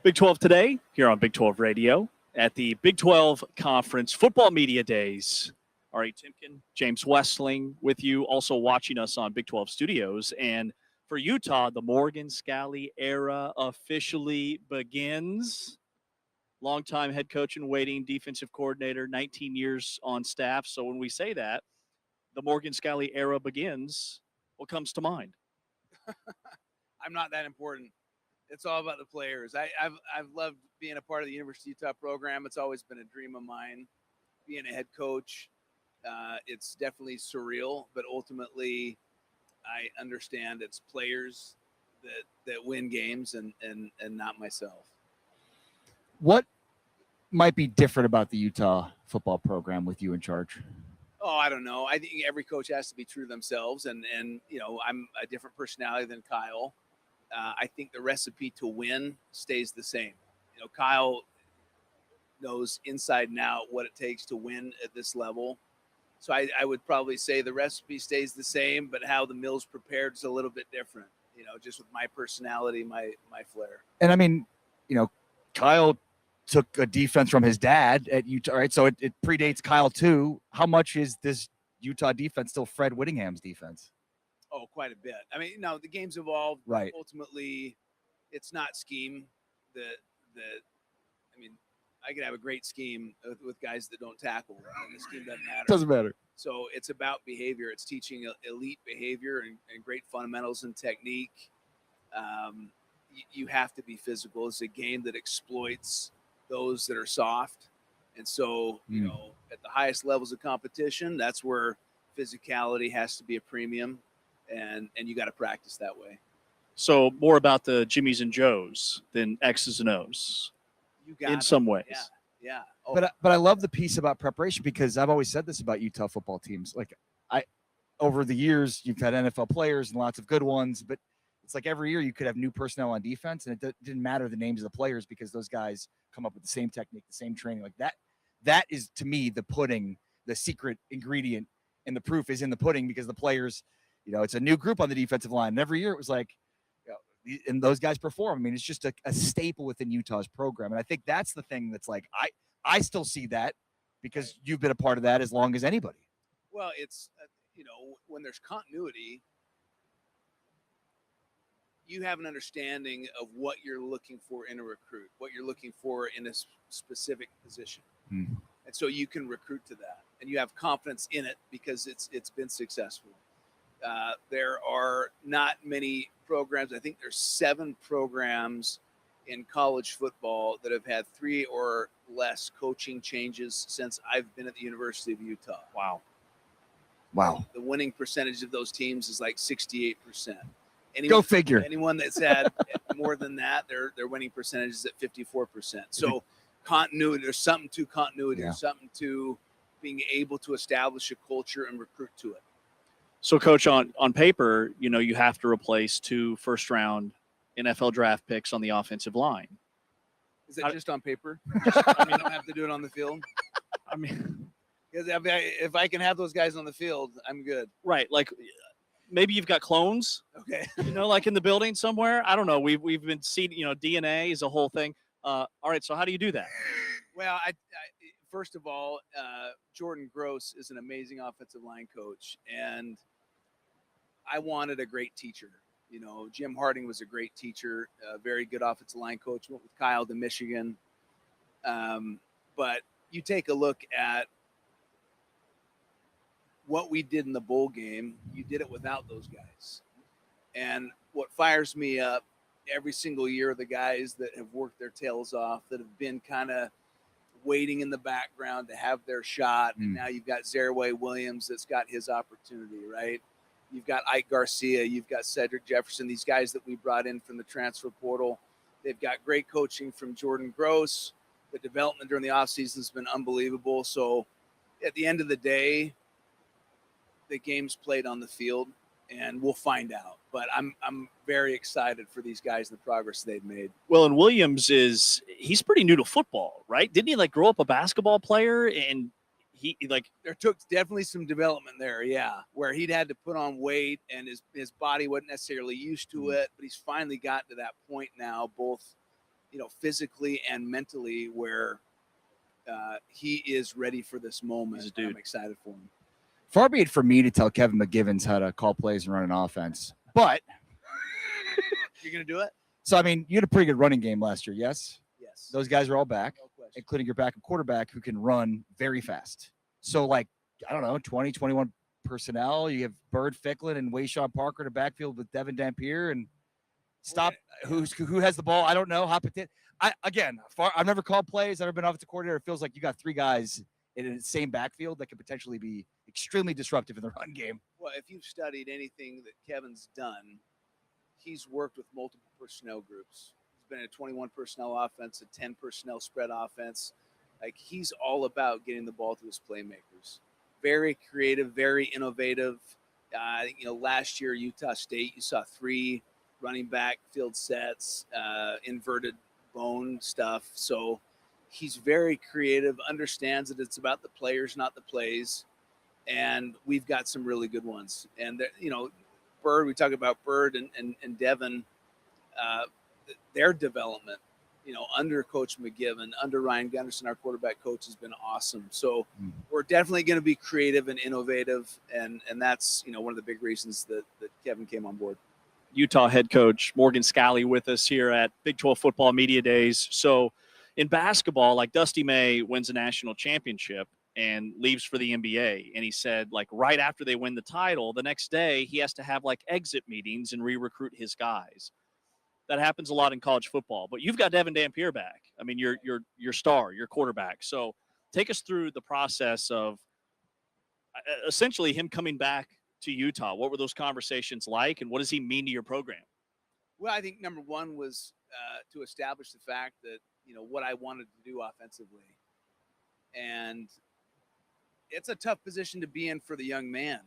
Big 12 today here on Big 12 Radio at the Big 12 Conference Football Media Days. Ari Timken, James Westling with you, also watching us on Big 12 Studios. And for Utah, the Morgan Scalley era officially begins. Longtime head coach in waiting, defensive coordinator, 19 years on staff. So when we say that, the Morgan Scalley era begins, what comes to mind? I'm not that important. It's all about the players. I've loved being a part of the University of Utah program. It's always been a dream of mine, being a head coach. It's definitely surreal, but ultimately I understand it's players that win games and not myself. What might be different about the Utah football program with you in charge? Oh, I don't know. I think every coach has to be true to themselves, and you know, I'm a different personality than Kyle. I think the recipe to win stays the same. You know, Kyle knows inside and out what it takes to win at this level. So I would probably say the recipe stays the same, but how the meal's prepared is a little bit different, you know, just with my personality, my flair. And I mean, you know, Kyle took a defense from his dad at Utah, right? So it predates Kyle too. How much is this Utah defense still Fred Whittingham's defense? Oh, quite a bit. I mean, no, the game's evolved. Right. Ultimately, it's not scheme. I mean, I could have a great scheme with guys that don't tackle, and the scheme doesn't matter. Doesn't matter. So it's about behavior. It's teaching elite behavior and great fundamentals and technique. You have to be physical. It's a game that exploits those that are soft. And so, you know, at the highest levels of competition, that's where physicality has to be a premium. And you got to practice that way. So more about the Jimmies and Joes than X's and O's You got in it. some ways. Yeah. Oh, But I love the piece about preparation, because I've always said this about Utah football teams. Like, over the years, you've had NFL players and lots of good ones, but it's like every year you could have new personnel on defense, and it didn't matter the names of the players because those guys come up with the same technique, the same training. Like that is, to me, the pudding, the secret ingredient, and the proof is in the pudding, because the players, you know, it's a new group on the defensive line. And every year it was like, you know, and those guys perform. I mean, it's just a staple within Utah's program. And I think that's the thing that's like, I still see that, because you've been a part of that as long as anybody. well, it's, you know, when there's continuity, you have an understanding of what you're looking for in a recruit, what you're looking for in a specific position. And so you can recruit to that, and you have confidence in it because it's been successful. There are not many programs. I think there's 7 programs in college football that have had 3 or less coaching changes since I've been at the University of Utah. Wow. The winning percentage of those teams is like 68%. Go figure. Anyone that's had more than that, their winning percentage is at 54%. So continuity, there's something to continuity, there's something to being able to establish a culture and recruit to it. So, Coach, on paper, you know, you have to replace 2 first-round NFL draft picks on the offensive line. Is that just on paper? I mean, you don't have to do it on the field. I mean, because if I can have those guys on the field, I'm good. Right. Like, maybe you've got clones. Okay. You know, like in the building somewhere. I don't know. We've been seeing, you know, DNA is a whole thing. All right, so how do you do that? Well, first of all, Jordan Gross is an amazing offensive line coach, and I wanted a great teacher. You know, Jim Harding was a great teacher, a very good offensive line coach. Went with Kyle to Michigan. But you take a look at what we did in the bowl game, you did it without those guys. And what fires me up every single year are the guys that have worked their tails off, that have been kind of waiting in the background to have their shot. And now you've got Zaraway Williams that's got his opportunity, right? You've got Ike Garcia. You've got Cedric Jefferson, these guys that we brought in from the transfer portal. They've got great coaching from Jordan Gross. The development during the offseason has been unbelievable. So at the end of the day, the game's played on the field, and we'll find out. But I'm very excited for these guys and the progress they've made. Well, and Williams he's pretty new to football, right? Didn't he like grow up a basketball player? And he there took definitely some development there, yeah, where he'd had to put on weight and his body wasn't necessarily used to it, but he's finally gotten to that point now, both physically and mentally, where he is ready for this moment. I'm excited for him. Far be it for me to tell Kevin McGivens how to call plays and run an offense, but you're going to do it. So I mean, you had a pretty good running game last year, yes? Yes. Those guys are all back, including your backup quarterback who can run very fast. So, like, I don't know, 20, 21 personnel. You have Bird Ficklin and Wayshawn Parker in the backfield with Devin Dampier and who has the ball? I don't know. I've never called plays. I've never been offensive coordinator. It feels like you got three guys in the same backfield that could potentially be extremely disruptive in the run game. Well, if you've studied anything that Kevin's done, he's worked with multiple personnel groups. He's been in a 21 personnel offense, a 10 personnel spread offense. Like, he's all about getting the ball to his playmakers. Very creative, very innovative. Last year, Utah State, you saw 3 running back field sets, inverted bone stuff. So he's very creative, understands that it's about the players, not the plays. And we've got some really good ones. And, Bird, we talk about Bird and Devin, their development, under Coach McGivern, under Ryan Gunderson, our quarterback coach, has been awesome. So we're definitely going to be creative and innovative. And that's, one of the big reasons that Kevin came on board. Utah head coach Morgan Scalley with us here at Big 12 Football Media Days. So in basketball, like Dusty May wins a national championship and leaves for the NBA. And he said, like, right after they win the title, the next day he has to have like exit meetings and re-recruit his guys. That happens a lot in college football, but you've got Devin Dampier back. I mean, your star, your quarterback. So take us through the process of essentially him coming back to Utah. What were those conversations like, and what does he mean to your program? Well, I think number one was to establish the fact that, what I wanted to do offensively. And it's a tough position to be in for the young man.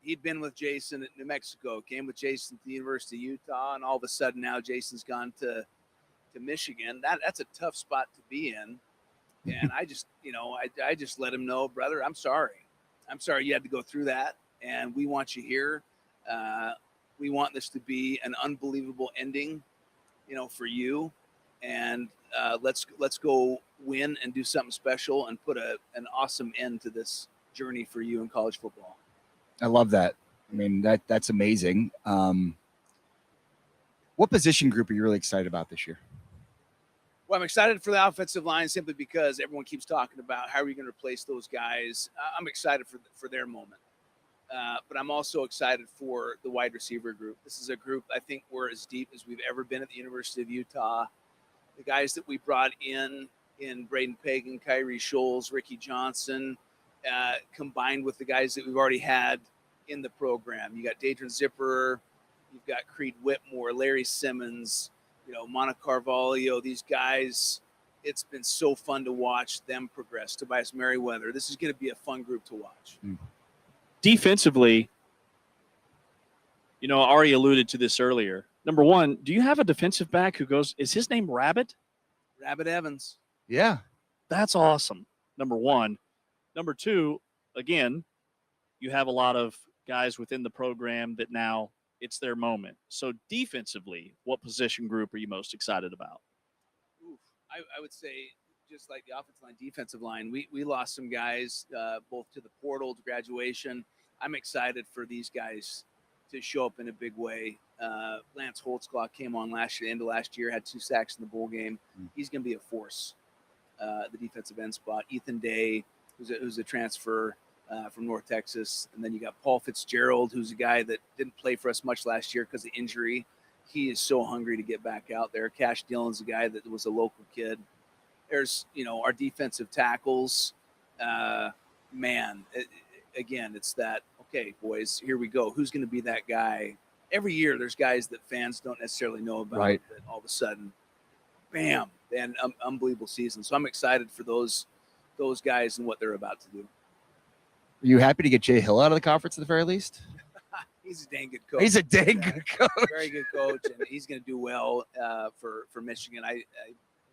He'd been with Jason at New Mexico, came with Jason to the University of Utah, and all of a sudden now Jason's gone to Michigan. That's a tough spot to be in. And I just, I just let him know, brother, I'm sorry. I'm sorry you had to go through that, and we want you here. We want this to be an unbelievable ending, for you. And let's go win and do something special and put an awesome end to this journey for you in college football. I love that. I mean, that's amazing. What position group are you really excited about this year? Well, I'm excited for the offensive line simply because everyone keeps talking about how are we going to replace those guys. I'm excited for their moment. But I'm also excited for the wide receiver group. This is a group I think we're as deep as we've ever been at the University of Utah. The guys that we brought in Braden Pagan, Kyrie Scholes, Ricky Johnson, combined with the guys that we've already had in the program. You got Dadrian Zipper, you've got Creed Whitmore, Larry Simmons, Monica Carvalho, these guys. It's been so fun to watch them progress. Tobias Merriweather. This is going to be a fun group to watch. Defensively, Ari alluded to this earlier. Number one, do you have a defensive back who goes, is his name Rabbit? Rabbit Evans. Yeah. That's awesome. Number one. Number two, again, you have a lot of guys within the program that now it's their moment. So defensively, what position group are you most excited about? I would say just like the offensive line, defensive line, we lost some guys both to the portal, to graduation. I'm excited for these guys to show up in a big way. Lance Holtzclaw came on end of last year, had 2 sacks in the bowl game. He's going to be a force, the defensive end spot. Ethan Day, who's a transfer from North Texas. And then you got Paul Fitzgerald, who's a guy that didn't play for us much last year because of injury. He is so hungry to get back out there. Cash Dillon's a guy that was a local kid. There's, our defensive tackles. Again, it's that, okay, boys, here we go. Who's going to be that guy? Every year there's guys that fans don't necessarily know about, right, that all of a sudden, bam, and unbelievable season. So I'm excited for those guys and what they're about to do. Are you happy to get Jay Hill out of the conference at the very least? He's a dang good coach. He's a dang good coach. Very good coach, and he's going to do well for Michigan. I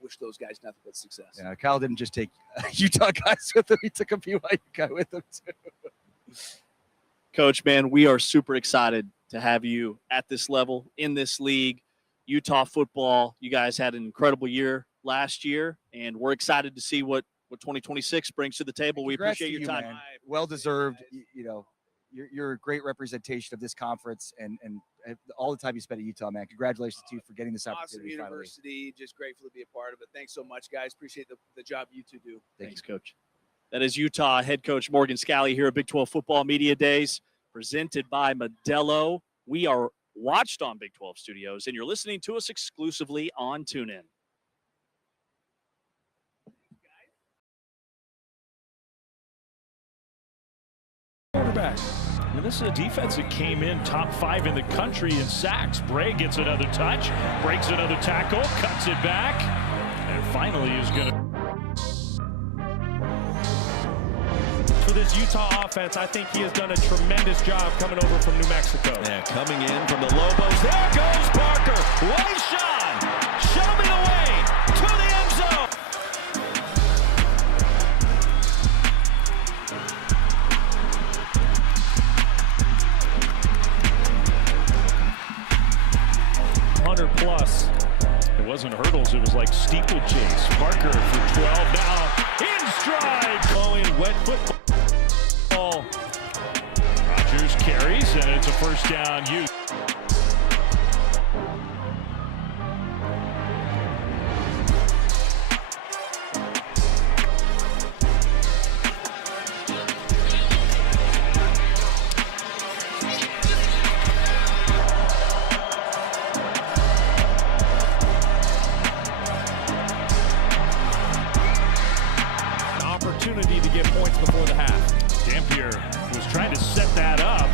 wish those guys nothing but success. Yeah, Kyle didn't just take Utah guys with him. He took a BYU guy with him, too. Coach, man, we are super excited to have you at this level, in this league. Utah football, you guys had an incredible year last year, and we're excited to see what 2026 brings to the table. We Congrats appreciate to your time. Man. Well deserved. You're a great representation of this conference and all the time you spent at Utah, man. Congratulations to you for getting this opportunity. Awesome university. Just grateful to be a part of it. Thanks so much, guys. Appreciate the job you two do. Thanks, Coach. That is Utah head coach Morgan Scalley here at Big 12 Football Media Days, presented by Modelo. We are watched on Big 12 Studios, and you're listening to us exclusively on TuneIn. Quarterback. And this is a defense that came in top 5 in the country in sacks. Bray gets another touch, breaks another tackle, cuts it back, and finally is going to. For this Utah offense, I think he has done a tremendous job coming over from New Mexico. Yeah, coming in from the Lobos. There goes Parker. Way shot. Shoving away to the end zone. Plus. It wasn't hurdles, it was like steeplechase. Parker for 12 now in stride, calling wet football. Rodgers carries, and it's a first down. Opportunity to get points before the half. Dampier was trying to set that up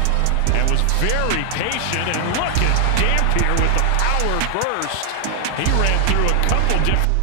and was very patient. And look at Dampier with the power burst. He ran through a couple different.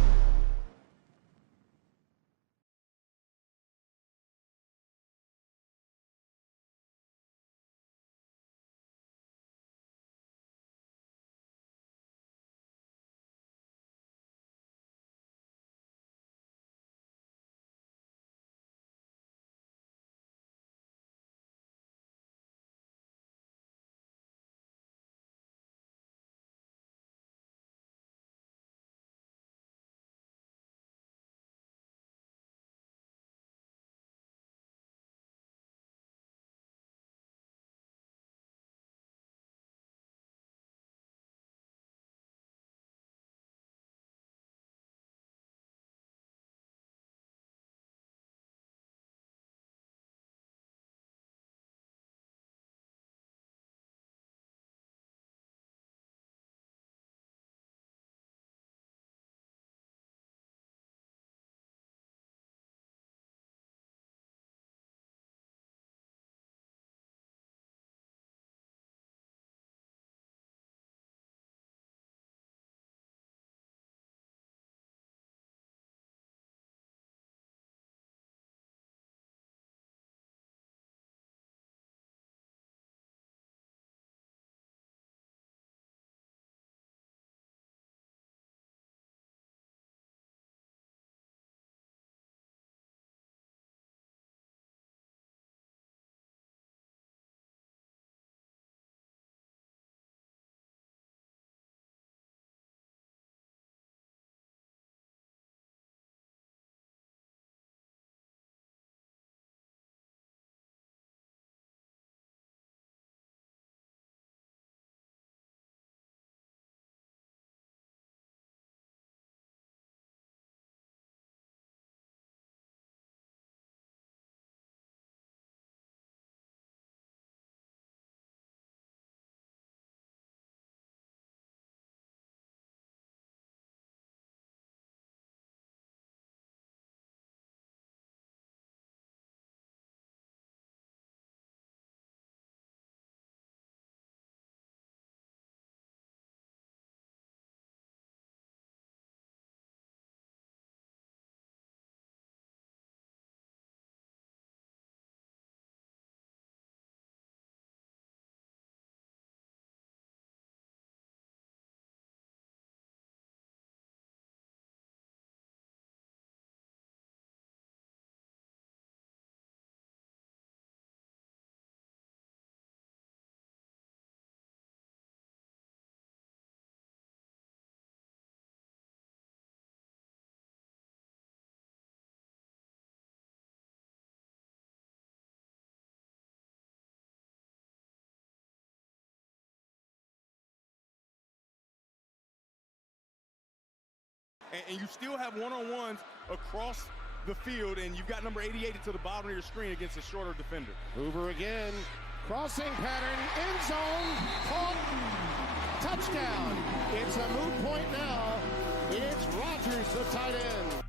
and you still have one-on-ones across the field, and you've got number 88 to the bottom of your screen against a shorter defender. Hoover again. Crossing pattern, end zone, caught, touchdown. It's a moot point now. It's Rogers, the tight end.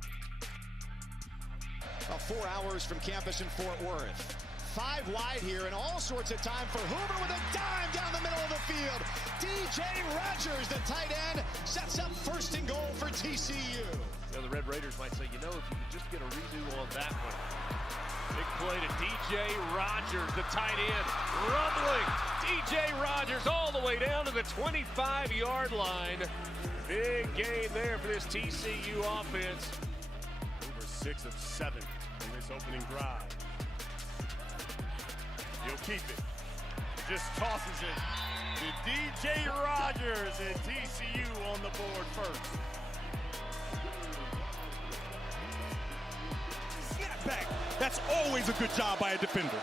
About 4 hours from campus in Fort Worth. 5 wide here, and all sorts of time for Hoover with a dime down the middle of the field. DJ Rogers, the tight end, sets up first and goal for TCU. The Red Raiders might say, if you could just get a redo on that one. Big play to DJ Rogers, the tight end, rumbling. DJ Rogers all the way down to the 25-yard line. Big game there for this TCU offense. Hoover 6 of 7 in this opening drive. He'll keep it. Just tosses it to DJ Rogers, and TCU on the board first. Snap back. That's always a good job by a defender.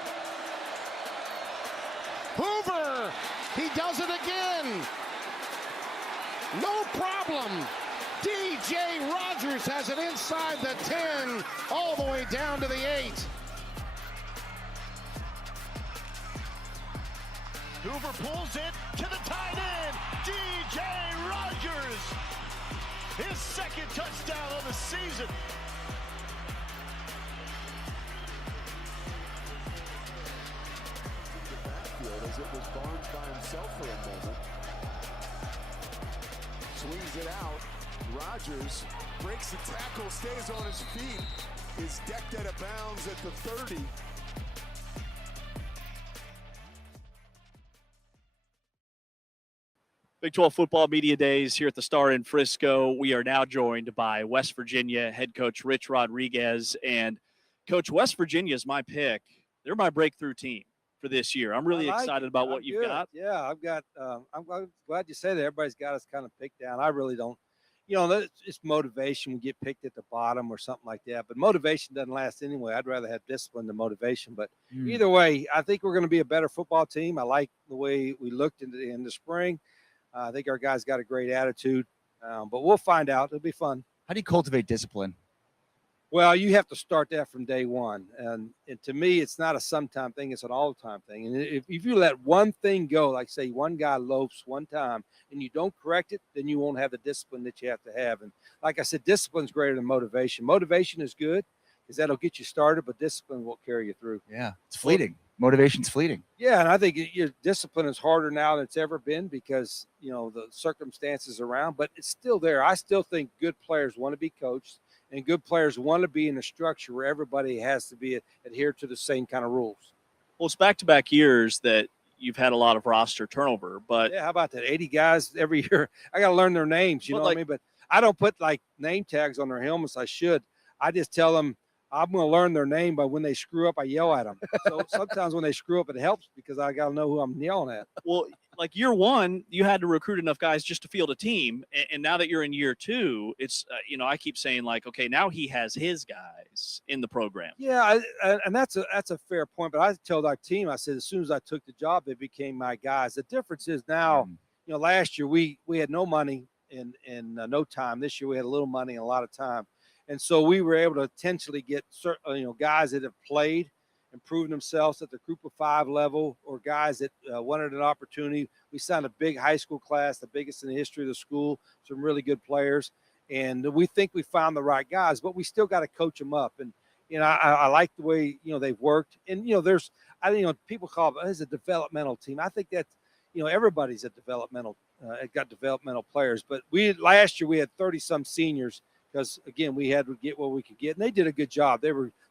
Hoover, he does it again. No problem. DJ Rogers has it inside the 10, all the way down to the 8. Hoover pulls it to the tight end, DJ Rogers. His second touchdown of the season. The backfield as it was Barnes by himself for a moment. Swings it out. Rogers breaks the tackle, stays on his feet, is decked out of bounds at the 30. Big 12 football media days here at the Star in Frisco. We are now joined by West Virginia head coach Rich Rodriguez. And Coach, West Virginia is my pick. They're my breakthrough team for this year. I'm really excited about what you've got. Yeah, I've got. I'm glad you said that. Everybody's got us kind of picked down. I really don't. You know, it's motivation. We get picked at the bottom or something like that. But motivation doesn't last anyway. I'd rather have discipline than motivation. But either way, I think we're going to be a better football team. I like the way we looked in the spring. I think our guys got a great attitude, but we'll find out. It'll be fun. How do you cultivate discipline? Well, you have to start that from day one. And to me, it's not a sometime thing. It's an all-time thing. And if you let one thing go, like say one guy loafs one time and you don't correct it, then you won't have the discipline that you have to have. And like I said, discipline's greater than motivation. Motivation is good because that'll get you started, but discipline will carry you through. Yeah, it's fleeting. Motivation's fleeting. Yeah, and I think your discipline is harder now than it's ever been because, you know, the circumstances around, but it's still there. I still think good players want to be coached and good players want to be in a structure where everybody has to be adhere to the same kind of rules. Well, it's back-to-back years that you've had a lot of roster turnover, but yeah, how about that? 80 guys every year. I got to learn their names, you know what I mean? But I don't put like name tags on their helmets. I should. I just tell them, I'm going to learn their name, but when they screw up, I yell at them. So sometimes when they screw up, it helps because I got to know who I'm yelling at. Well, like year one, you had to recruit enough guys just to field a team. And now that you're in year two, it's, you know, I keep saying like, okay, now he has his guys in the program. Yeah, and that's a fair point. But I told our team, I said, as soon as I took the job, they became my guys. The difference is now, you know, last year we had no money and no time. This year we had a little money and a lot of time. And so we were able to intentionally get certain, you know, guys that have played and proven themselves at the group of 5 level or guys that wanted an opportunity. We signed a big high school class, the biggest in the history of the school, some really good players. And we think we found the right guys, but we still got to coach them up. And, you know, I like the way, you know, they've worked. And, you know, people call it as a developmental team. I think that's, you know, everybody's a developmental, got developmental players. But last year we had 30-some seniors, because, again, we had to get what we could get. And they did a good job.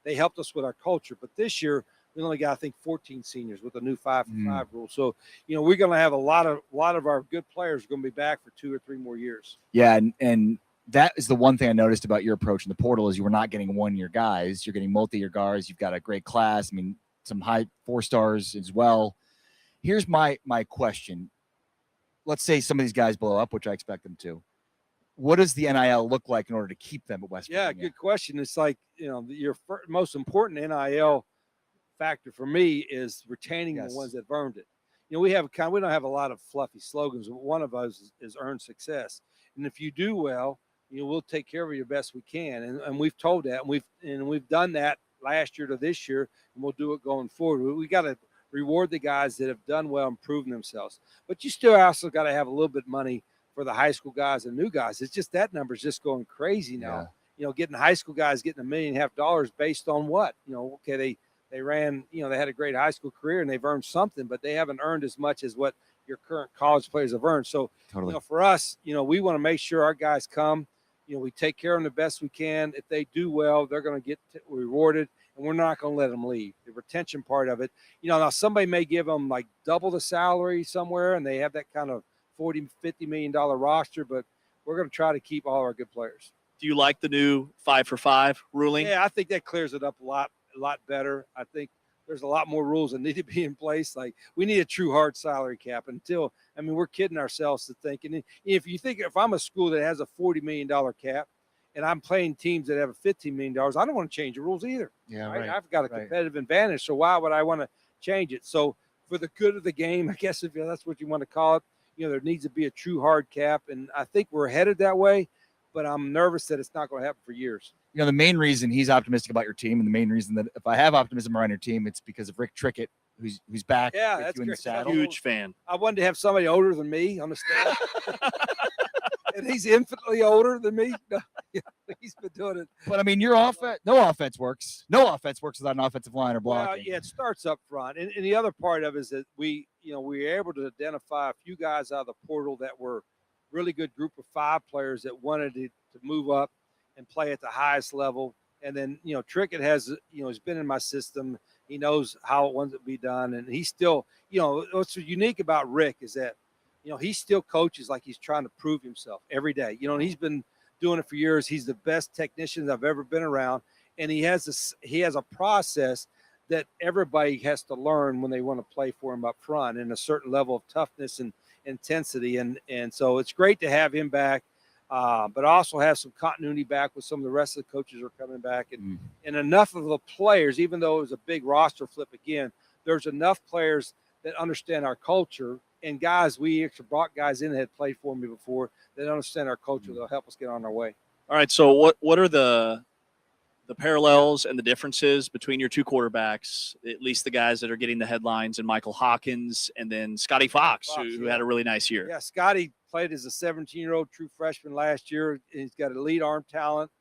They helped us with our culture. But this year, we only got, I think, 14 seniors with the new 5-for-5 rule. So, you know, we're going to have a lot of our good players going to be back for 2 or 3 more years. Yeah, and that is the one thing I noticed about your approach in the portal is you were not getting one-year guys. You're getting multi-year guys. You've got a great class. I mean, some high 4-stars as well. Here's my question. Let's say some of these guys blow up, which I expect them to. What does the NIL look like in order to keep them at West Virginia? Yeah, good question. It's like, you know, your most important NIL factor for me is retaining the ones that have earned it. You know, we don't have a lot of fluffy slogans. One of us is earned success. And if you do well, we'll take care of you the best we can. And we've told that, and we've done that last year to this year, and we'll do it going forward. We got to reward the guys that have done well and proven themselves. But you still also got to have a little bit of money for the high school guys and new guys. It's just that number's just going crazy now. Yeah. Getting high school guys getting $1.5 million based on what? Okay, they ran, they had a great high school career and they've earned something, but they haven't earned as much as what your current college players have earned. So, Totally. For us, we want to make sure our guys come. We take care of them the best we can. If they do well, they're going to get rewarded, and we're not going to let them leave. The retention part of it, now somebody may give them like double the salary somewhere, and they have that kind of $40, $50 million roster, but we're going to try to keep all our good players. Do you like the new 5-for-5 ruling? Yeah, I think that clears it up a lot better. I think there's a lot more rules that need to be in place. Like, we need a true hard salary cap we're kidding ourselves to think. And if I'm a school that has a $40 million cap and I'm playing teams that have a $15 million, I don't want to change the rules either. Yeah, right? right. I've got a competitive advantage. So why would I want to change it? So for the good of the game, I guess if that's what you want to call it, there needs to be a true hard cap. And I think we're headed that way, but I'm nervous that it's not going to happen for years. The main reason he's optimistic about your team, and the main reason that if I have optimism around your team, it's because of Rick Trickett, who's back. Yeah, with that's you in the great. saddle. Huge fan. I wanted to have somebody older than me on the staff. And he's infinitely older than me. He's been doing it. But your offense, no offense works. No offense works without an offensive line or blocking. Well, yeah, it starts up front. And the other part of it is that we were able to identify a few guys out of the portal that were really good group of 5 players that wanted to move up and play at the highest level. And then, Trickett has been in my system. He knows how it wants to be done. And he's still, what's unique about Rick is that, he still coaches like he's trying to prove himself every day. He's been doing it for years. He's the best technician I've ever been around. And he has a process that everybody has to learn when they want to play for him up front, and a certain level of toughness and intensity. And so it's great to have him back. But also have some continuity back with some of the rest of the coaches are coming back, and enough of the players, even though it was a big roster flip again, there's enough players that understand our culture, and guys, we actually brought guys in that had played for me before that understand our culture. They'll help us get on our way. All right. So what are the parallels and the differences between your two quarterbacks, at least the guys that are getting the headlines, and Michael Hawkins and then Scotty Fox, who had a really nice year? Yeah, Scotty played as a 17-year-old true freshman last year. He's got elite arm talent,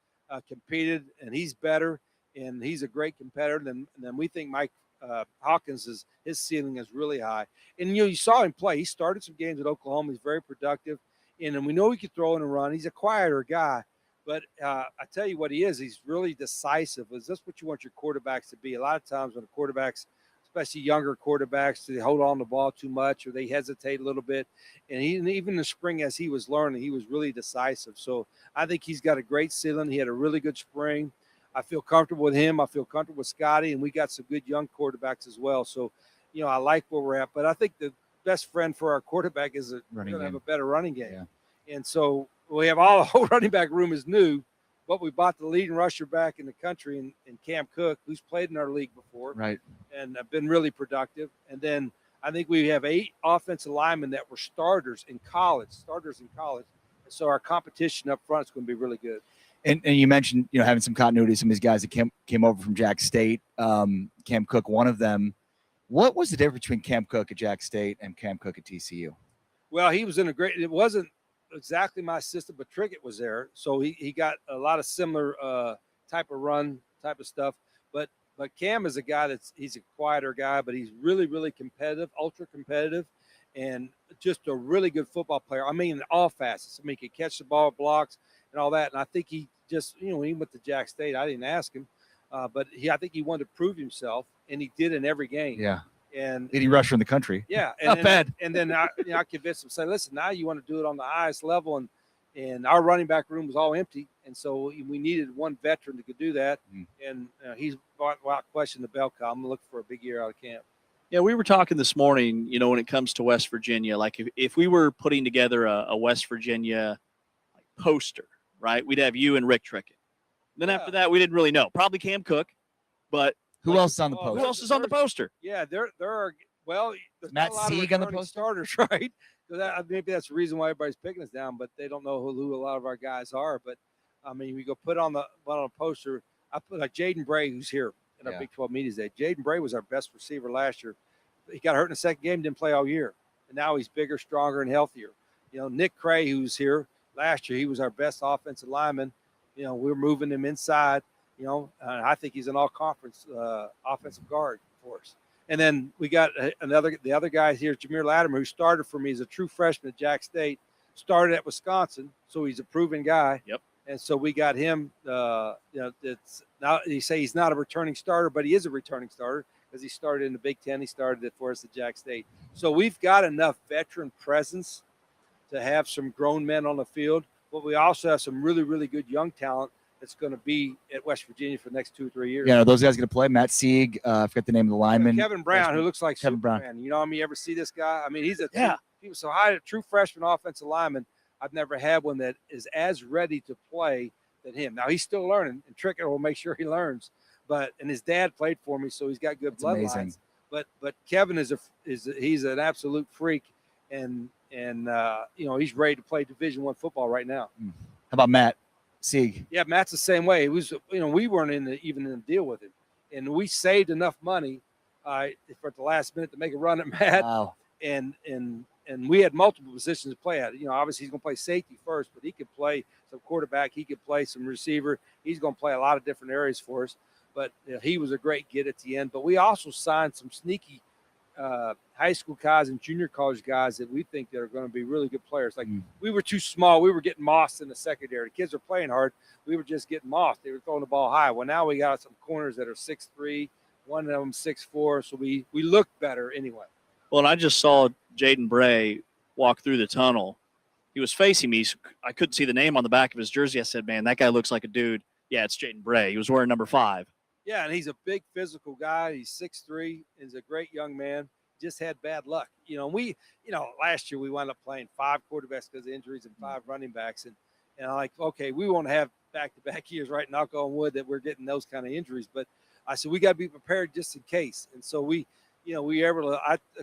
competed, and he's better, and he's a great competitor. And then we think Mike Hawkins, his ceiling is really high. And, you saw him play. He started some games at Oklahoma. He's very productive. And we know he can throw and run. He's a quieter guy. But I tell you what he is. He's really decisive. That's what you want your quarterbacks to be. A lot of times when the quarterbacks, especially younger quarterbacks, they hold on to the ball too much or they hesitate a little bit. And even in the spring, as he was learning, he was really decisive. So I think he's got a great ceiling. He had a really good spring. I feel comfortable with him. I feel comfortable with Scotty, and we got some good young quarterbacks as well. So, I like where we're at. But I think the best friend for our quarterback is we're going to have a better running game. Yeah. And so we have the whole running back room is new, but we bought the leading rusher back in the country in Cam Cook, who's played in our league before. Right. And been really productive. And then I think we have 8 offensive linemen that were starters in college. And so our competition up front is going to be really good. And you mentioned, having some continuity, some of these guys that came over from Jack State, Cam Cook, one of them. What was the difference between Cam Cook at Jack State and Cam Cook at TCU? Well, he was it wasn't exactly my system, but Trickett was there. So he got a lot of similar type of run, type of stuff. But Cam is a guy he's a quieter guy, but he's really, really competitive, ultra competitive, and just a really good football player. In all facets. He could catch the ball, blocks, and all that. And I think he just, when he went to Jack State, I didn't ask him, but I think he wanted to prove himself, and he did in every game. Yeah. And leading rusher in the country. Yeah. And not bad. And then I convinced him, say, listen, now you want to do it on the highest level. And our running back room was all empty. And so we needed one veteran that could do that. And he's without question the bell cow. I'm looking for a big year out of camp. Yeah, we were talking this morning, when it comes to West Virginia, like if we were putting together a West Virginia poster, right, we'd have you and Rick Trickett. Then after that, we didn't really know. Probably Cam Cook, but who else is on the poster? Who else is on the poster? Yeah, there are. Well, there's Matt not a lot of Sieg on the returning poster? starters, right? So maybe that's the reason why everybody's picking us down, but they don't know who a lot of our guys are. But I mean, we go put on the poster. I put like Jaden Bray, who's here in our Big 12 media day. Jaden Bray was our best receiver last year. He got hurt in the second game, didn't play all year, and now he's bigger, stronger, and healthier. You know, Nick Cray, who's here last year, he was our best offensive lineman. You know, we're moving him inside. You know, I think he's an all-conference offensive guard for us. And then we got the other guy here, Jameer Latimer, who started for me as a true freshman at Jack State, started at Wisconsin, so he's a proven guy. Yep. And so we got him. You know, it's now you say he's not a returning starter, but he is a returning starter because he started in the Big Ten. He started it for us at Jack State. So we've got enough veteran presence to have some grown men on the field, but we also have some really, really good young talent that's going to be at West Virginia for the next 2 or 3 years. Yeah, are those guys going to play? Matt Sieg, I forget the name of the lineman. Kevin Brown, who looks like Kevin Superman. Brown. You know what I mean? You ever see this guy? I mean, he's he was so high, a true freshman offensive lineman. I've never had one that is as ready to play than him. Now he's still learning, and Trickett will make sure he learns. And his dad played for me, so he's got good bloodlines. But Kevin he's an absolute freak, and you know, he's ready to play Division I football right now. How about Matt Sieg? Yeah, Matt's the same way. It was, you know, we weren't even in the deal with him, and we saved enough money for the last minute to make a run at Matt. Wow. And we had multiple positions to play at. You know, obviously he's going to play safety first, but he could play some quarterback. He could play some receiver. He's going to play a lot of different areas for us. But you know, he was a great get at the end. But we also signed some sneaky high school guys and junior college guys that we think that are going to be really good players. Like we were too small. We were getting mossed in the secondary. The kids are playing hard. We were just getting mossed. They were throwing the ball high. Well, now we got some corners that are 6'3", one of them 6'4". So we look better anyway. Well, and I just saw Jaden Bray walk through the tunnel. He was facing me. So I couldn't see the name on the back of his jersey. I said, man, that guy looks like a dude. Yeah, it's Jaden Bray. He was wearing number 5. Yeah, and he's a big physical guy. He's 6'3". He's a great young man. Just had bad luck. You know, last year we wound up playing 5 quarterbacks because of injuries and 5 running backs. And I'm like, okay, we won't have back-to-back years, right? Knock on wood that we're getting those kind of injuries. But I said, we got to be prepared just in case. And so the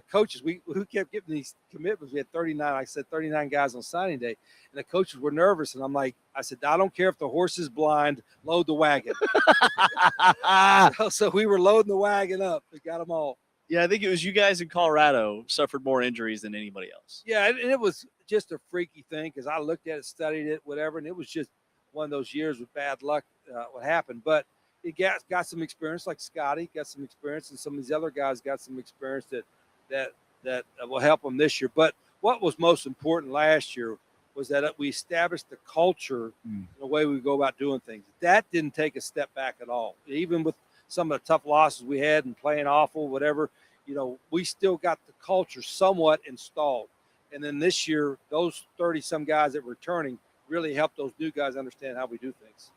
coaches, we kept getting these commitments. We had 39, like I said, 39 guys on signing day. And the coaches were nervous. And I said, I don't care if the horse is blind, load the wagon. So we were loading the wagon up. We got them all. Yeah, I think it was you guys in Colorado suffered more injuries than anybody else. Yeah, and it was just a freaky thing because I looked at it, studied it, whatever, and it was just one of those years with bad luck what happened. But it got some experience, like Scotty got some experience, and some of these other guys got some experience that will help them this year. But what was most important last year was that we established the culture, the way we go about doing things. That didn't take a step back at all. Even with some of the tough losses we had and playing awful, whatever, you know, we still got the culture somewhat installed. And then this year, those 30-some guys that were returning really helped those new guys understand how we do things.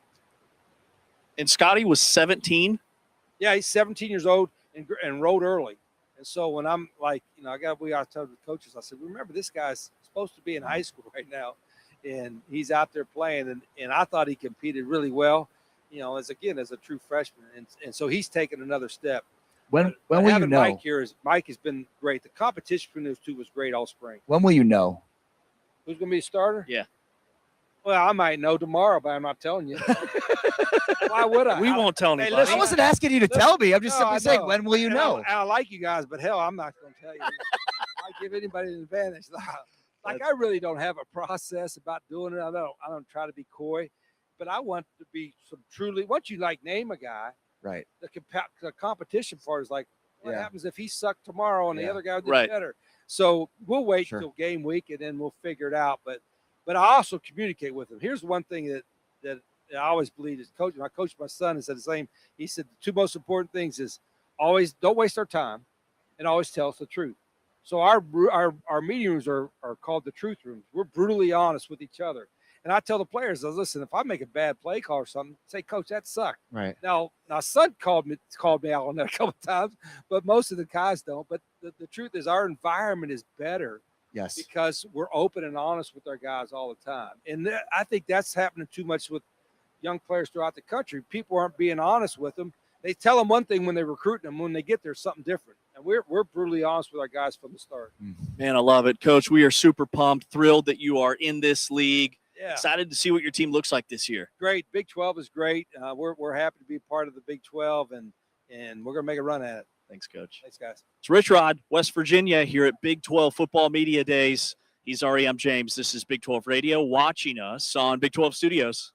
And Scotty was 17? Yeah, he's 17 years old and rode early. And so when I'm like, you know, we got to tell the coaches, I said, remember, this guy's supposed to be in high school right now. And he's out there playing. And I thought he competed really well, you know, as a true freshman. And so he's taken another step. When will you know? Mike has been great. The competition between those two was great all spring. When will you know? Who's going to be a starter? Yeah. Well, I might know tomorrow, but I'm not telling you. Why would I? We won't tell anybody. listen, I wasn't asking you to tell me. I'm just simply saying, when will you know? I like you guys, but hell, I'm not going to tell you. I give anybody an advantage. Like I really don't have a process about doing it. I don't try to be coy, but I want to be some truly. Once you name a guy, right? The competition part is like, what happens if he sucked tomorrow and the other guy did better? So we'll wait till game week and then we'll figure it out. But I also communicate with them. Here's one thing that I always believe is coaching. I coached my son and said the same. He said the 2 most important things is always don't waste our time and always tell us the truth. So our meeting rooms are called the truth rooms. We're brutally honest with each other. And I tell the players, listen, if I make a bad play call or something, say, Coach, that sucked. Right. Now son called me out on that a couple of times, but most of the guys don't. But the truth is our environment is better. Yes. Because we're open and honest with our guys all the time. And I think that's happening too much with young players throughout the country. People aren't being honest with them. They tell them one thing when they're recruiting them. When they get there, something different. And we're brutally honest with our guys from the start. Man, I love it. Coach, we are super pumped, thrilled that you are in this league. Yeah. Excited to see what your team looks like this year. Great. Big 12 is great. We're happy to be part of the Big 12, and we're going to make a run at it. Thanks, Coach. Thanks, guys. It's Rich Rod, West Virginia, here at Big 12 Football Media Days. He's Ari. I'm James. This is Big 12 Radio, watching us on Big 12 Studios.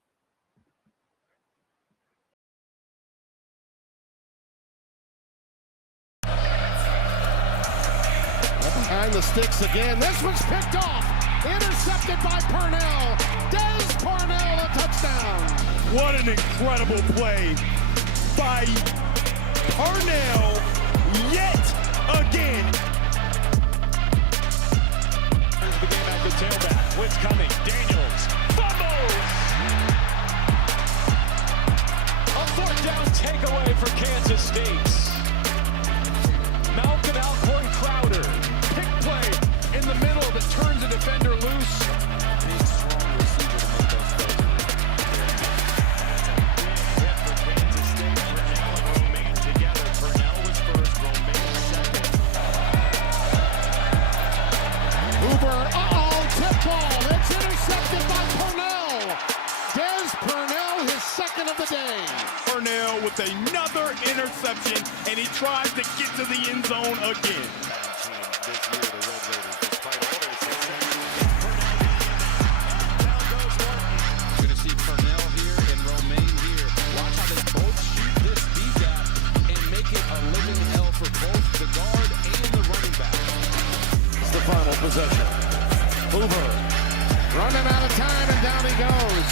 Behind the sticks again. This one's picked off. Intercepted by Purnell. Des Purnell, a touchdown. What an incredible play by Purnell yet again. Here's the game at the tailback. Blitz coming. Daniels fumbles. A fourth down takeaway for Kansas State. Malcolm Alcorn Crowder. Pick play in the middle that turns a defender loose. Big, strong receiver to make those plays. Hit for Kansas State. Purnell and Romaine together. Purnell was first, Romaine second. Hoover, tip ball. It's intercepted by Purnell. Des Purnell, his second of the day. Purnell with another interception, and he tries to get to the end zone again. Going to see Purnell here and Romaine here. Watch how they both shoot this D-gap and make it a living hell for both the guard and the running back. It's the final possession. Hoover running out of time, and down he goes.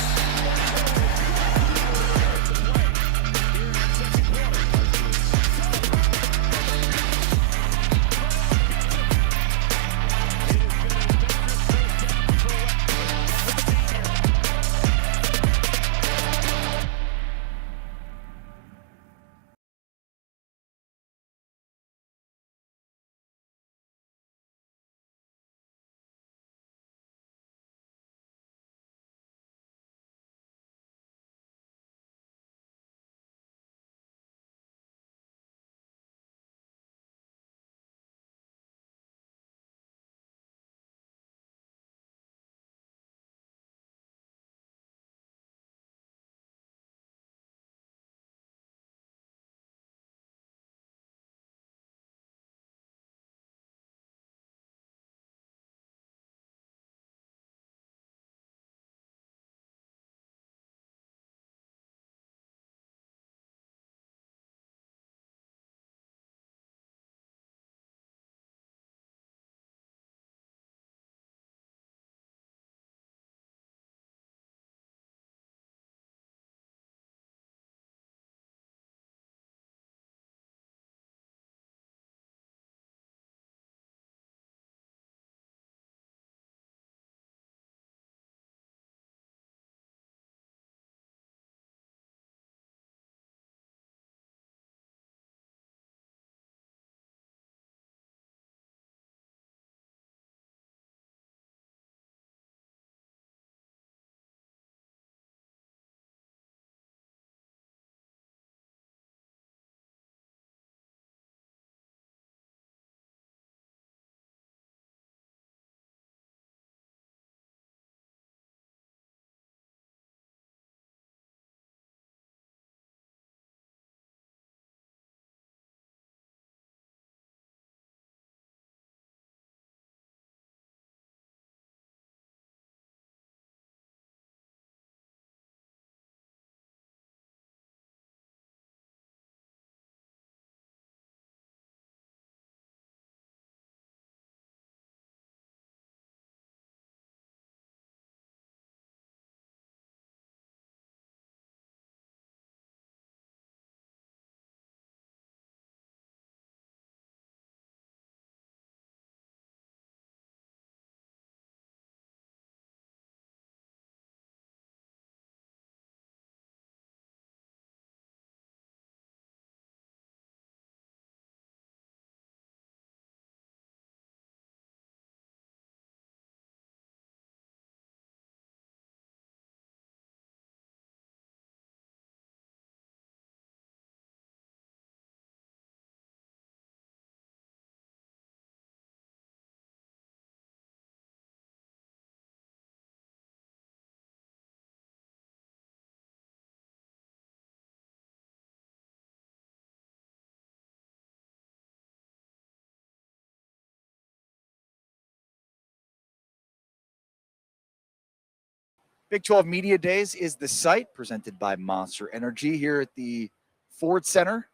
Big 12 Media Days is the site presented by Monster Energy here at the Ford Center.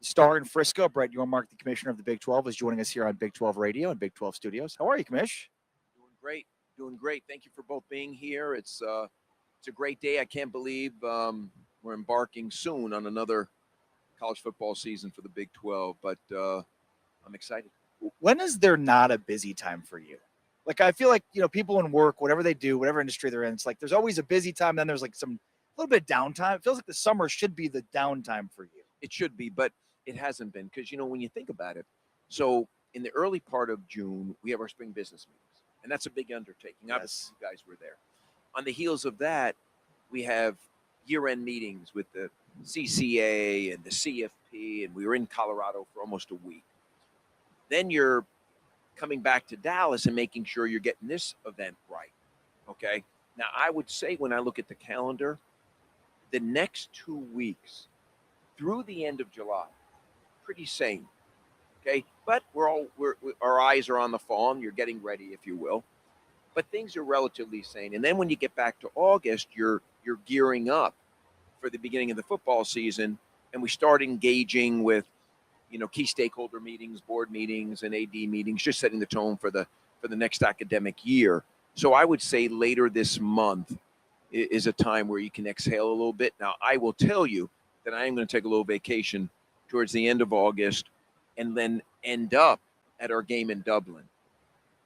Star in Frisco. Brett Yormark, the commissioner of the Big 12, is joining us here on Big 12 Radio and Big 12 Studios. How are you, Commish? Doing great. Thank you for both being here. It's a great day. I can't believe we're embarking soon on another college football season for the Big 12, but I'm excited. When is there not a busy time for you? Like, I feel like, people in work, whatever they do, whatever industry they're in, it's like there's always a busy time, then there's like a little bit of downtime. It feels like the summer should be the downtime for you. It should be, but it hasn't been because, when you think about it, so in the early part of June, we have our spring business meetings, and that's a big undertaking. Yes. Obviously, you guys were there. On the heels of that, we have year-end meetings with the CCA and the CFP, and we were in Colorado for almost a week. Then you're coming back to Dallas and making sure you're getting this event right, okay? Now, I would say when I look at the calendar, the next 2 weeks through the end of July, pretty sane, okay? But our eyes are on the fall, and you're getting ready, if you will. But things are relatively sane. And then when you get back to August, you're gearing up for the beginning of the football season, and we start engaging with key stakeholder meetings, board meetings, and AD meetings, just setting the tone for the next academic year. So I would say later this month is a time where you can exhale a little bit. Now, I will tell you that I am going to take a little vacation towards the end of August and then end up at our game in Dublin.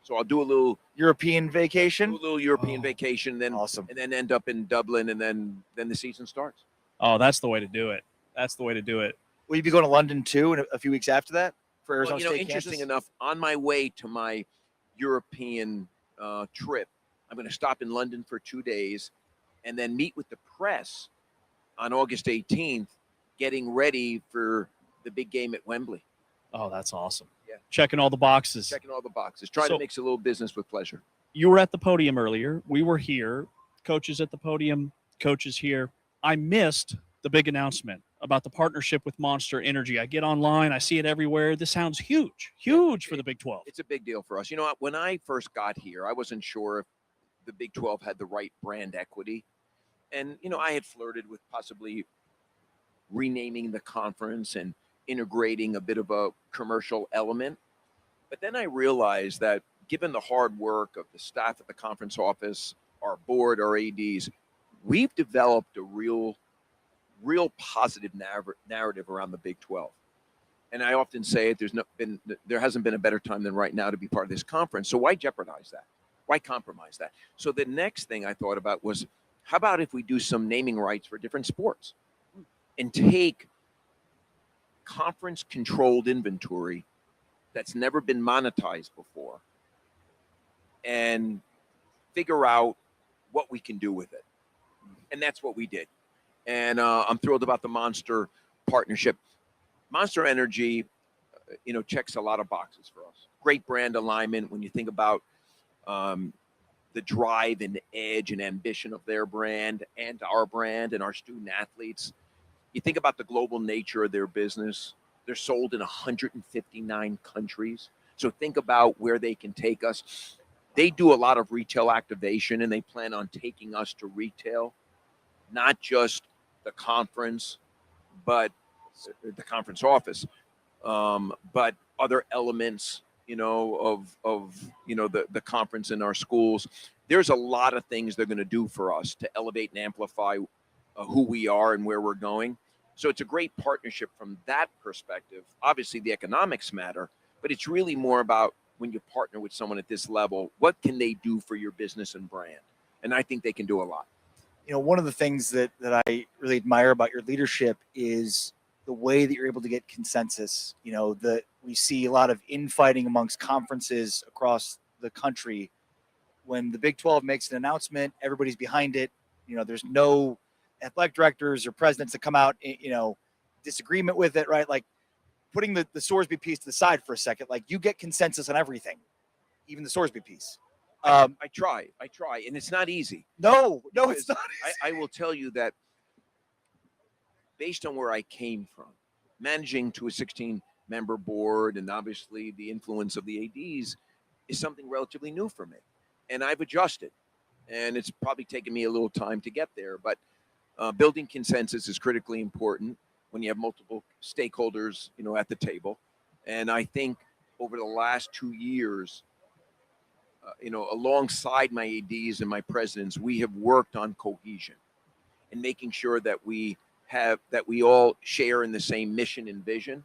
So I'll do a little European vacation. Do a little European vacation, then awesome, and then end up in Dublin, and then the season starts. Oh, that's the way to do it. That's the way to do it. Will you be going to London too in a few weeks after that for Arizona State? Interesting enough, on my way to my European trip, I'm going to stop in London for 2 days and then meet with the press on August 18th, getting ready for the big game at Wembley. Oh, that's awesome. Yeah. Checking all the boxes. Trying to mix a little business with pleasure. You were at the podium earlier. We were here. Coaches at the podium, coaches here. I missed the big announcement about the partnership with Monster Energy. I get online. I see it everywhere. This sounds huge for the Big 12. It's a big deal for us. When I first got here, I wasn't sure if the Big 12 had the right brand equity. And, I had flirted with possibly renaming the conference and integrating a bit of a commercial element. But then I realized that given the hard work of the staff at the conference office, our board, our ADs, we've developed a real positive narrative around the Big 12. And I often say it, there hasn't been a better time than right now to be part of this conference. So why jeopardize that? Why compromise that? So the next thing I thought about was, how about if we do some naming rights for different sports and take conference-controlled inventory that's never been monetized before and figure out what we can do with it. And that's what we did. And I'm thrilled about the Monster partnership. Monster Energy, checks a lot of boxes for us. Great brand alignment when you think about the drive and edge and ambition of their brand and our brand and our student athletes. You think about the global nature of their business. They're sold in 159 countries. So think about where they can take us. They do a lot of retail activation, and they plan on taking us to retail, not just the conference, but the conference office, but other elements, of the conference in our schools. There's a lot of things they're going to do for us to elevate and amplify who we are and where we're going. So it's a great partnership from that perspective. Obviously, the economics matter, but it's really more about when you partner with someone at this level, what can they do for your business and brand? And I think they can do a lot. One of the things that I really admire about your leadership is the way that you're able to get consensus. That we see a lot of infighting amongst conferences across the country. When the Big 12 makes an announcement, everybody's behind it. There's no athletic directors or presidents that come out, disagreement with it, right? Like putting the Sorsby piece to the side for a second, like you get consensus on everything, even the Sorsby piece. I try, and it's not easy. No, it's not easy. I will tell you that based on where I came from, managing to a 16-member board and obviously the influence of the ADs is something relatively new for me. And I've adjusted. And it's probably taken me a little time to get there, but building consensus is critically important when you have multiple stakeholders, at the table. And I think over the last 2 years, alongside my ADs and my presidents, we have worked on cohesion and making sure that we all share in the same mission and vision.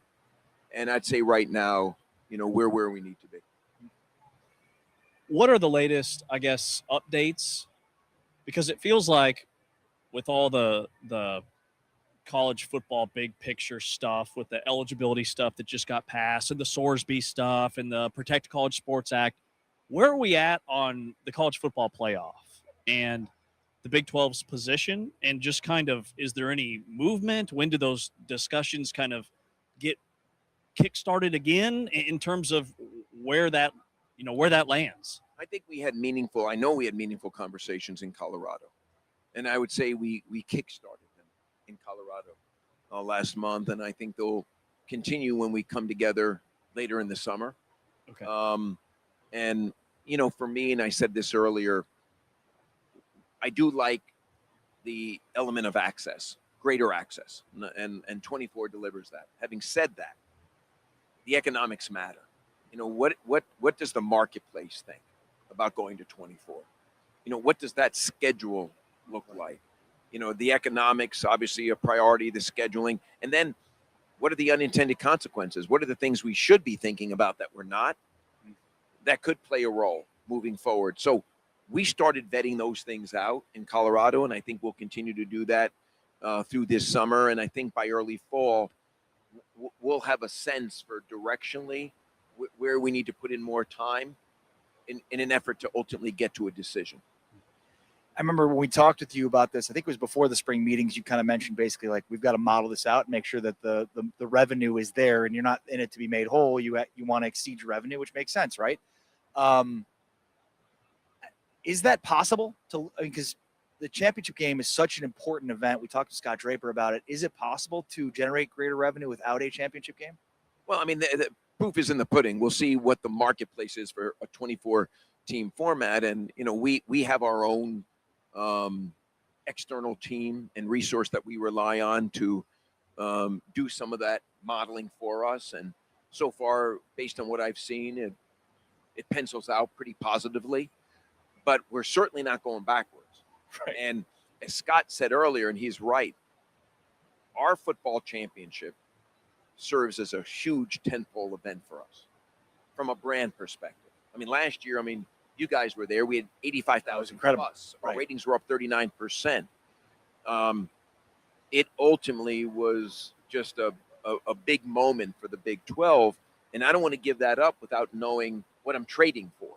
And I'd say right now, we're where we need to be. What are the latest, I guess, updates? Because it feels like with all the college football big picture stuff, with the eligibility stuff that just got passed and the Sorsby stuff and the Protect College Sports Act, where are we at on the college football playoff and the Big 12's position? And just kind of, is there any movement? When do those discussions kind of get kick-started again in terms of where that lands? I think I know we had meaningful conversations in Colorado. And I would say we kick-started them in Colorado last month. And I think they'll continue when we come together later in the summer. Okay. And, for me, and I said this earlier, I do like the element of access, greater access, and 24 delivers that. Having said that, the economics matter. What does the marketplace think about going to 24? What does that schedule look like? The economics, obviously a priority, the scheduling, and then what are the unintended consequences? What are the things we should be thinking about that we're not? That could play a role moving forward. So we started vetting those things out in Colorado, and I think we'll continue to do that through this summer. And I think by early fall, we'll have a sense for directionally where we need to put in more time in an effort to ultimately get to a decision. I remember when we talked with you about this, I think it was before the spring meetings, you kind of mentioned basically like, we've got to model this out and make sure that the revenue is there and you're not in it to be made whole. You want to exceed your revenue, which makes sense, right? Is that possible because the championship game is such an important event. We talked to Scott Draper about it. Is it possible to generate greater revenue without a championship game? Well, I mean, the proof is in the pudding. We'll see what the marketplace is for a 24-team format. And, we have our own external team and resource that we rely on to do some of that modeling for us. And so far, based on what I've seen, it pencils out pretty positively. But we're certainly not going backwards. Right. And as Scott said earlier, and he's right, our football championship serves as a huge tentpole event for us from a brand perspective. I mean, last year, you guys were there. We had 85,000 plus. Our ratings were up 39%. It ultimately was just a big moment for the Big 12. And I don't want to give that up without knowing what I'm trading for.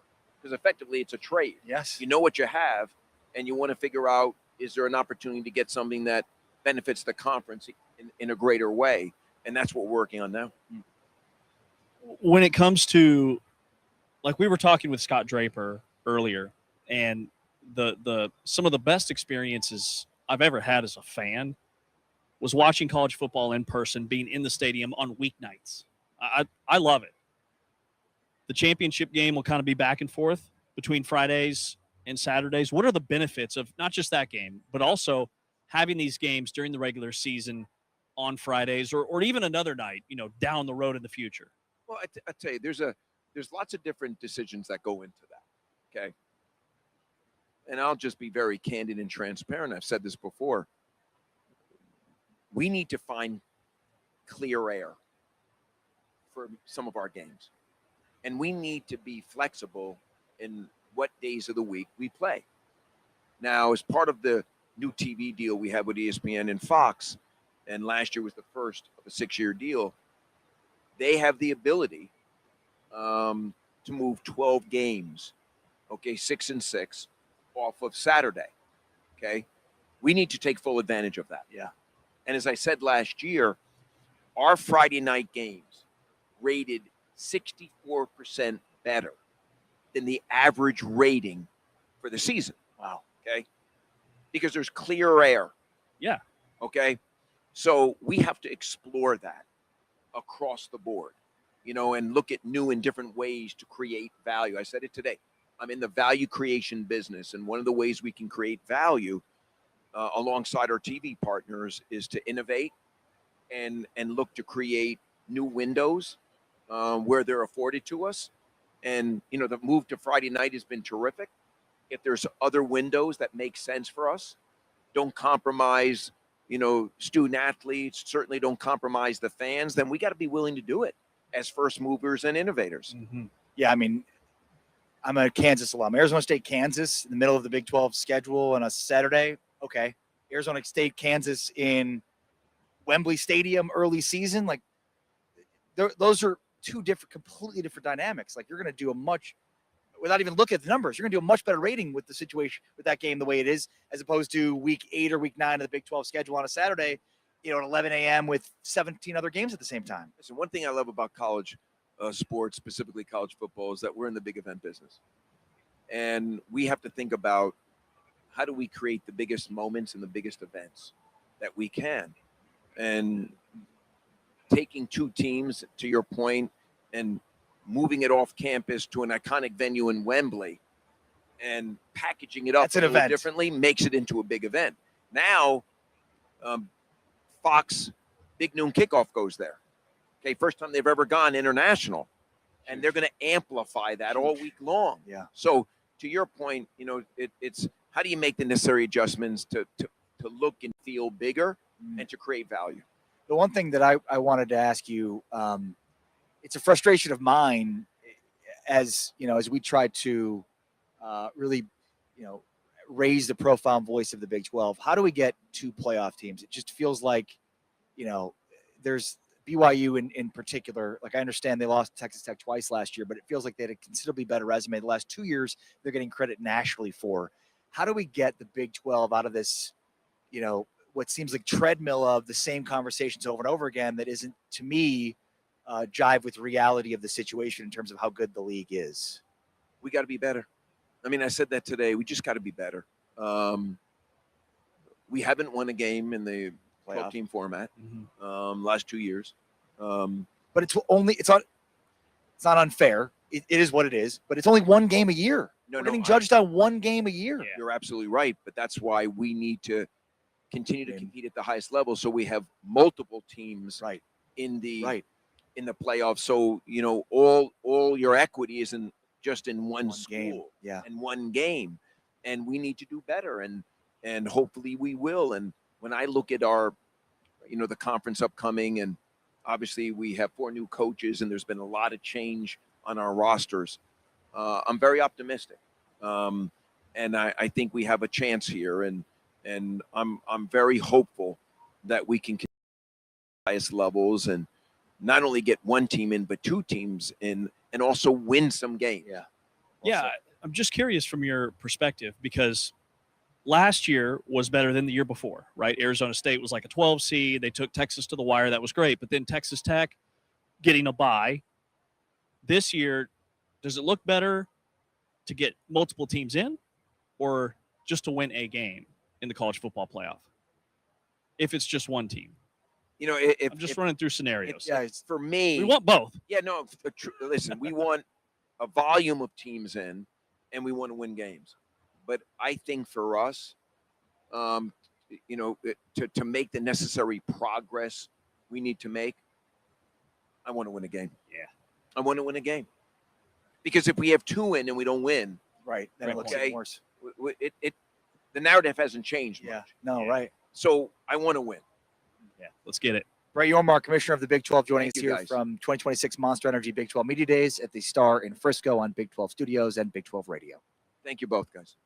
Because effectively, it's a trade. Yes. You know what you have, and you want to figure out, is there an opportunity to get something that benefits the conference in a greater way? And that's what we're working on now. When it comes to, like we were talking with Scott Draper earlier, and the some of the best experiences I've ever had as a fan was watching college football in person, being in the stadium on weeknights. I love it. The championship game will kind of be back and forth between Fridays and Saturdays. What are the benefits of not just that game, but also having these games during the regular season on Fridays or even another night, down the road in the future? Well, I tell you, there's lots of different decisions that go into that. Okay. And I'll just be very candid and transparent. I've said this before. We need to find clear air for some of our games. And we need to be flexible in what days of the week we play. Now, as part of the new TV deal we have with ESPN and Fox, and last year was the first of a 6-year deal, they have the ability to move 12 games, 6 and 6, off of Saturday, okay? We need to take full advantage of that. Yeah. And as I said last year, our Friday night games rated 64% better than the average rating for the season. Wow. Okay. Because there's clear air. Yeah. Okay. So we have to explore that across the board, and look at new and different ways to create value. I said it today. I'm in the value creation business, and one of the ways we can create value alongside our TV partners is to innovate and look to create new windows where they're afforded to us. And the move to Friday night has been terrific. If there's other windows that make sense for us, don't compromise, student athletes, certainly don't compromise the fans, then we got to be willing to do it as first movers and innovators. Mm-hmm. Yeah, I mean, I'm a Kansas alum. Arizona State, Kansas, in the middle of the Big 12 schedule on a Saturday. Okay. Arizona State, Kansas in Wembley Stadium early season. Like, those are two completely different dynamics. Like, you're going to do without even looking at the numbers, you're going to do a much better rating with the situation, with that game the way it is, as opposed to week 8 or week 9 of the Big 12 schedule on a Saturday, at 11 a.m. with 17 other games at the same time. Listen, one thing I love about college sports, specifically college football, is that we're in the big event business. And we have to think about how do we create the biggest moments and the biggest events that we can. And taking two teams, to your point, and moving it off campus to an iconic venue in Wembley and packaging it up a little differently makes it into a big event. Now, Fox Big Noon Kickoff goes there. Okay, first time they've ever gone international. And they're going to amplify that all week long. Yeah. So to your point, it's how do you make the necessary adjustments to look and feel bigger and to create value? The one thing that I wanted to ask you, it's a frustration of mine as we try to really, raise the profile and voice of the Big 12. How do we get 2 playoff teams? It just feels like, there's BYU in particular. Like, I understand they lost Texas Tech twice last year, but it feels like they had a considerably better resume. The last 2 years, they're getting credit nationally for. How do we get the Big 12 out of this, what seems like treadmill of the same conversations over and over again that isn't, to me, jive with reality of the situation in terms of how good the league is? We got to be better. I mean, I said that today. We just got to be better. We haven't won a game in the 12-team format last 2 years. But it's not unfair. It is what it is. But it's only one game a year. We're getting judged on one game a year. Yeah. You're absolutely right. But that's why we need to continue to compete at the highest level, so we have multiple teams in the playoffs. So all your equity isn't just in one school and one game, and we need to do better, and hopefully we will. And when I look at our the conference upcoming, and obviously we have 4 new coaches and there's been a lot of change on our rosters, I'm very optimistic, and I think we have a chance here, and I'm very hopeful that we can continue at the highest levels and not only get one team in, but 2 teams in, and also win some games. Yeah, I'm just curious from your perspective, because last year was better than the year before, right? Arizona State was like a 12 seed. They took Texas to the wire. That was great. But then Texas Tech getting a bye. This year, does it look better to get multiple teams in, or just to win a game in the college football playoff if it's just one team? I'm just running through scenarios. For me, we want both. Yeah, no, listen, we want a volume of teams in, and we want to win games. But I think for us, to make the necessary progress we need to make, I want to win a game. Yeah, I want to win a game, because if we have 2 in and we don't win, then it looks even worse. The narrative hasn't changed much. Right. So I want to win. Yeah, let's get it. Brett Yormark, Commissioner of the Big 12, joining us here guys. from 2026 Monster Energy Big 12 Media Days at the Star in Frisco on Big 12 Studios and Big 12 Radio. Thank you both, guys.